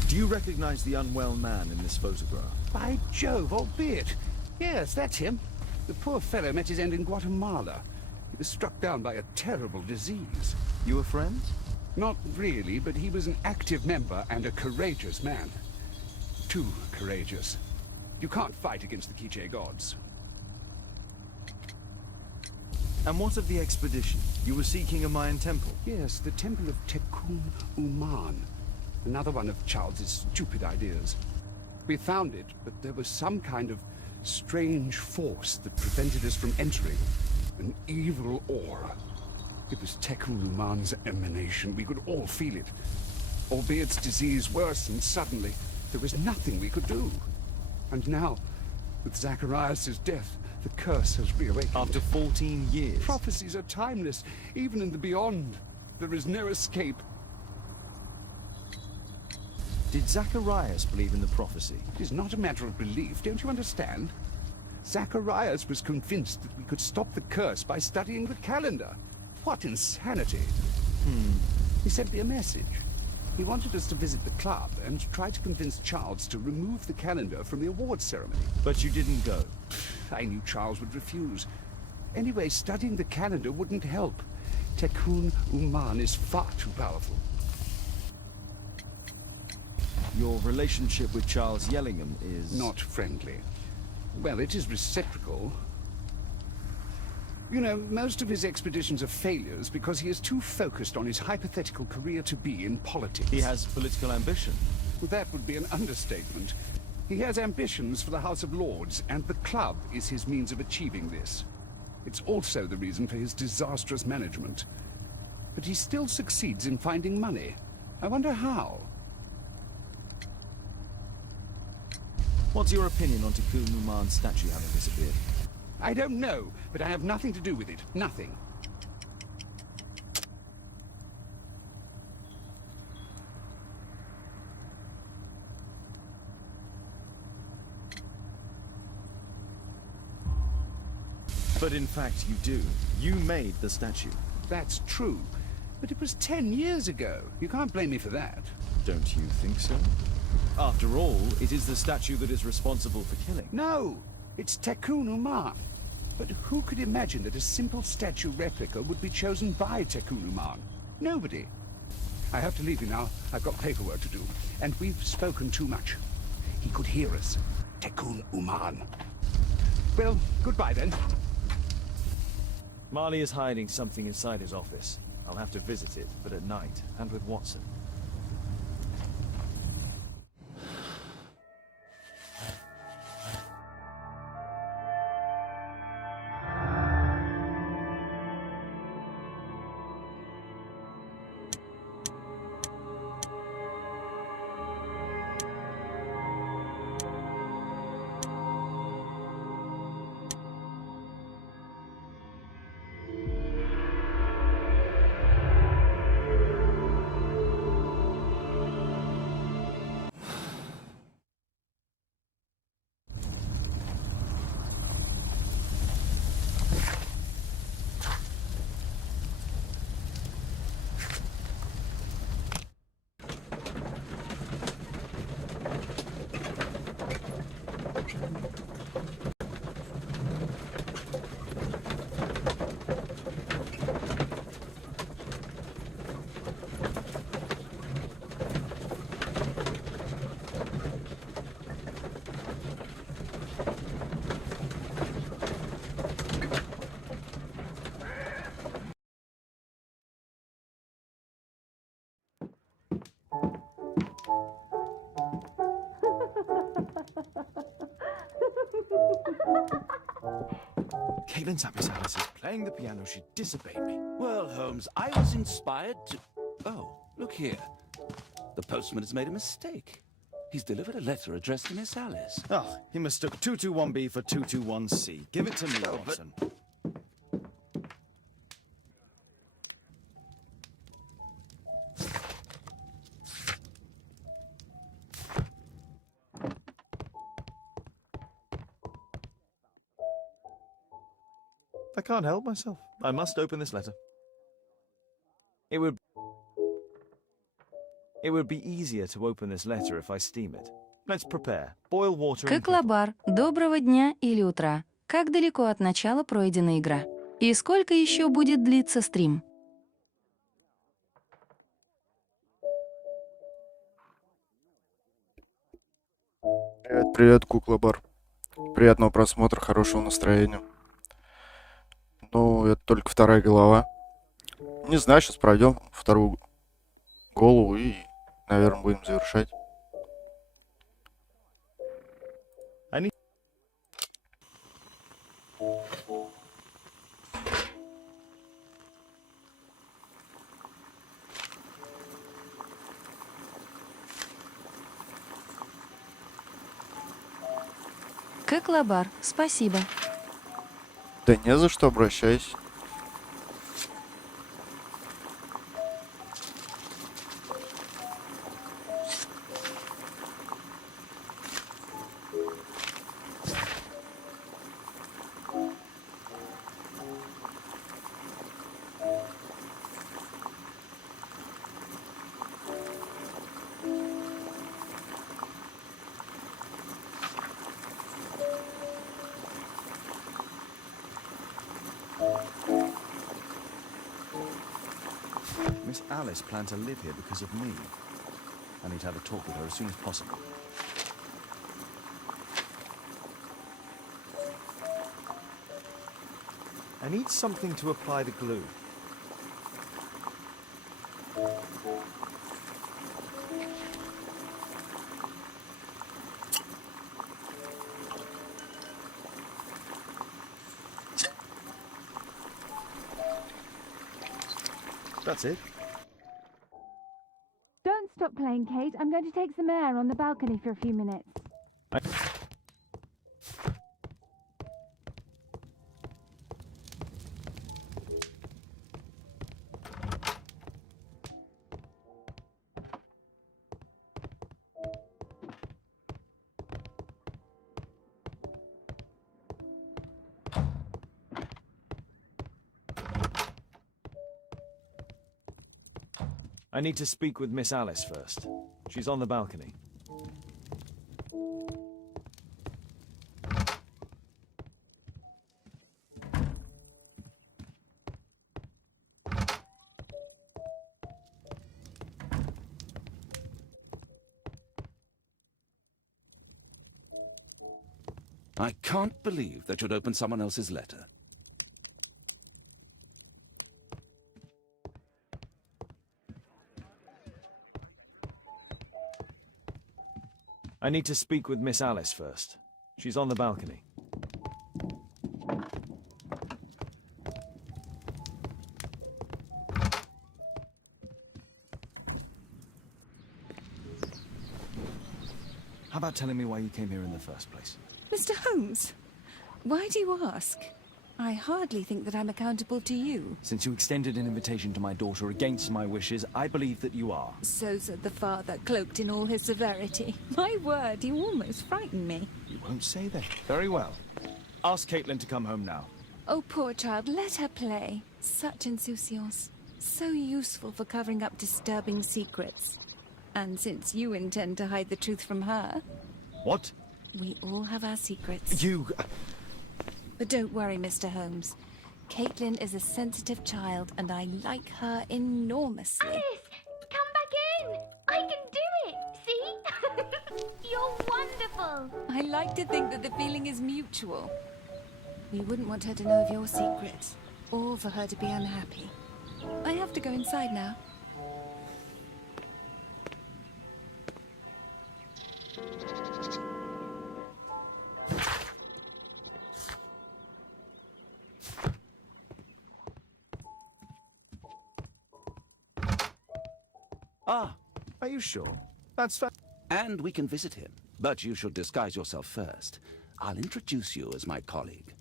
Do you recognize the unwell man in this photograph? By Jove, albeit. Yes, that's him. The poor fellow met his end in Guatemala. He was struck down by a terrible disease. You were friends? Not really, but he was an active member and a courageous man. Too courageous. You can't fight against the Quiche gods. And what of the expedition? You were seeking a Mayan temple? Yes, the temple of Takun Uman. Another one of Charles's stupid ideas. We found it, but there was some kind of strange force that prevented us from entering. An evil aura. It was Takun Uman's emanation. We could all feel it. Albeit its disease worsened suddenly, there was nothing we could do. And now, with Zacharias' death, the curse has reawakened. After 14 years? Prophecies are timeless, even in the beyond. There is no escape. Did Zacharias believe in the prophecy? It is not a matter of belief, don't you understand? Zacharias was convinced that we could stop the curse by studying the calendar. What insanity! He sent me a message. He wanted us to visit the club and try to convince Charles to remove the calendar from the awards ceremony. But you didn't go? I knew Charles would refuse. Anyway, studying the calendar wouldn't help. Takun Uman is far too powerful. Your relationship with Charles Yellingham is... Not friendly. Well, it is reciprocal. You know, most of his expeditions are failures because he is too focused on his hypothetical career to be in politics. He has political ambition. Well, that would be an understatement. He has ambitions for the House of Lords, and the club is his means of achieving this. It's also the reason for his disastrous management. But he still succeeds in finding money. I wonder how. What's your opinion on Tikkun Uman's statue having disappeared? I don't know, but I have nothing to do with it. Nothing. But in fact you do. You made the statue. That's true. But it was 10 years ago. You can't blame me for that. Don't you think so? After all, it is the statue that is responsible for killing. No! It's Tikkun Uman. But who could imagine that a simple statue replica would be chosen by Tikkun Uman? Nobody. I have to leave you now. I've got paperwork to do. And we've spoken too much. He could hear us. Tikkun Uman. Well, goodbye then. Marley is hiding something inside his office. I'll have to visit it, but at night, and with Watson. Caitlin's happy Alice is playing the piano. She disobeyed me. Well, Holmes, I was inspired to... Oh, look here. The postman has made a mistake. He's delivered a letter addressed to Miss Alice. Oh, he mistook 221B for 221C. Give it to me, Watson. I can't help myself. I must open this letter. It would be easier to open this letter if I steam it. Let's prepare. Boil water. Как лабар. Доброго дня или утра. Как далеко от начала пройдена игра? И сколько еще будет длиться стрим? Привет, привет, кукла-бар. Приятного просмотра, хорошего настроения. Ну, это только вторая голова. Не знаю, сейчас пройдем вторую голову и, наверное, будем завершать. Как лабар. Спасибо. Да не за что, обращайся. Miss Alice planned to live here because of me. I need to have a talk with her as soon as possible. I need something to apply the glue. That's it. Don't stop playing, Kate. I'm going to take some air on the balcony for a few minutes. I need to speak with Miss Alice first. She's on the balcony. I can't believe that you'd open someone else's letter. I need to speak with Miss Alice first. She's on the balcony. How about telling me why you came here in the first place? Mr. Holmes, why do you ask? I hardly think that I'm accountable to you. Since you extended an invitation to my daughter against my wishes, I believe that you are. So said the father, cloaked in all his severity. My word, you almost frightened me. You won't say that. Very well. Ask Caitlin to come home now. Oh, poor child, let her play. Such insouciance. So useful for covering up disturbing secrets. And since you intend to hide the truth from her... What? We all have our secrets. You... But don't worry, Mr. Holmes. Caitlin is a sensitive child, and I like her enormously. Alice, come back in. I can do it. See? You're wonderful. I like to think that the feeling is mutual. We wouldn't want her to know of your secrets, or for her to be unhappy. I have to go inside now. Ah, are you sure? That's And we can visit him, but you should disguise yourself first. I'll introduce you as my colleague.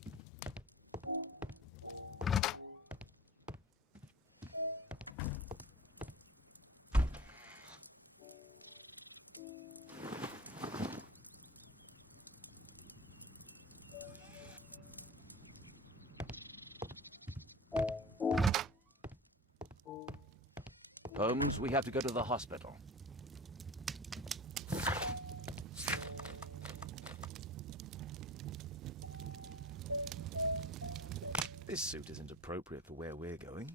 Holmes, we have to go to the hospital. This suit isn't appropriate for where we're going.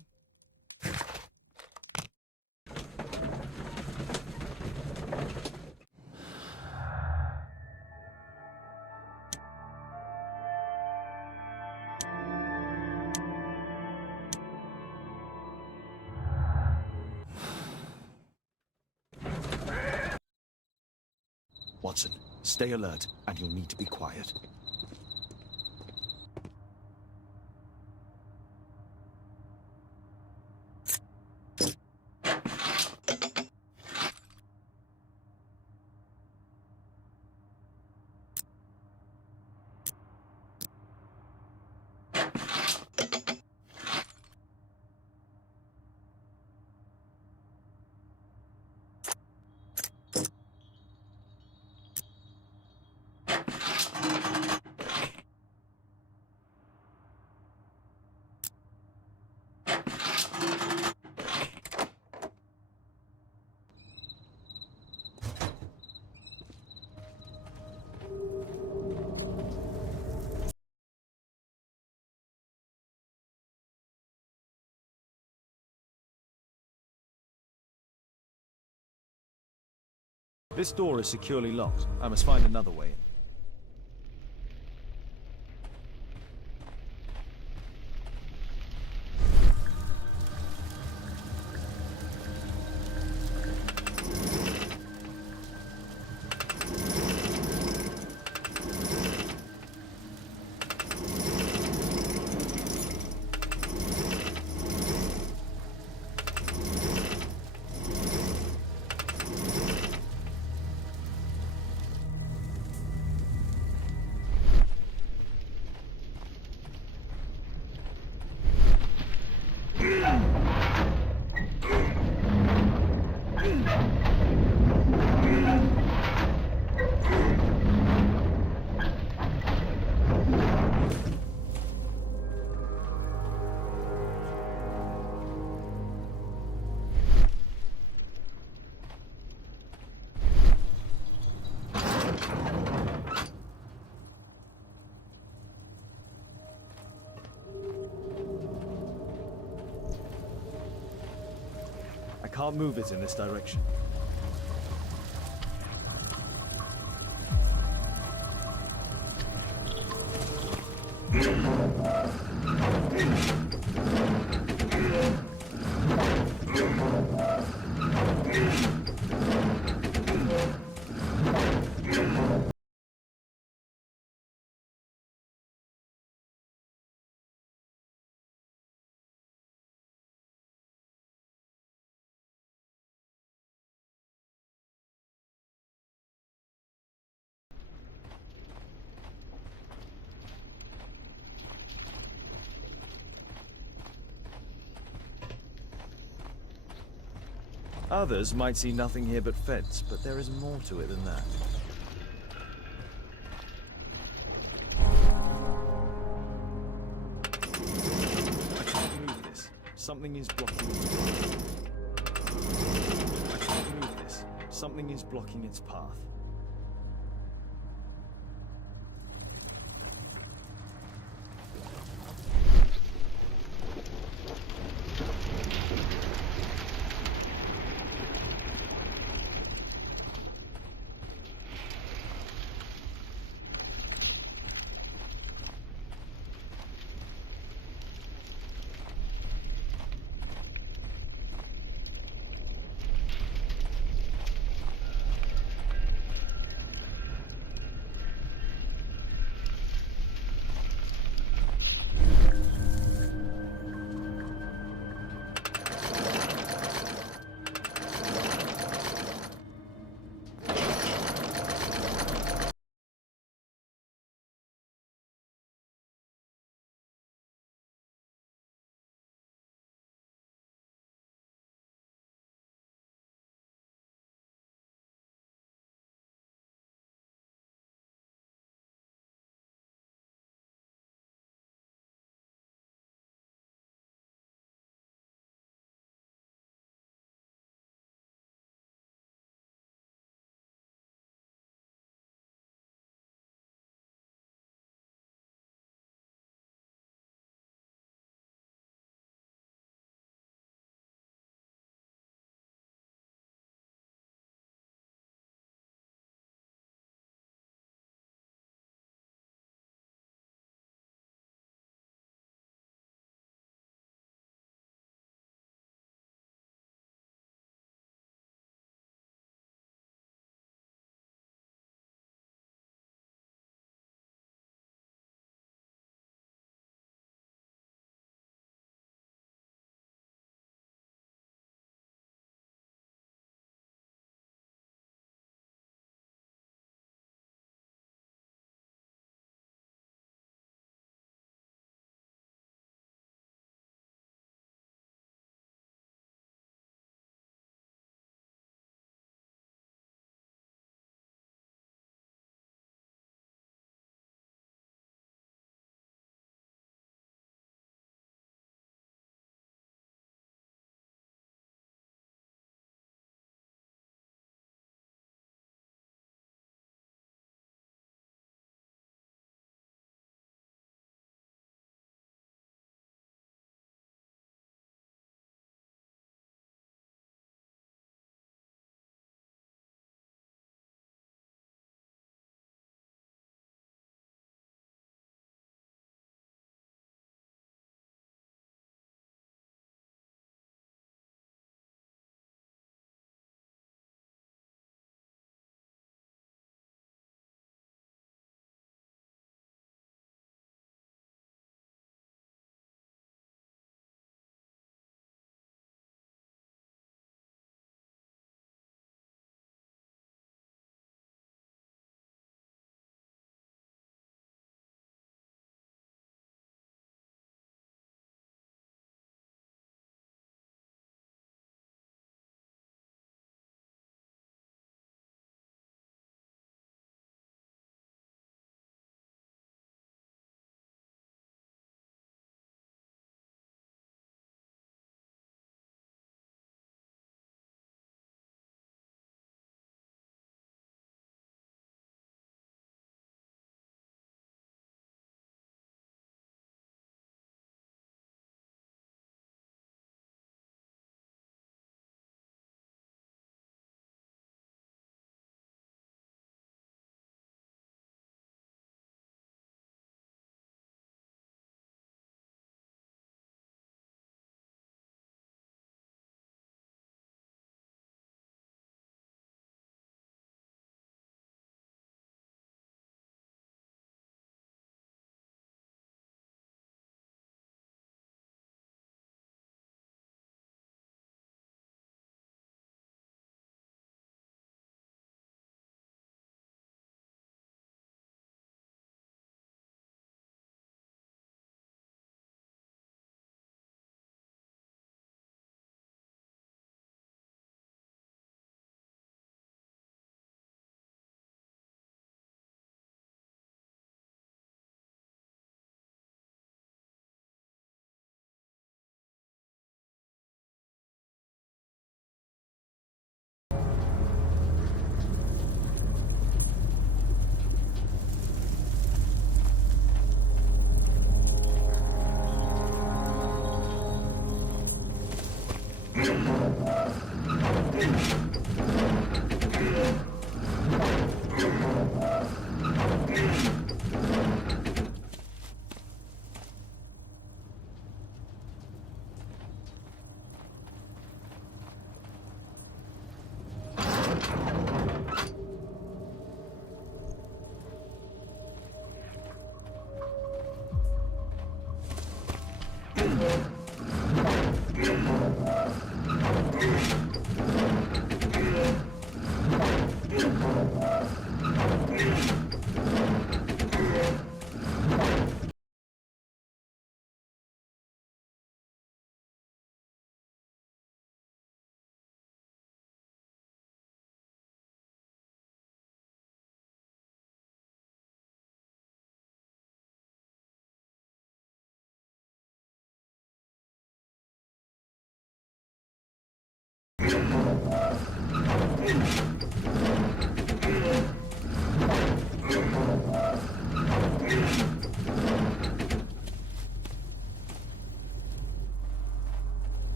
Watson, stay alert, and you'll need to be quiet. This door is securely locked. I must find another way in. I can't move it in this direction. Others might see nothing here but fence, but there is more to it than that. I can't move this. Something is blocking its path. I can't move this. Something is blocking its path.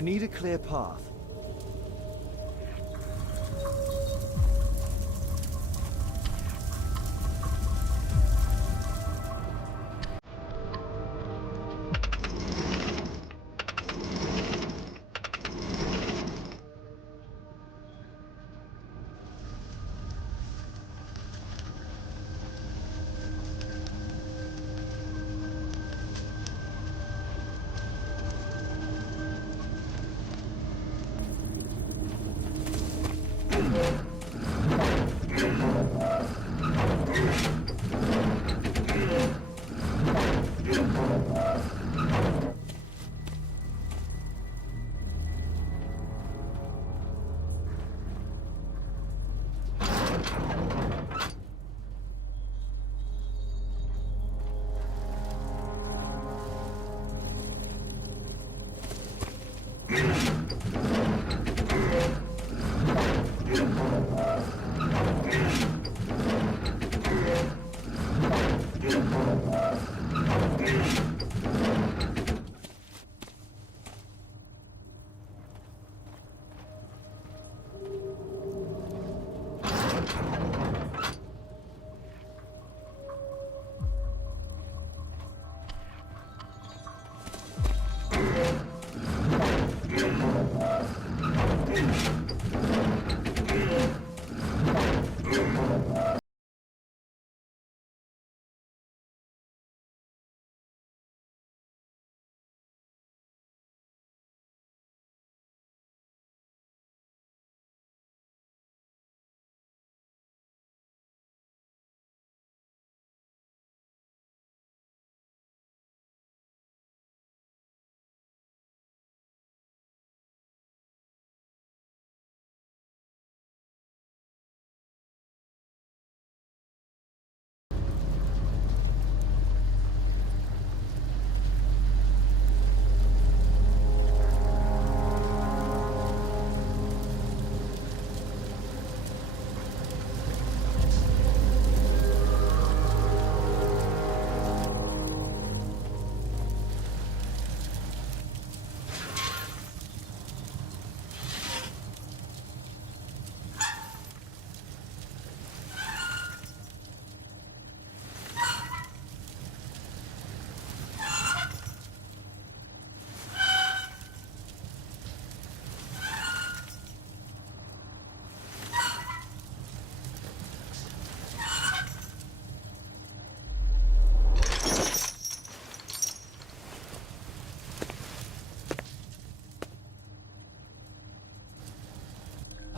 I need a clear path.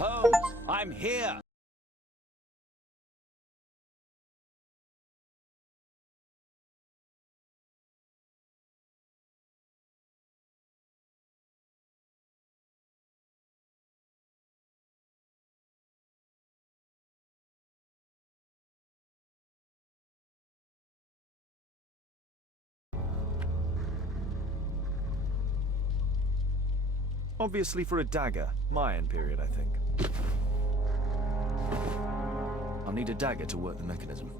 Holmes, I'm here! Obviously for a dagger. Mayan period, I think. I'll need a dagger to work the mechanism.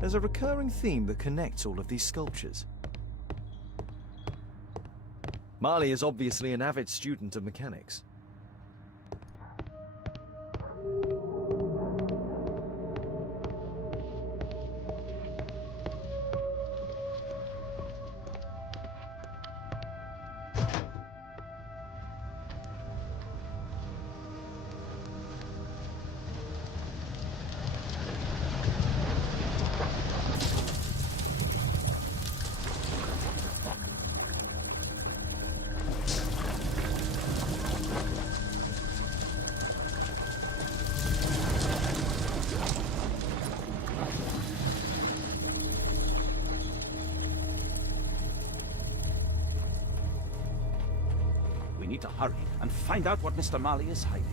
There's a recurring theme that connects all of these sculptures. Marley is obviously an avid student of mechanics. We need to hurry and find out what Mr. Marley is hiding.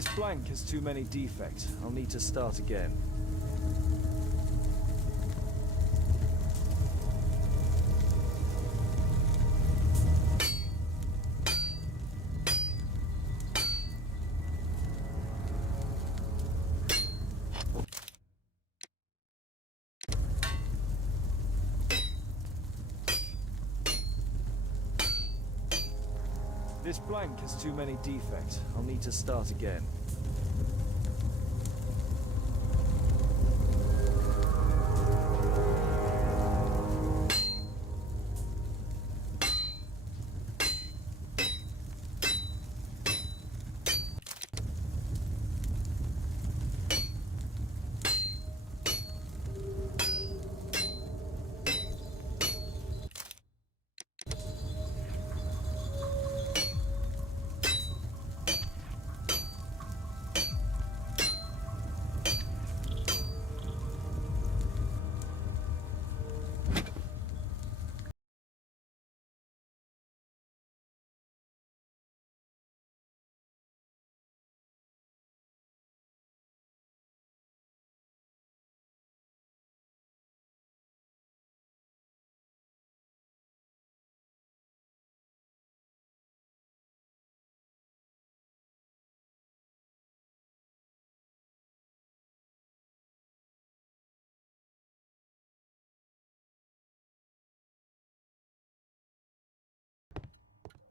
This blank has too many defects. I'll need to start again. This blank has too many defects. I'll need to start again.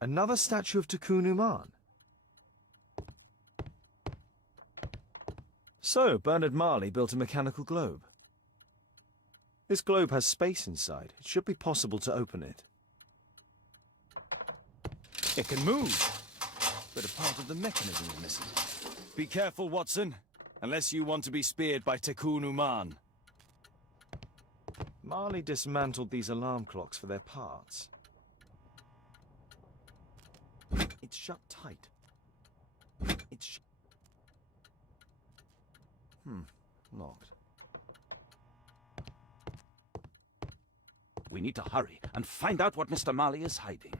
Another statue of Takun. So, Bernard Marley built a mechanical globe. This globe has space inside. It should be possible to open it. It can move, but a part of the mechanism is missing. Be careful, Watson, unless you want to be speared by Takun. Marley dismantled these alarm clocks for their parts. It's shut tight. It's locked. We need to hurry and find out what Mr. Marley is hiding.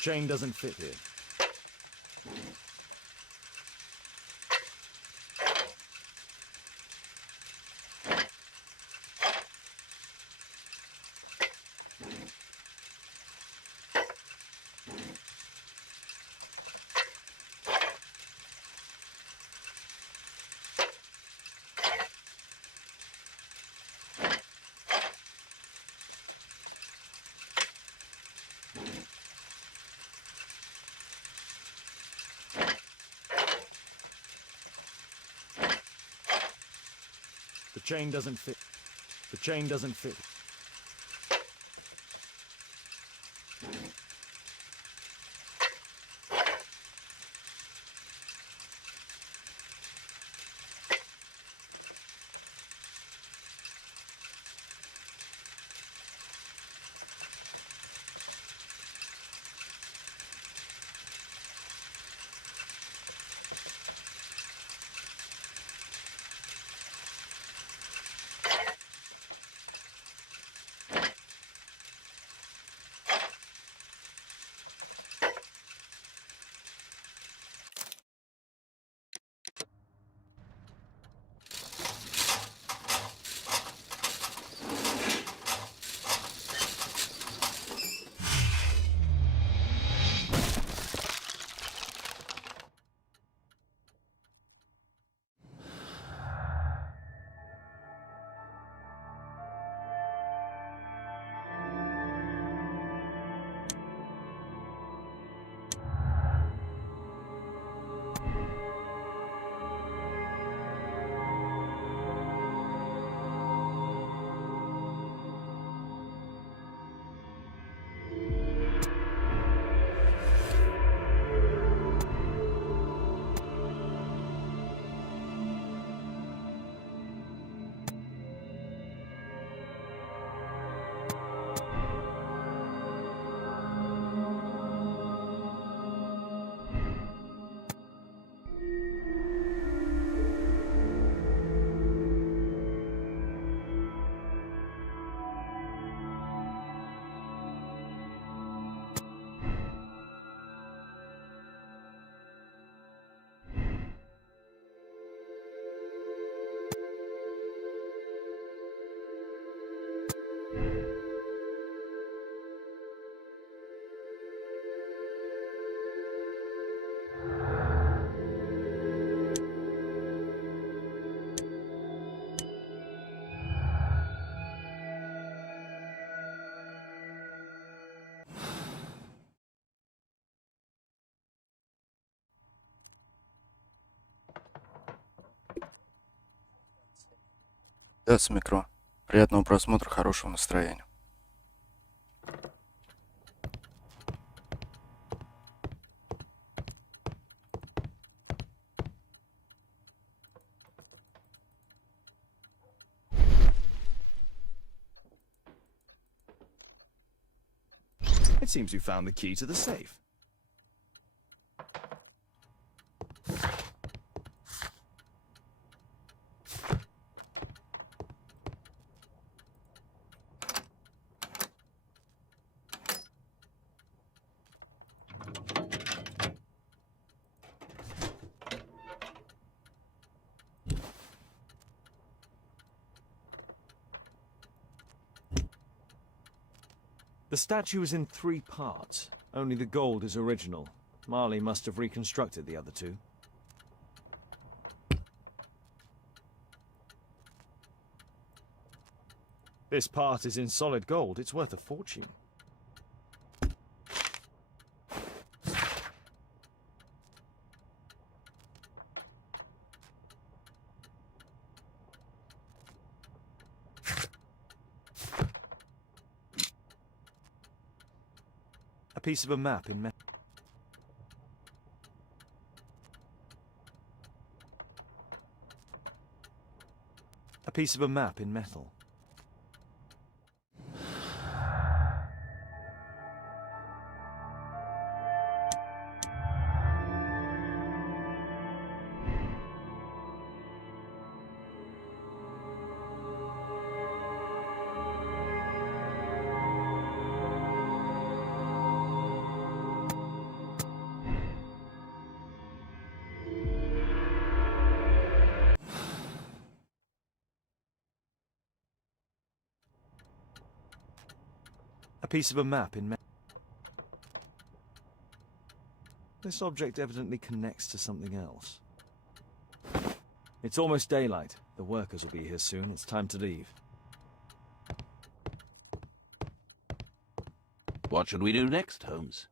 chain doesn't fit here. The chain doesn't fit. The chain doesn't fit. Да, с микро. Приятного просмотра, хорошего настроения. It seems you found the key to the safe. The statue is in 3 parts. Only the gold is original. Marley must have reconstructed the other 2. This part is in solid gold. It's worth a fortune. A piece of a map in metal. A piece of a map in metal. piece of a map in... This object evidently connects to something else. It's almost daylight. The workers will be here soon. It's time to leave. What should we do next, Holmes?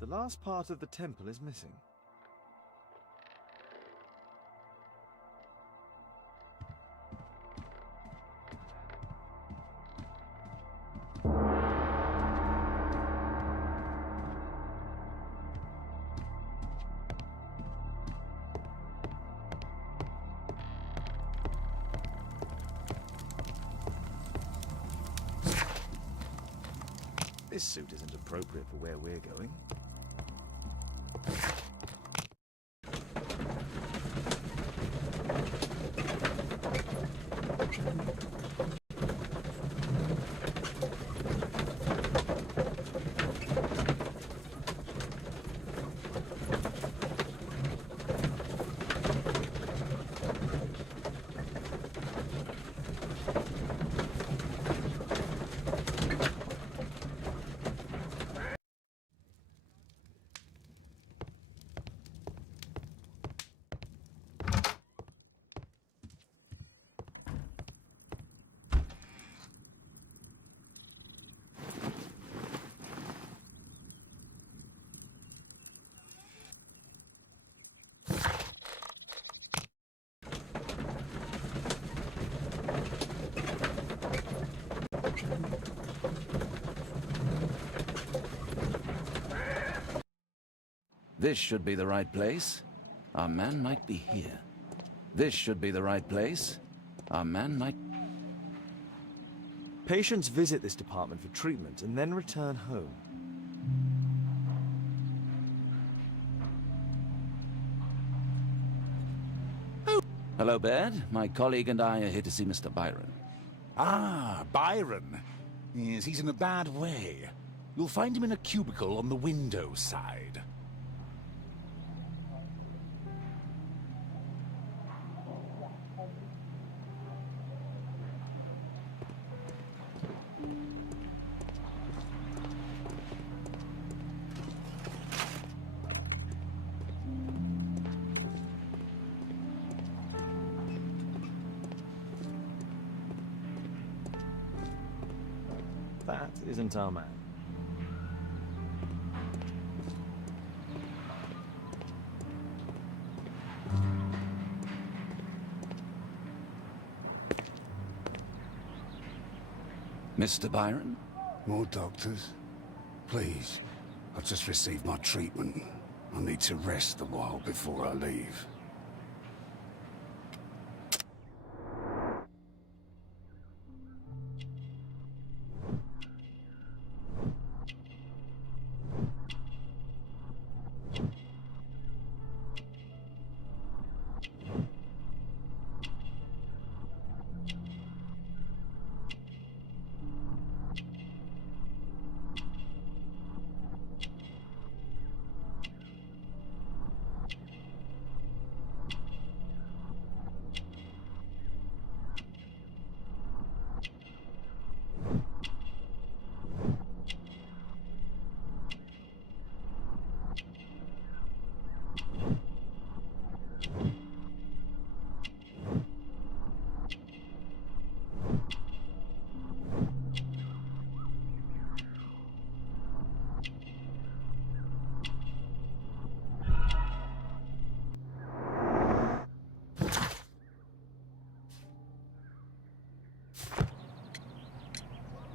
The last part of the temple is missing. This suit isn't appropriate for where we're going. This should be the right place. Our man might be here. This should be the right place. Our man might... Patients visit this department for treatment and then return home. Hello, Baird. My colleague and I are here to see Mr. Byron. Ah, Byron. Yes, he's in a bad way. You'll find him in a cubicle on the window side. That isn't our man. Mr. Byron? More doctors? Please. I've just received my treatment. I need to rest a while before I leave.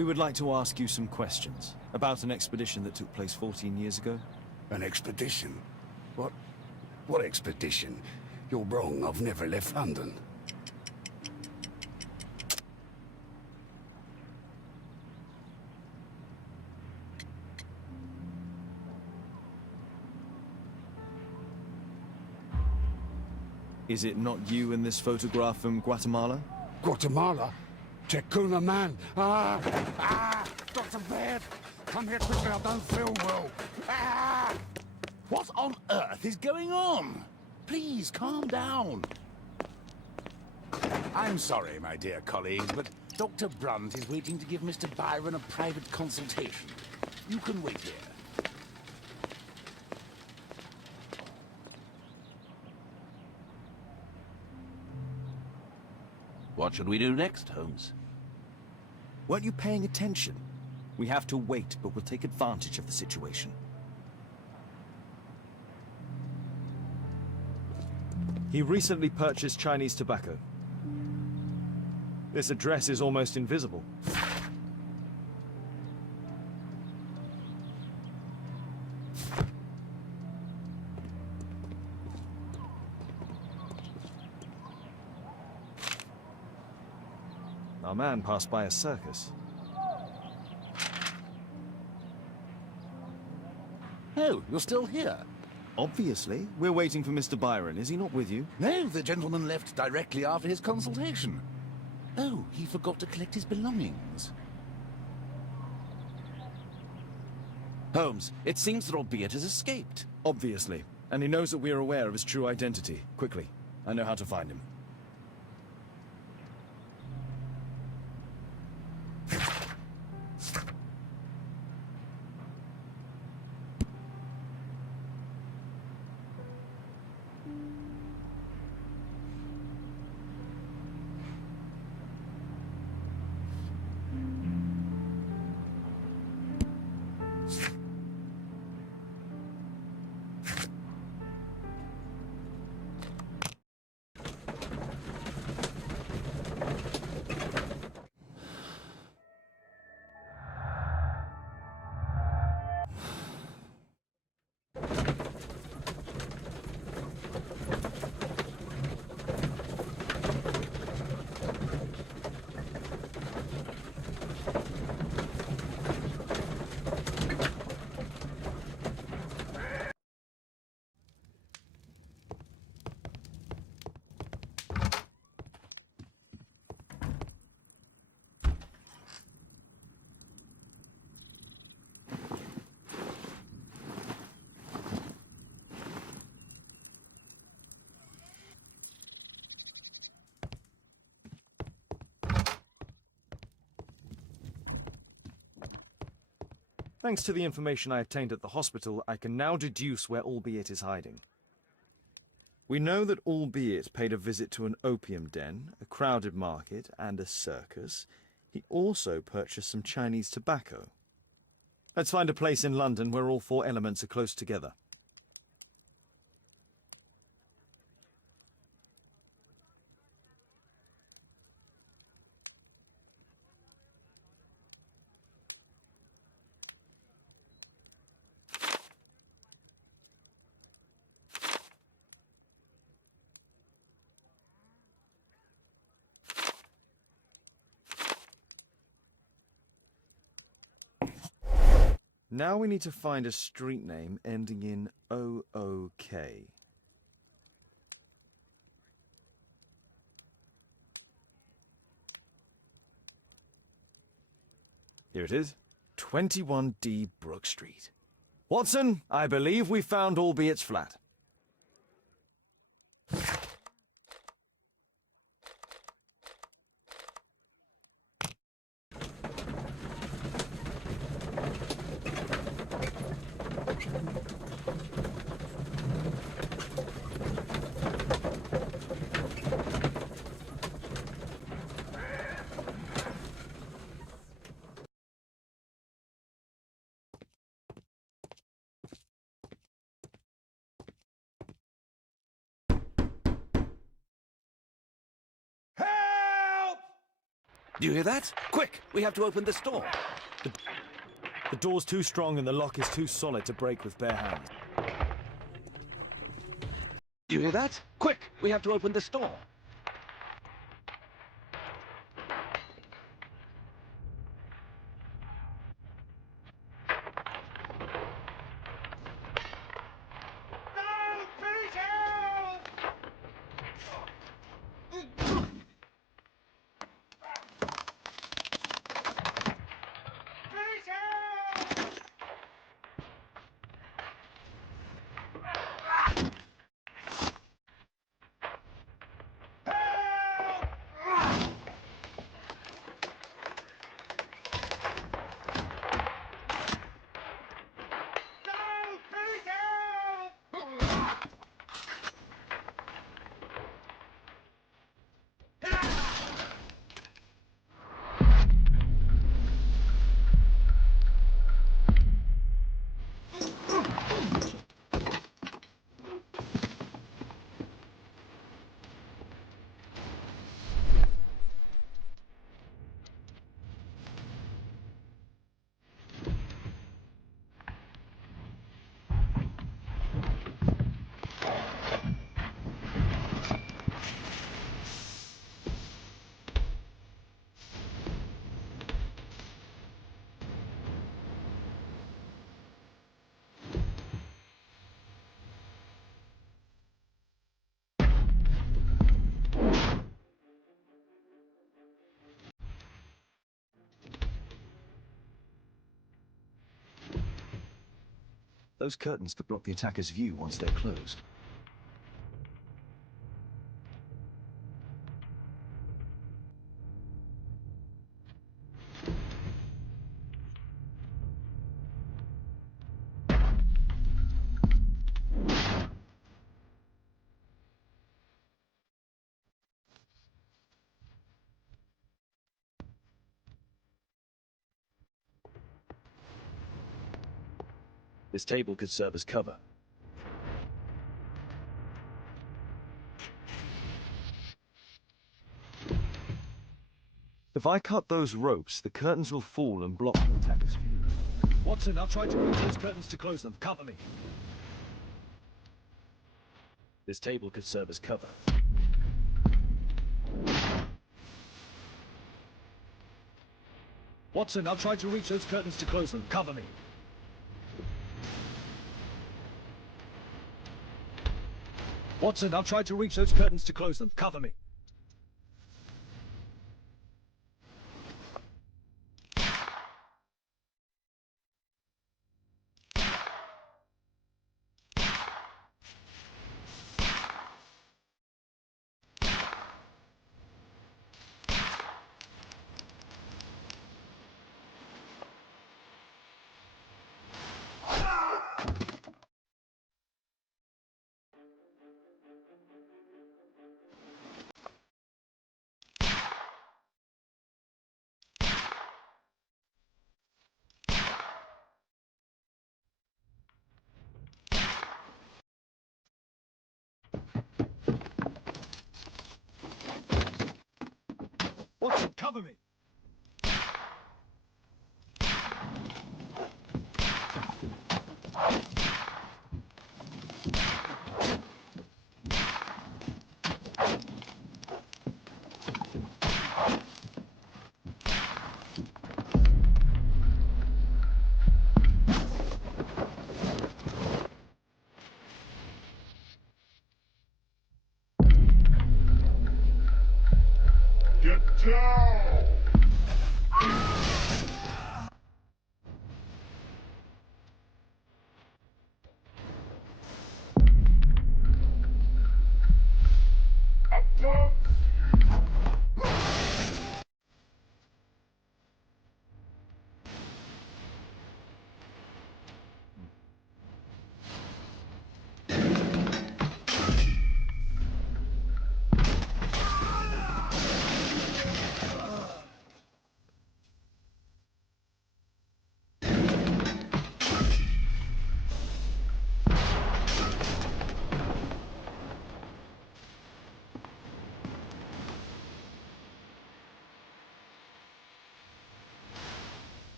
We would like to ask you some questions about an expedition that took place 14 years ago. An expedition? What expedition? You're wrong, I've never left London. Is it not you in this photograph from Guatemala? Guatemala? Tecuna man! Dr. Baird! Come here quickly, I don't feel well! What on earth is going on? Please, calm down. I'm sorry, my dear colleagues, but Dr. Brunt is waiting to give Mr. Byron a private consultation. You can wait here. What should we do next, Holmes? Weren't you paying attention? We have to wait, but we'll take advantage of the situation. He recently purchased Chinese tobacco. This address is almost invisible. Our man passed by a circus. Oh, you're still here? Obviously. We're waiting for Mr. Byron. Is he not with you? No, the gentleman left directly after his consultation. Oh, he forgot to collect his belongings. Holmes, it seems that albeit has escaped. Obviously. And he knows that we are aware of his true identity. Quickly. I know how to find him. Thanks to the information I obtained at the hospital, I can now deduce where Albeit is hiding. We know that Albeit paid a visit to an opium den, a crowded market, and a circus. He also purchased some Chinese tobacco. Let's find a place in London where all four elements are close together. Now we need to find a street name ending in OOK. Here it is. 21D Brook Street. Watson, I believe we found Albeit's flat. Do you hear that? Quick, we have to open this door. The door's too strong and the lock is too solid to break with bare hands. Do you hear that? Quick, we have to open this door. Those curtains could block the attacker's view once they're closed. This table could serve as cover. If I cut those ropes, the curtains will fall and block the attacker's view. Watson, I'll try to reach those curtains to close them. Cover me. This table could serve as cover. Watson, I'll try to reach those curtains to close them. Cover me. Watson, I'll try to reach those curtains to close them. Cover me. Watson, cover me! Get down!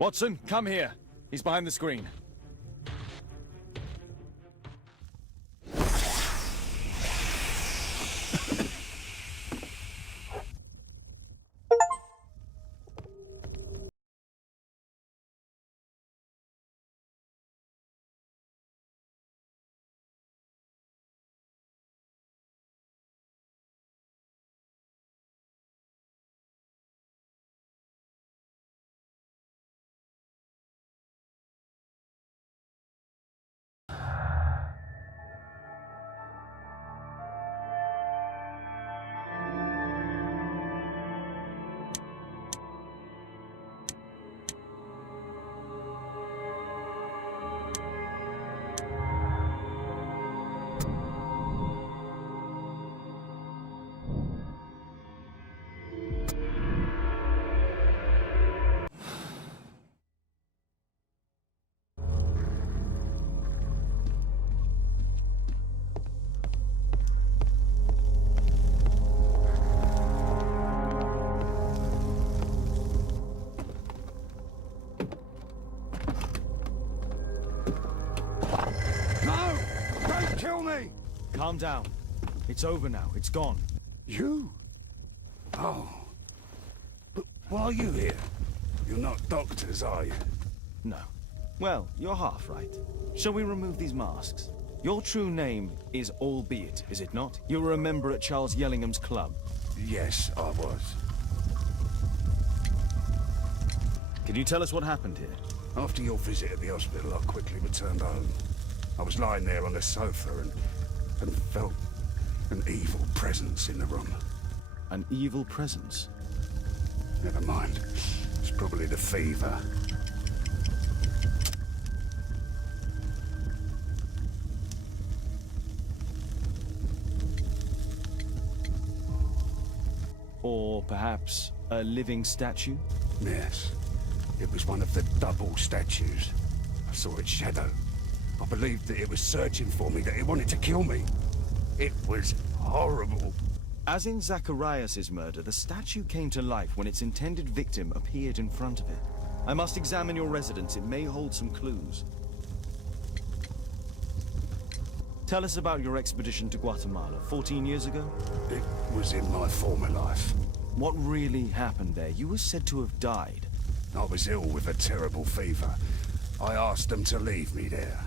Watson, come here. He's behind the screen. Calm down. It's over now. It's gone. You? Oh. But why are you here? You're not doctors, are you? No. Well, you're half right. Shall we remove these masks? Your true name is Albeit, is it not? You were a member at Charles Yellingham's club. Yes, I was. Can you tell us what happened here? After your visit at the hospital, I quickly returned home. I was lying there on the sofa and felt an evil presence in the room. An evil presence? Never mind. It's probably the fever. Or perhaps a living statue? Yes. It was one of the double statues. I saw its shadow. I believed that it was searching for me, that it wanted to kill me. It was horrible. As in Zacharias' murder, the statue came to life when its intended victim appeared in front of it. I must examine your residence. It may hold some clues. Tell us about your expedition to Guatemala 14 years ago? It was in my former life. What really happened there? You were said to have died. I was ill with a terrible fever. I asked them to leave me there.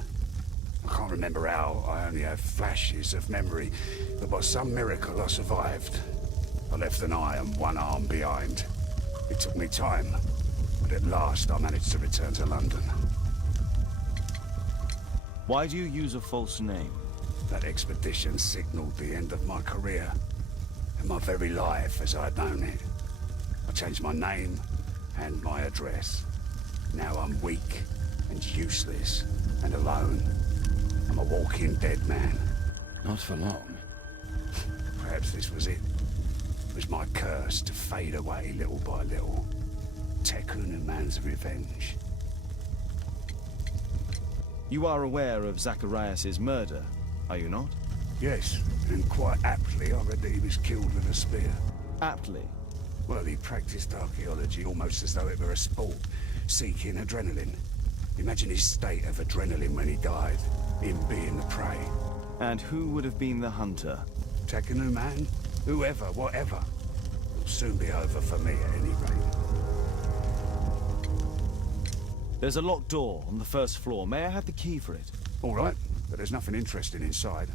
I can't remember how, I only have flashes of memory, but by some miracle I survived. I left an eye and one arm behind. It took me time, but at last I managed to return to London. Why do you use a false name? That expedition signaled the end of my career, and my very life as I'd known it. I changed my name and my address. Now I'm weak and useless and alone. I'm a walking dead man. Not for long. Perhaps this was it. It was my curse to fade away little by little. Tekun man's revenge. You are aware of Zacharias' murder, are you not? Yes, and quite aptly I read that he was killed with a spear. Aptly? Well, he practiced archaeology almost as though it were a sport, seeking adrenaline. Imagine his state of adrenaline when he died, him being the prey. And who would have been the hunter? Tekunu man? Whoever, whatever. It'll soon be over for me at any rate. There's a locked door on the first floor. May I have the key for it? All right, but there's nothing interesting inside.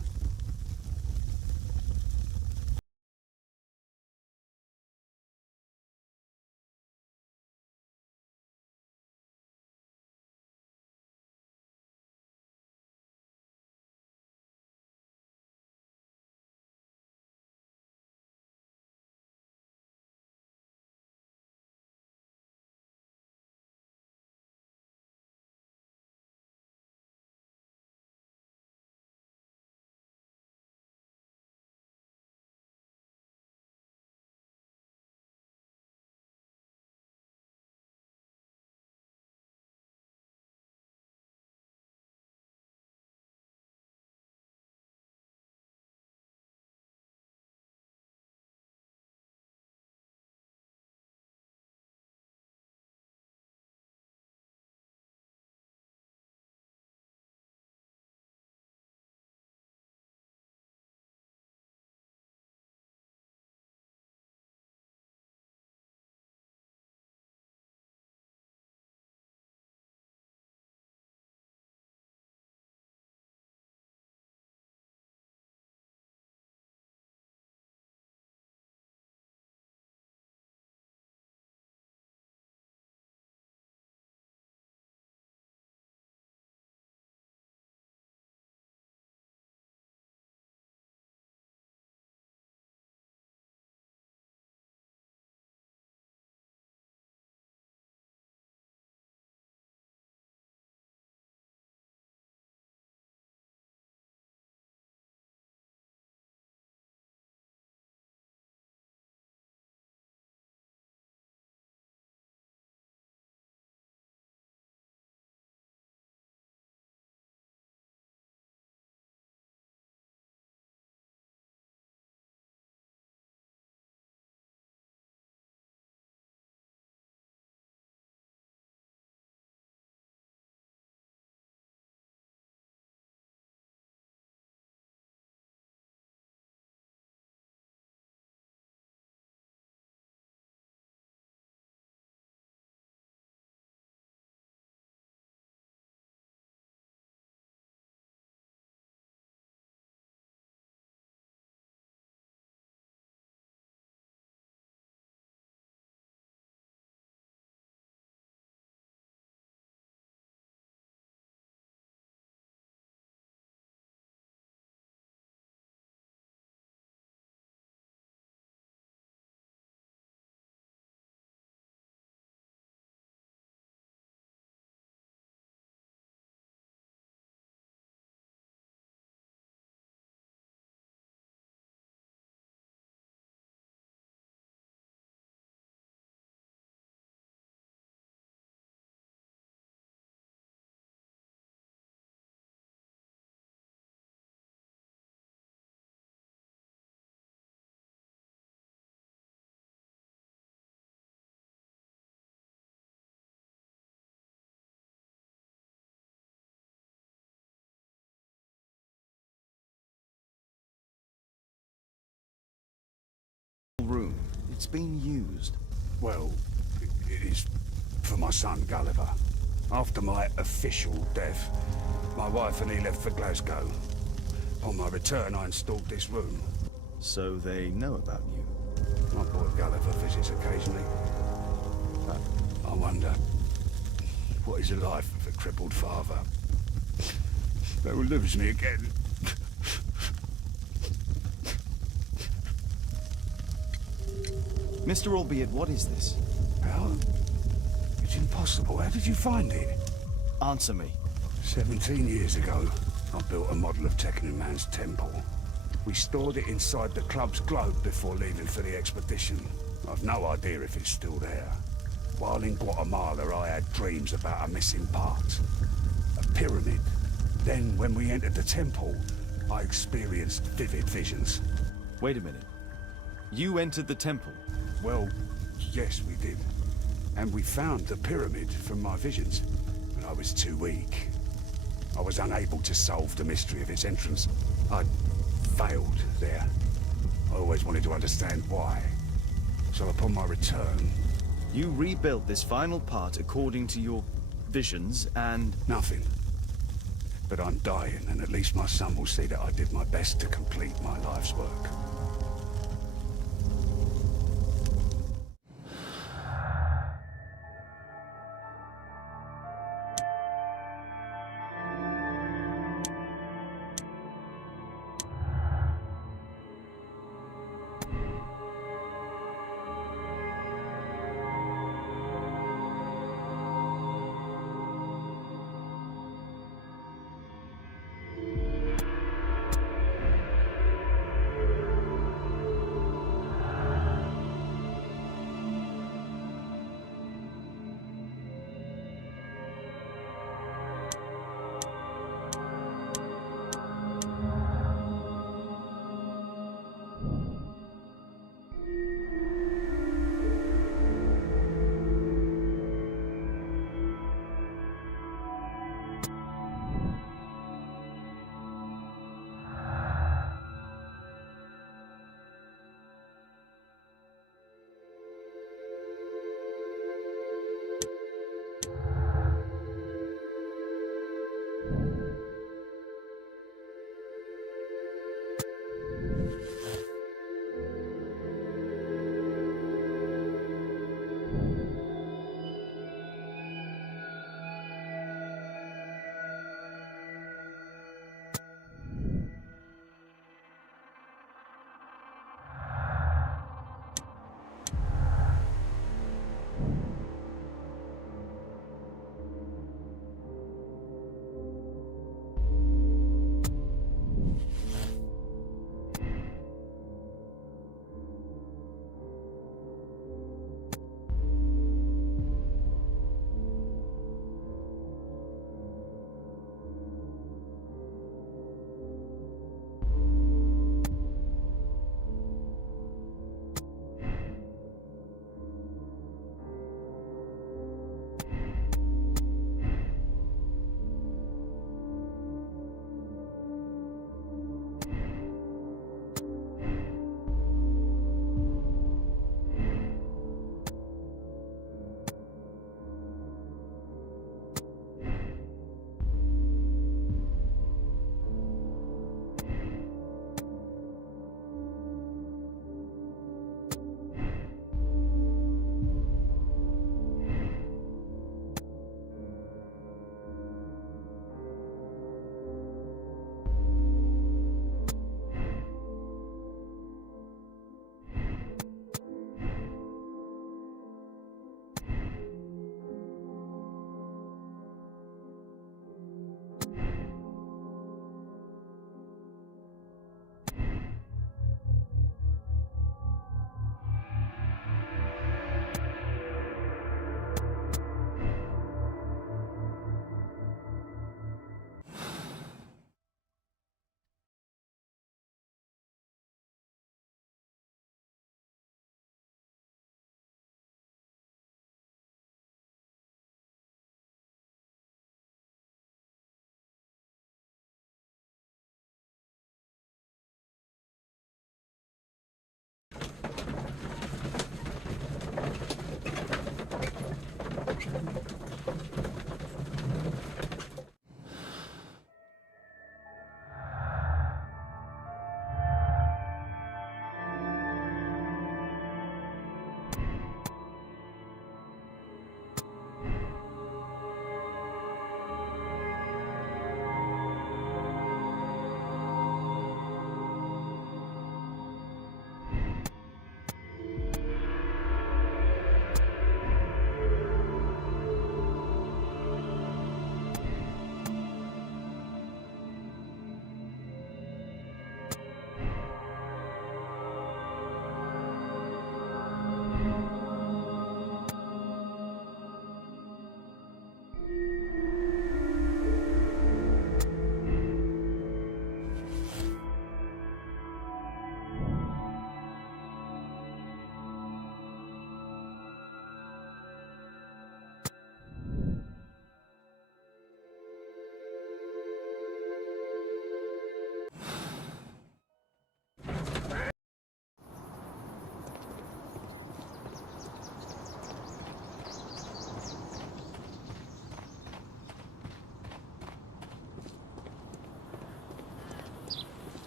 It's been used. Well, it is for my son Gulliver. After my official death, my wife and he left for Glasgow. On my return, I installed this room. So they know about you? My boy Gulliver visits occasionally. I wonder, what is the life of a crippled father that will lose me again? Mr. Albeit, what is this? How? It's impossible. How did you find it? Answer me. 17 years ago, I built a model of Tekkenham Man's temple. We stored it inside the club's globe before leaving for the expedition. I've no idea if it's still there. While in Guatemala, I had dreams about a missing part. A pyramid. Then, when we entered the temple, I experienced vivid visions. Wait a minute. You entered the temple? Well, yes, we did. And we found the pyramid from my visions. But I was too weak. I was unable to solve the mystery of its entrance. I failed there. I always wanted to understand why. So upon my return... You rebuilt this final part according to your visions and... Nothing. But I'm dying, and at least my son will see that I did my best to complete my life's work.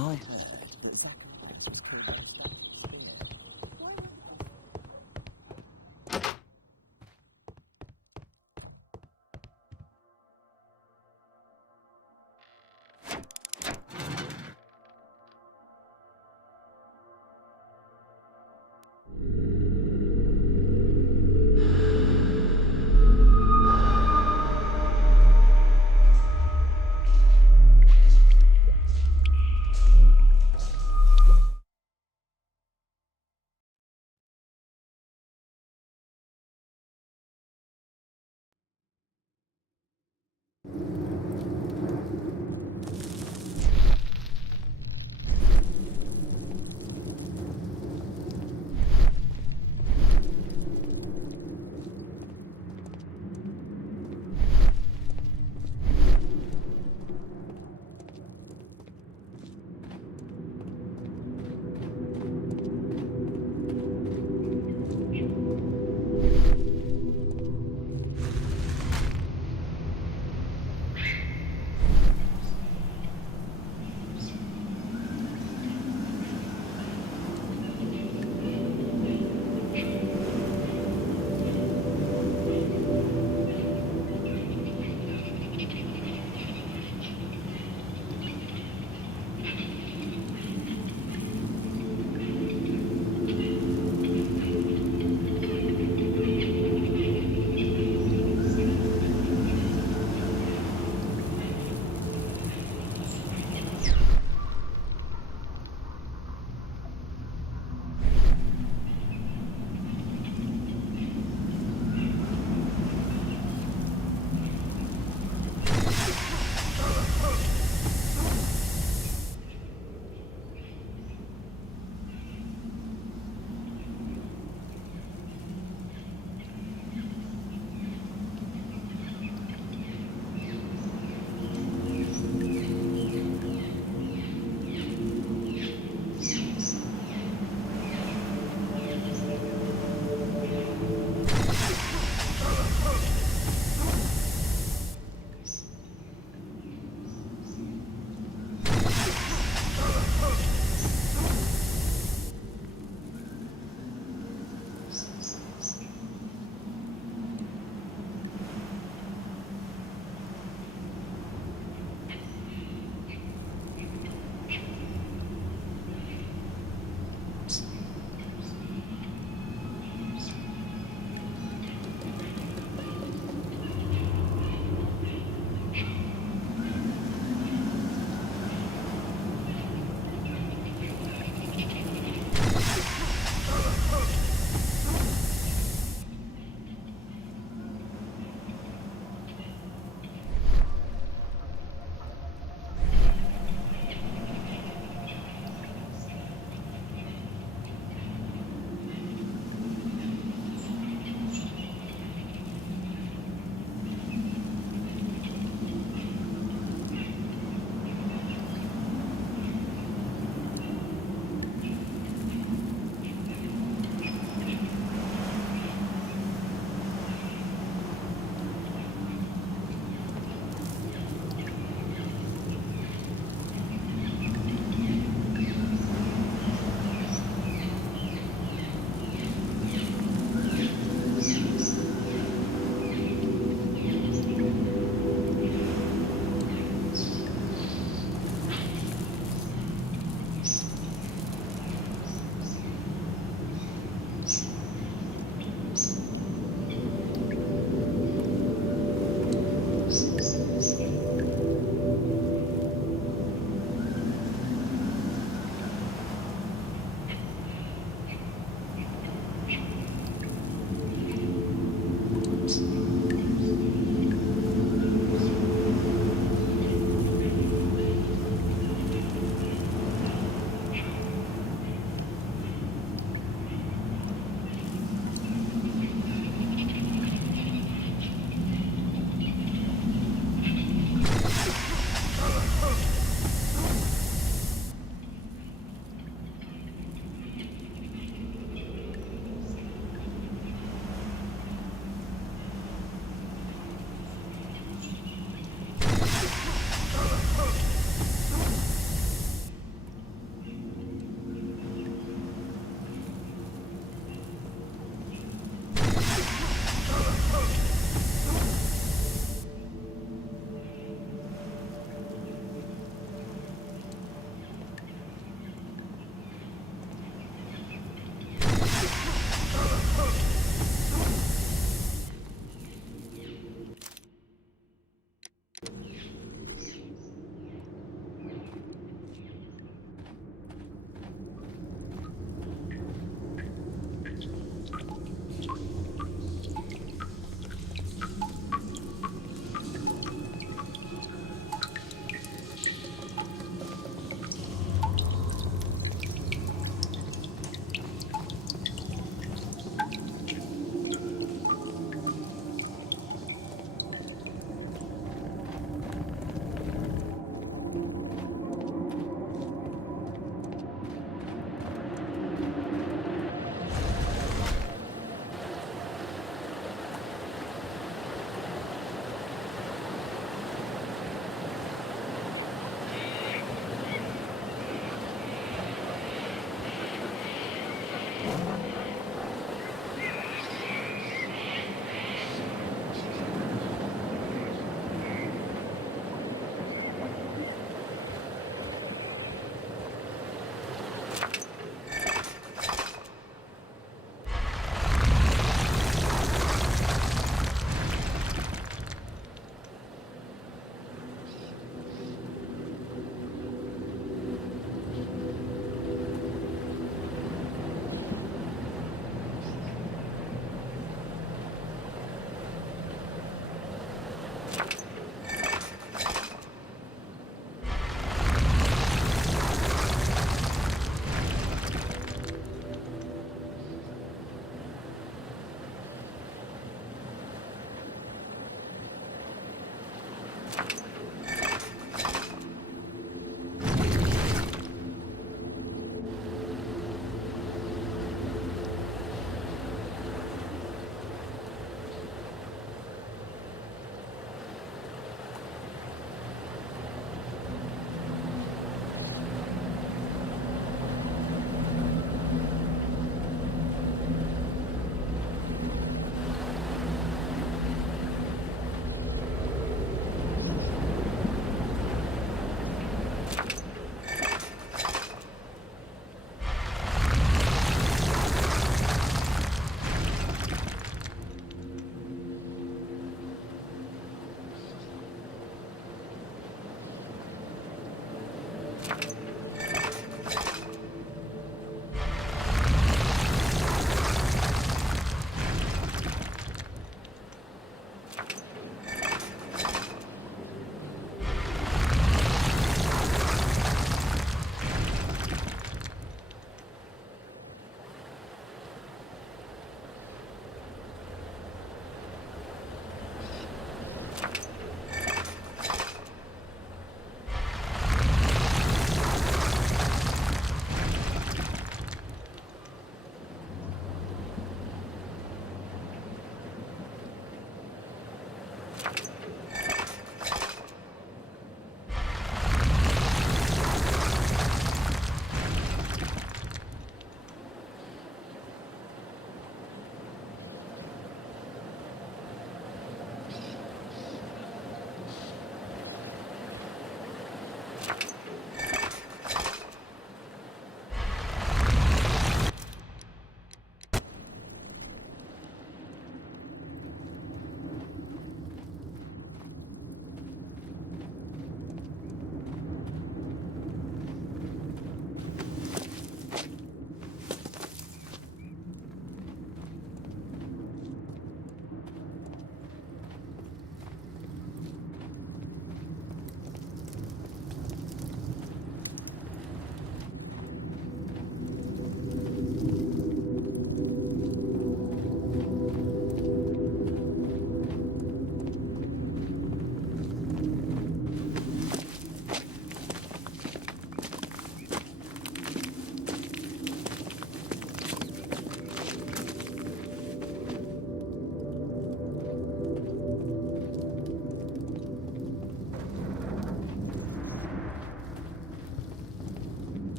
I heard that Zacharias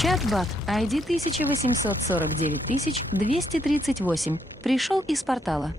Чат-бот ID 1849238 пришел из портала.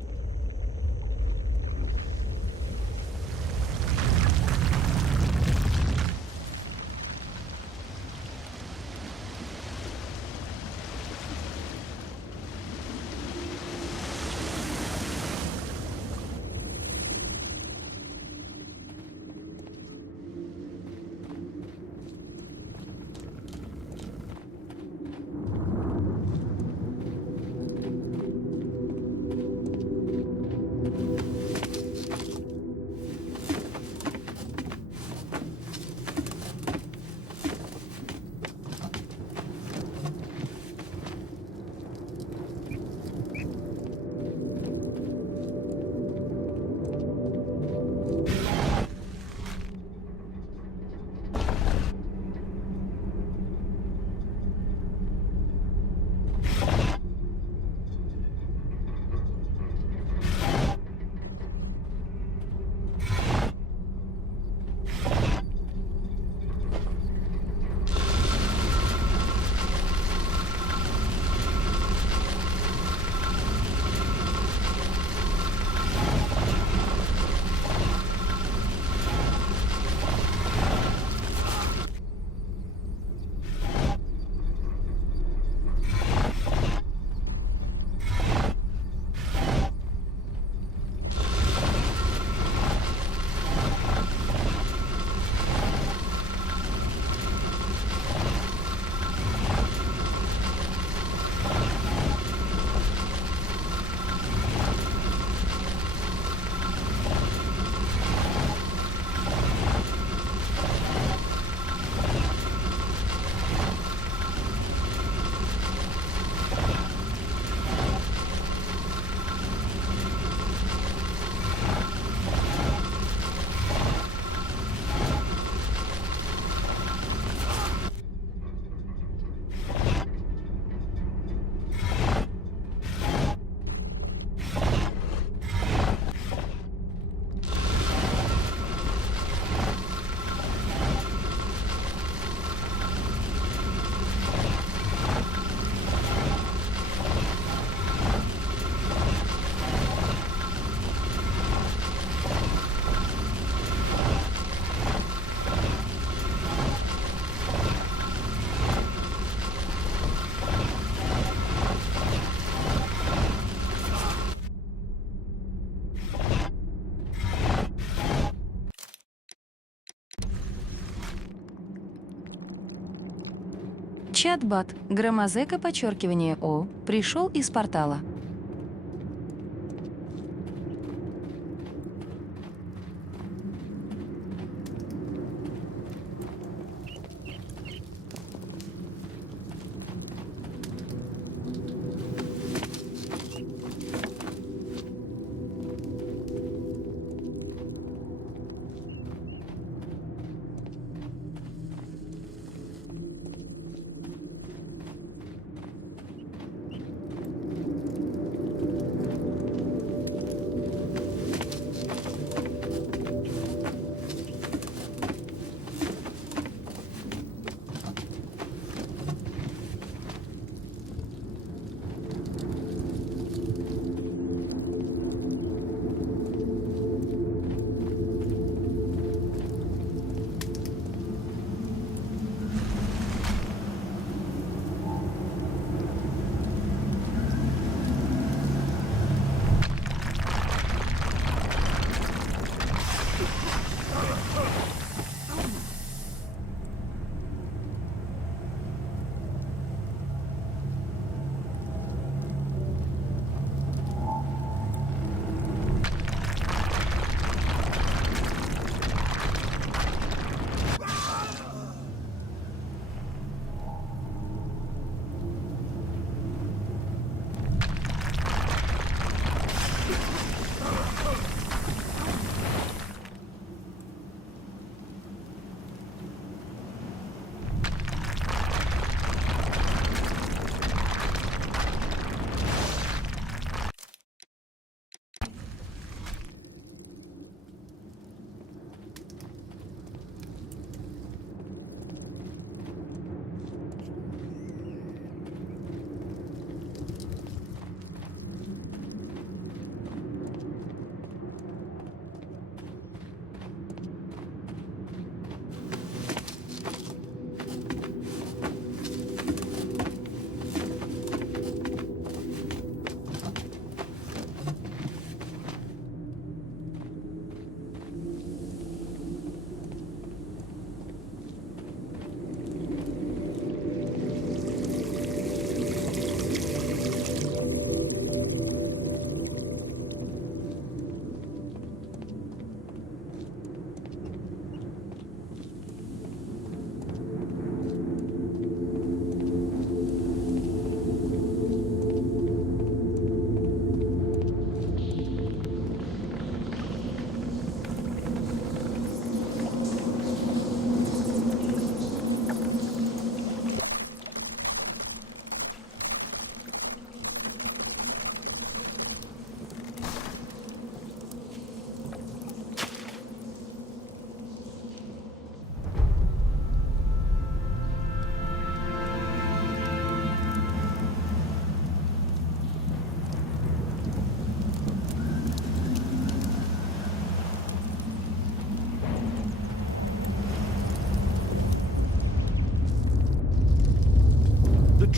Чат-бот громозека подчеркивание О пришел из портала.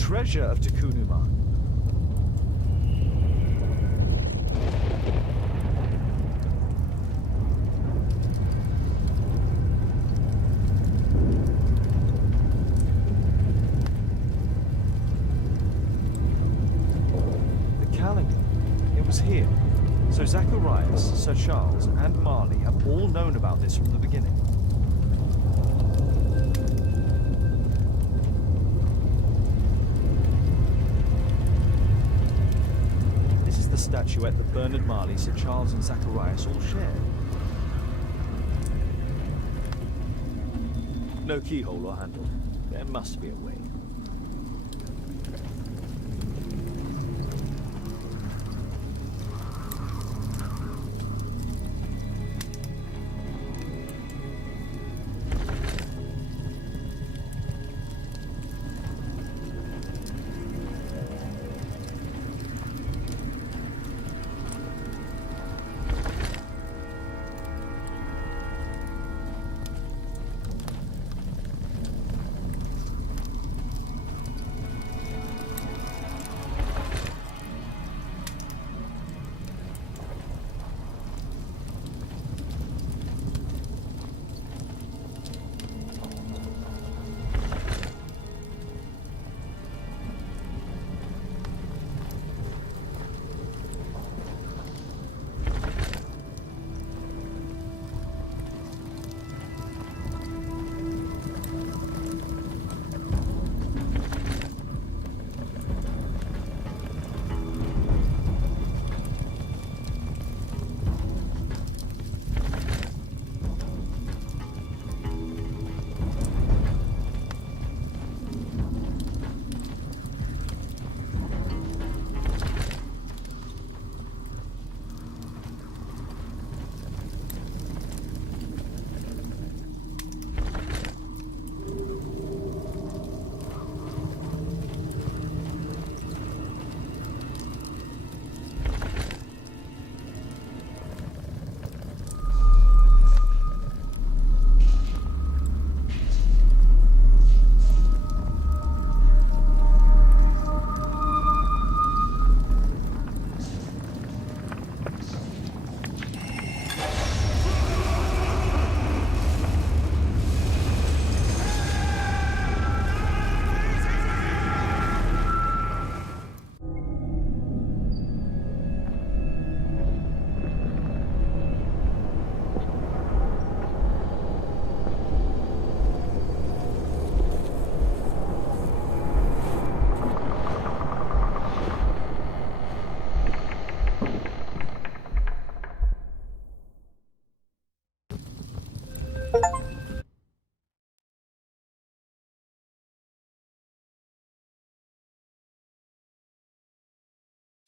treasure of Takunuman. The calendar. It was here. So Zacharias, Sir Charles, and Marley have all known about this from the beginning. This is the statuette that Bernard Marley, Sir Charles, and Zacharias all shared. No keyhole or handle. There must be a way.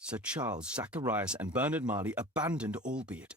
Sir Charles, Zacharias, and Bernard Marley abandoned Albeit.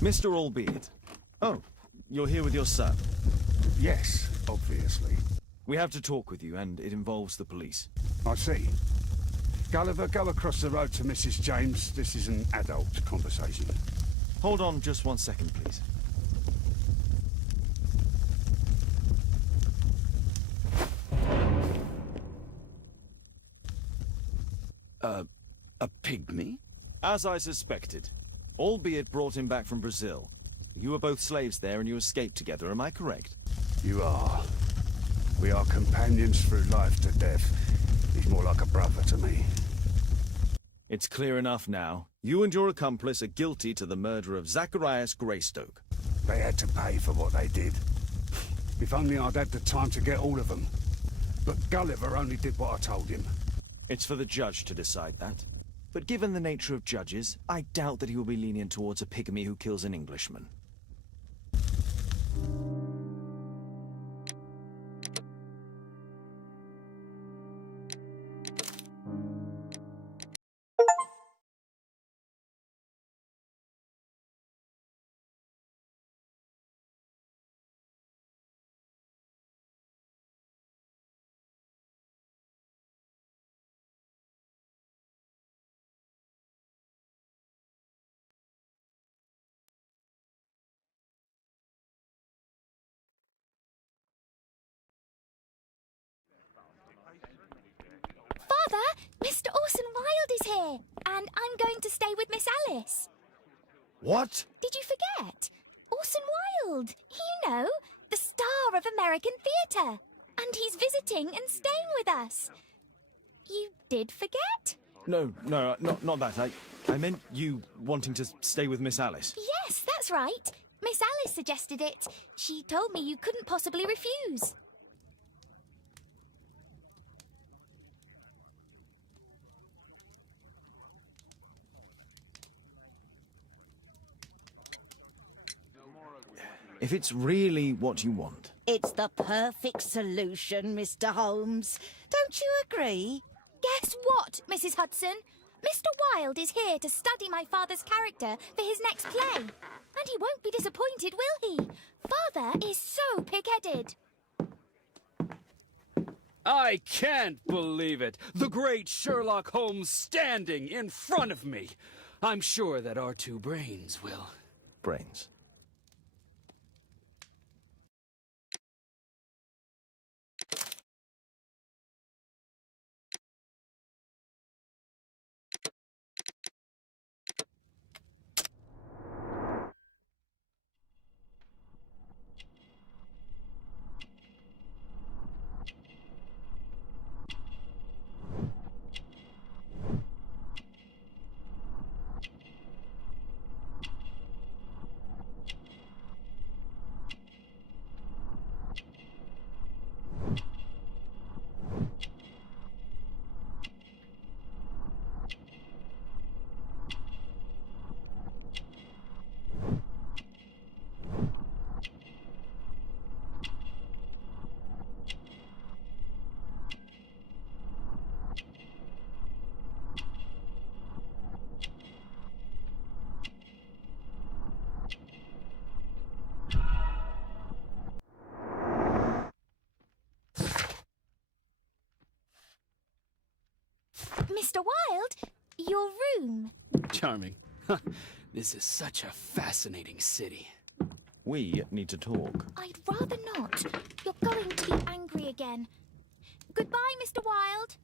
Mr. Albeit. Oh, you're here with your son? Yes, obviously. We have to talk with you, and it involves the police. I see. Gulliver, go across the road to Mrs. James. This is an adult conversation. Hold on just 1 second, please. A pygmy? As I suspected, albeit brought him back from Brazil. You were both slaves there and you escaped together, am I correct? You are. We are companions through life to death. He's more like a brother to me. It's clear enough now. You and your accomplice are guilty to the murder of Zacharias Greystoke. They had to pay for what they did. If only I'd had the time to get all of them. But Gulliver only did what I told him. It's for the judge to decide that. But given the nature of judges, I doubt that he will be lenient towards a pygmy who kills an Englishman. Father, Mr. Orson Wilde is here, and I'm going to stay with Miss Alice. What? Did you forget? Orson Wilde, you know, the star of American theatre. And he's visiting and staying with us. You did forget? No, not that. I meant you wanting to stay with Miss Alice. Yes, that's right. Miss Alice suggested it. She told me you couldn't possibly refuse. If it's really what you want. It's the perfect solution, Mr. Holmes. Don't you agree? Guess what, Mrs. Hudson? Mr. Wilde is here to study my father's character for his next play. And he won't be disappointed, will he? Father is so pig-headed. I can't believe it. The great Sherlock Holmes standing in front of me. I'm sure that our two brains will... Brains. Mr. Wilde, your room. Charming. This is such a fascinating city. We need to talk. I'd rather not. You're going to be angry again. Goodbye, Mr. Wilde.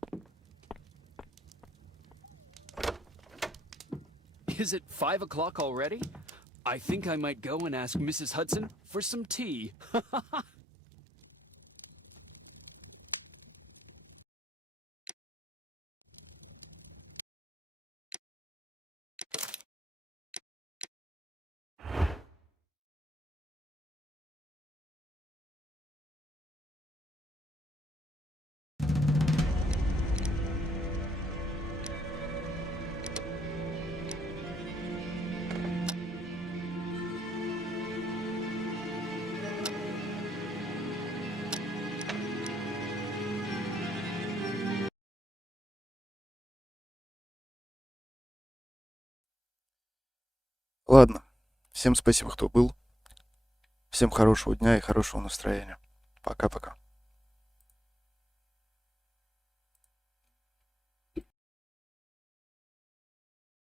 Is it 5 o'clock already? I think I might go and ask Mrs. Hudson for some tea. Ладно, всем спасибо, кто был. Всем хорошего дня и хорошего настроения. Пока-пока.